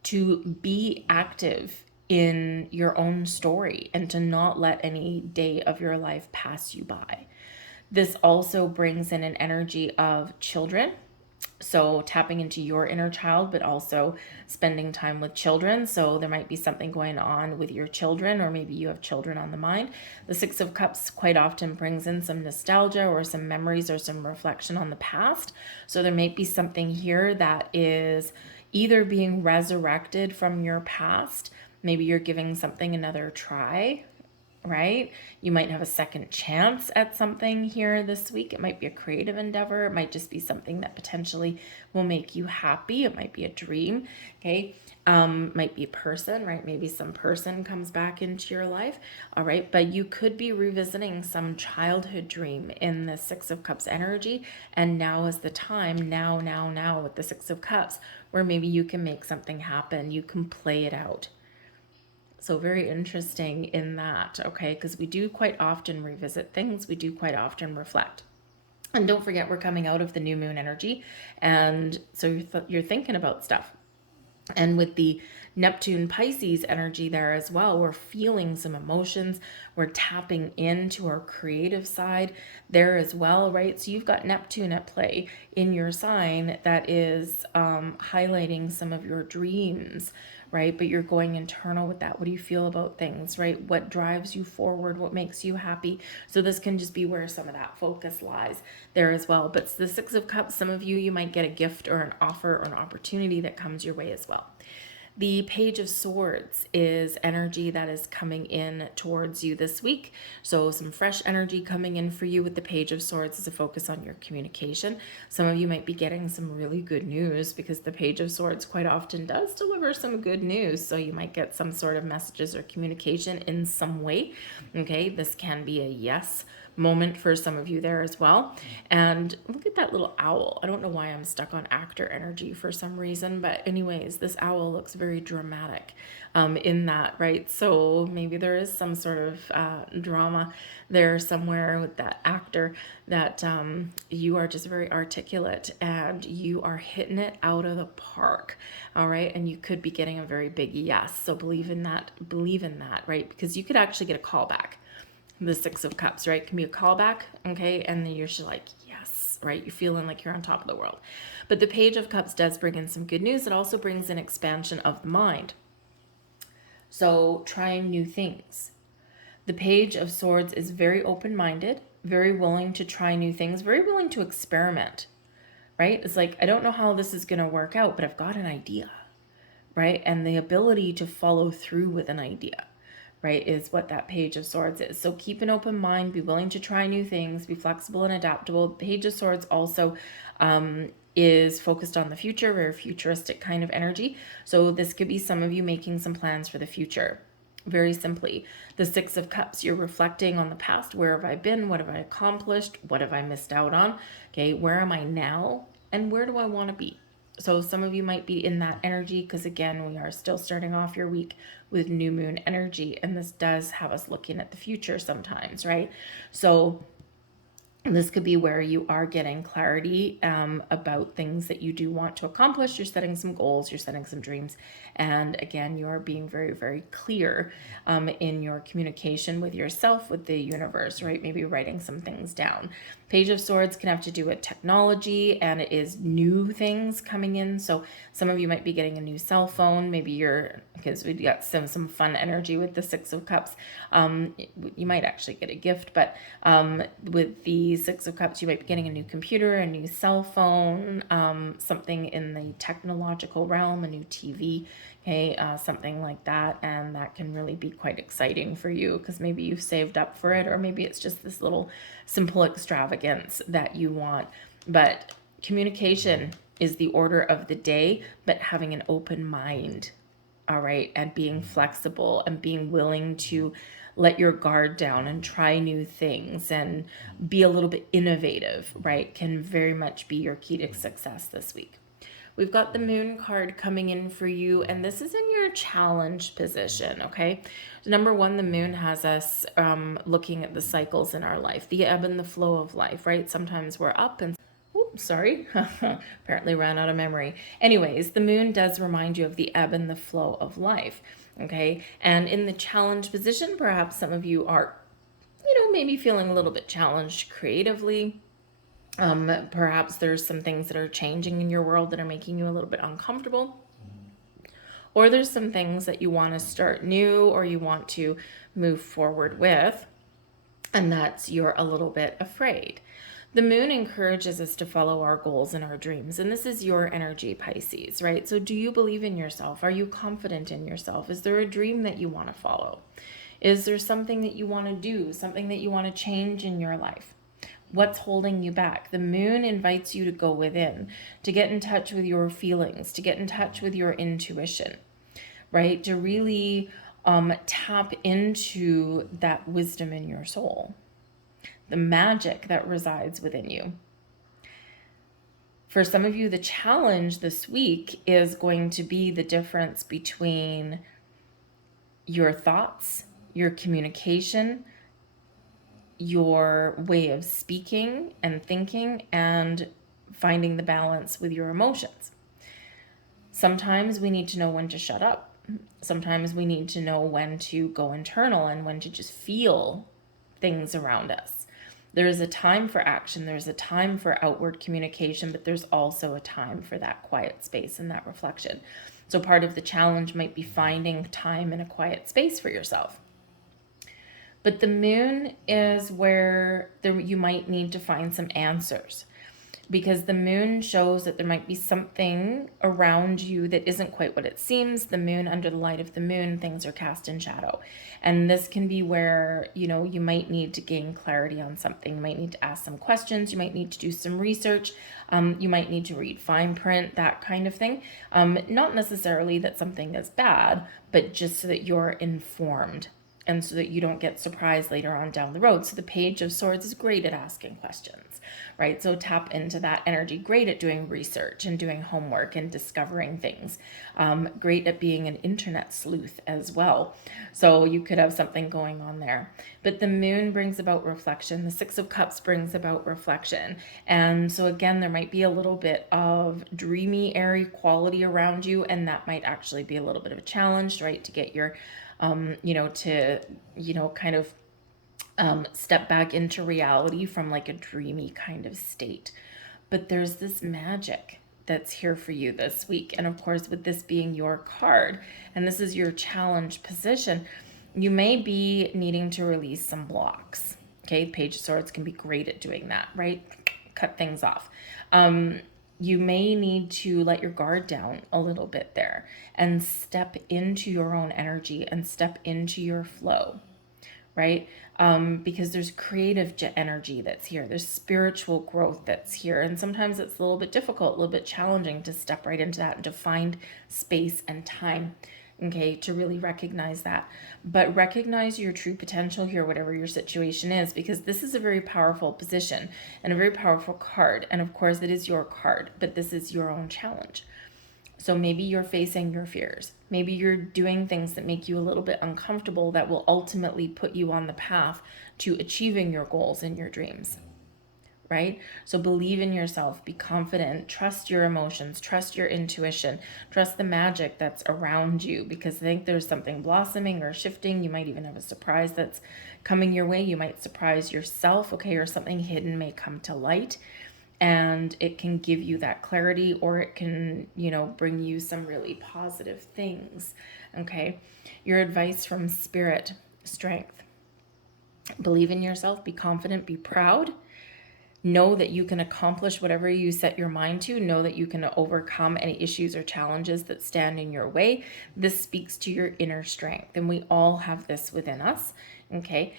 to be active in your own story, and to not let any day of your life pass you by. This also brings in an energy of children. So tapping into your inner child, but also spending time with children. So there might be something going on with your children, or maybe you have children on the mind. The Six of Cups quite often brings in some nostalgia, or some memories, or some reflection on the past. So there might be something here that is either being resurrected from your past. Maybe you're giving something another try, right? You might have a second chance at something here this week. It might be a creative endeavor. It might just be something that potentially will make you happy. It might be a dream, okay? Might be a person, right? Maybe some person comes back into your life, all right? But you could be revisiting some childhood dream in the Six of Cups energy, and now is the time, now with the Six of Cups, where maybe you can make something happen. You can play it out. So very interesting in that, okay? Because we do quite often revisit things. We do quite often reflect. And don't forget, we're coming out of the new moon energy. And so you're thinking about stuff. And with the Neptune Pisces energy there as well, we're feeling some emotions. We're tapping into our creative side there as well, right? So you've got Neptune at play in your sign that is highlighting some of your dreams, right? But you're going internal with that. What do you feel about things, right? What drives you forward? What makes you happy? So this can just be where some of that focus lies there as well. But the Six of Cups, some of you might get a gift or an offer or an opportunity that comes your way as well. The Page of Swords is energy that is coming in towards you this week. So some fresh energy coming in for you with the Page of Swords is a focus on your communication. Some of you might be getting some really good news, because the Page of Swords quite often does deliver some good news. So you might get some sort of messages or communication in some way. Okay, this can be a yes moment for some of you there as well. And look at that little owl. I don't know why I'm stuck on actor energy for some reason, but anyways, this owl looks very dramatic in that, right? So maybe there is some sort of drama there somewhere with that actor, that you are just very articulate and you are hitting it out of the park, all right? And you could be getting a very big yes. So believe in that, right? Because you could actually get a call back. The Six of Cups, right? Can be a callback, okay? And then you're just like, yes, right? You're feeling like you're on top of the world. But the Page of Cups does bring in some good news. It also brings in expansion of the mind. So trying new things. The Page of Swords is very open-minded, very willing to try new things, very willing to experiment, right? It's like, I don't know how this is going to work out, but I've got an idea, right? And the ability to follow through with an idea, right, is what that Page of Swords is. So keep an open mind, be willing to try new things, be flexible and adaptable. Page of Swords also is focused on the future, very futuristic kind of energy. So this could be some of you making some plans for the future. Very simply, the Six of Cups, you're reflecting on the past. Where have I been? What have I accomplished? What have I missed out on? Okay, where am I now? And where do I want to be? So some of you might be in that energy because, again, we are still starting off your week with new moon energy. And this does have us looking at the future sometimes, right? So this could be where you are getting clarity about things that you do want to accomplish. You're setting some goals, you're setting some dreams. And again, you are being very, very clear in your communication with yourself, with the universe, right? Maybe writing some things down. Page of Swords can have to do with technology, and it is new things coming in. So some of you might be getting a new cell phone. Maybe because we got some fun energy with the Six of Cups. You might actually get a gift, but with the Six of Cups, you might be getting a new computer, a new cell phone, something in the technological realm, a new TV, okay, something like that. And that can really be quite exciting for you because maybe you've saved up for it, or maybe it's just this little simple extravagance that you want. But communication is the order of the day, but having an open mind, all right, and being flexible and being willing to let your guard down and try new things and be a little bit innovative, right, can very much be your key to success this week. We've got the moon card coming in for you, and this is in your challenge position, okay? Number one, the moon has us looking at the cycles in our life, the ebb and the flow of life, right? Sometimes we're up and sorry, apparently ran out of memory. Anyways, the moon does remind you of the ebb and the flow of life, okay? And in the challenge position, perhaps some of you are, maybe feeling a little bit challenged creatively. Perhaps there's some things that are changing in your world that are making you a little bit uncomfortable. Or there's some things that you want to start new or you want to move forward with, and that's you're a little bit afraid. The moon encourages us to follow our goals and our dreams. And this is your energy, Pisces, right? So do you believe in yourself? Are you confident in yourself? Is there a dream that you want to follow? Is there something that you want to do? Something that you want to change in your life? What's holding you back? The moon invites you to go within, to get in touch with your feelings, to get in touch with your intuition, right? To really tap into that wisdom in your soul, the magic that resides within you. For some of you, the challenge this week is going to be the difference between your thoughts, your communication, your way of speaking and thinking, and finding the balance with your emotions. Sometimes we need to know when to shut up. Sometimes we need to know when to go internal and when to just feel things around us. There is a time for action. There's a time for outward communication, but there's also a time for that quiet space and that reflection. So part of the challenge might be finding time in a quiet space for yourself. But the moon is where you might need to find some answers, because the moon shows that there might be something around you that isn't quite what it seems. The moon, under the light of the moon, things are cast in shadow. And this can be where, you might need to gain clarity on something. You might need to ask some questions. You might need to do some research. You might need to read fine print, that kind of thing. Not necessarily that something is bad, but just so that you're informed and so that you don't get surprised later on down the road. So the Page of Swords is great at asking questions, right? So tap into that energy. Great at doing research and doing homework and discovering things. Great at being an internet sleuth as well. So you could have something going on there. But the moon brings about reflection. The Six of Cups brings about reflection. And so again, there might be a little bit of dreamy, airy quality around you, and that might actually be a little bit of a challenge, right? To get your kind of step back into reality from like a dreamy kind of state. But there's this magic that's here for you this week. And of course, with this being your card, and this is your challenge position, you may be needing to release some blocks. Okay, Page of Swords can be great at doing that, right? Cut things off. You may need to let your guard down a little bit there and step into your own energy and step into your flow, right? Because there's creative energy that's here. There's spiritual growth that's here. And sometimes it's a little bit difficult, a little bit challenging to step right into that and to find space and time okay, to really recognize that. But recognize your true potential here, whatever your situation is, because this is a very powerful position and a very powerful card. And of course, it is your card, but this is your own challenge. So maybe you're facing your fears. Maybe you're doing things that make you a little bit uncomfortable that will ultimately put you on the path to achieving your goals and your dreams. Right? So believe in yourself, be confident, trust your emotions, trust your intuition, trust the magic that's around you, because I think there's something blossoming or shifting. You might even have a surprise that's coming your way. You might surprise yourself, okay, or something hidden may come to light, and it can give you that clarity, or it can, bring you some really positive things, okay? Your advice from Spirit: strength. Believe in yourself, be confident, be proud. Know that you can accomplish whatever you set your mind to. Know that you can overcome any issues or challenges that stand in your way. This speaks to your inner strength, and we all have this within us. Okay,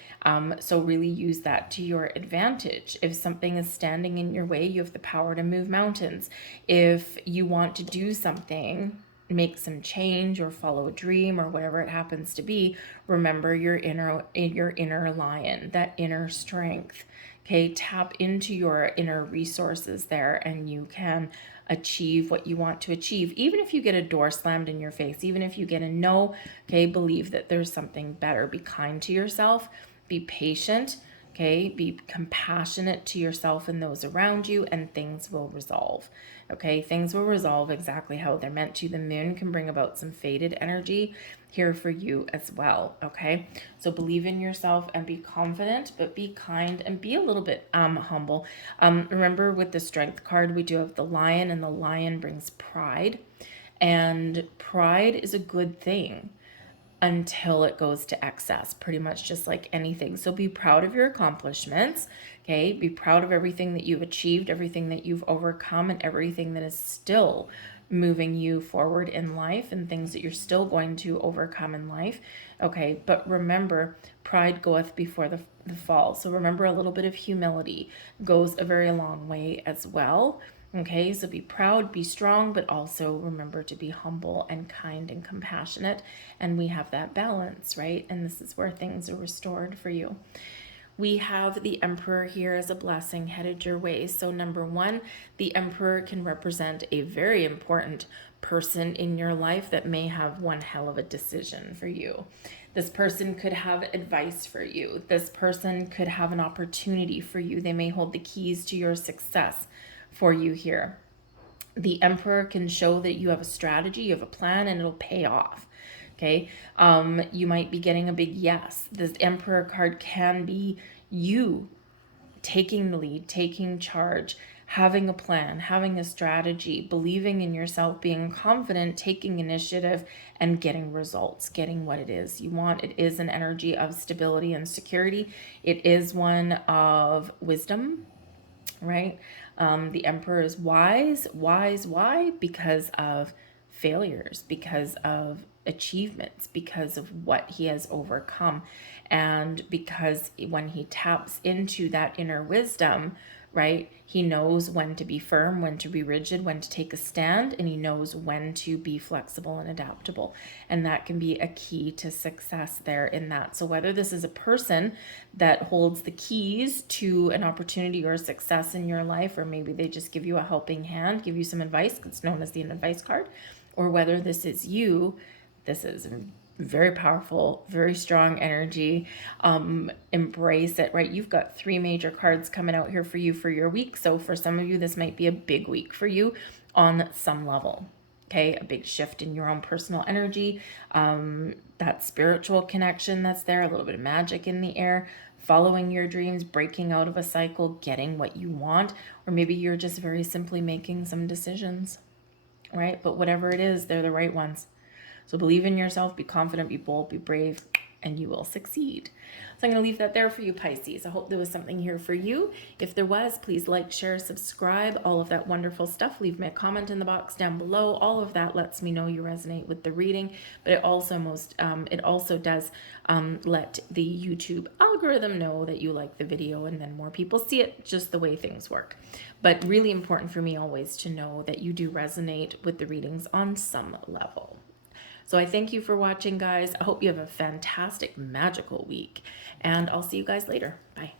so really use that to your advantage. If something is standing in your way, you have the power to move mountains. If you want to do something, make some change or follow a dream or whatever it happens to be, remember your inner lion, that inner strength. Okay, tap into your inner resources there, and you can achieve what you want to achieve. Even if you get a door slammed in your face, even if you get a no, okay, believe that there's something better. Be kind to yourself, be patient, okay, be compassionate to yourself and those around you, and things will resolve. Okay, things will resolve exactly how they're meant to. The moon can bring about some faded energy here for you as well. Okay, so believe in yourself and be confident, but be kind and be a little bit humble. Remember, with the strength card, we do have the lion, and the lion brings pride, and pride is a good thing until it goes to excess, pretty much just like anything. So be proud of your accomplishments, okay? Be proud of everything that you've achieved, everything that you've overcome, and everything that is still moving you forward in life, and things that you're still going to overcome in life, okay? But remember, pride goeth before the fall. So remember, a little bit of humility goes a very long way as well. Okay, so be proud, be strong, but also remember to be humble and kind and compassionate. And we have that balance, right? And this is where things are restored for you. We have the Emperor here as a blessing headed your way. So number one, the Emperor can represent a very important person in your life that may have one hell of a decision for you. This person could have advice for you. This person could have an opportunity for you. They may hold the keys to your success for you here. The Emperor can show that you have a strategy, you have a plan, and it'll pay off. Okay, you might be getting a big yes. This Emperor card can be you taking the lead, taking charge, having a plan, having a strategy, believing in yourself, being confident, taking initiative, and getting results, getting what it is you want. It is an energy of stability and security. It is one of wisdom, right? The Emperor is wise. Why? Because of failures, because of achievements, because of what he has overcome, and because when he taps into that inner wisdom, right, he knows when to be firm, when to be rigid, when to take a stand, and he knows when to be flexible and adaptable. And that can be a key to success there in that. So whether this is a person that holds the keys to an opportunity or a success in your life, or maybe they just give you a helping hand, give you some advice, it's known as the advice card, or whether this is you, this is very powerful, very strong energy. Embrace it, right? You've got 3 major cards coming out here for you for your week. So for some of you, this might be a big week for you on some level. Okay, a big shift in your own personal energy, that spiritual connection that's there, a little bit of magic in the air, following your dreams, breaking out of a cycle, getting what you want, or maybe you're just very simply making some decisions, right? But whatever it is, they're the right ones. So believe in yourself, be confident, be bold, be brave, and you will succeed. So I'm going to leave that there for you, Pisces. I hope there was something here for you. If there was, please like, share, subscribe, all of that wonderful stuff. Leave me a comment in the box down below. All of that lets me know you resonate with the reading, but it also does let the YouTube algorithm know that you like the video, and then more people see it, just the way things work. But really important for me always to know that you do resonate with the readings on some level. So I thank you for watching, guys. I hope you have a fantastic, magical week, and I'll see you guys later. Bye.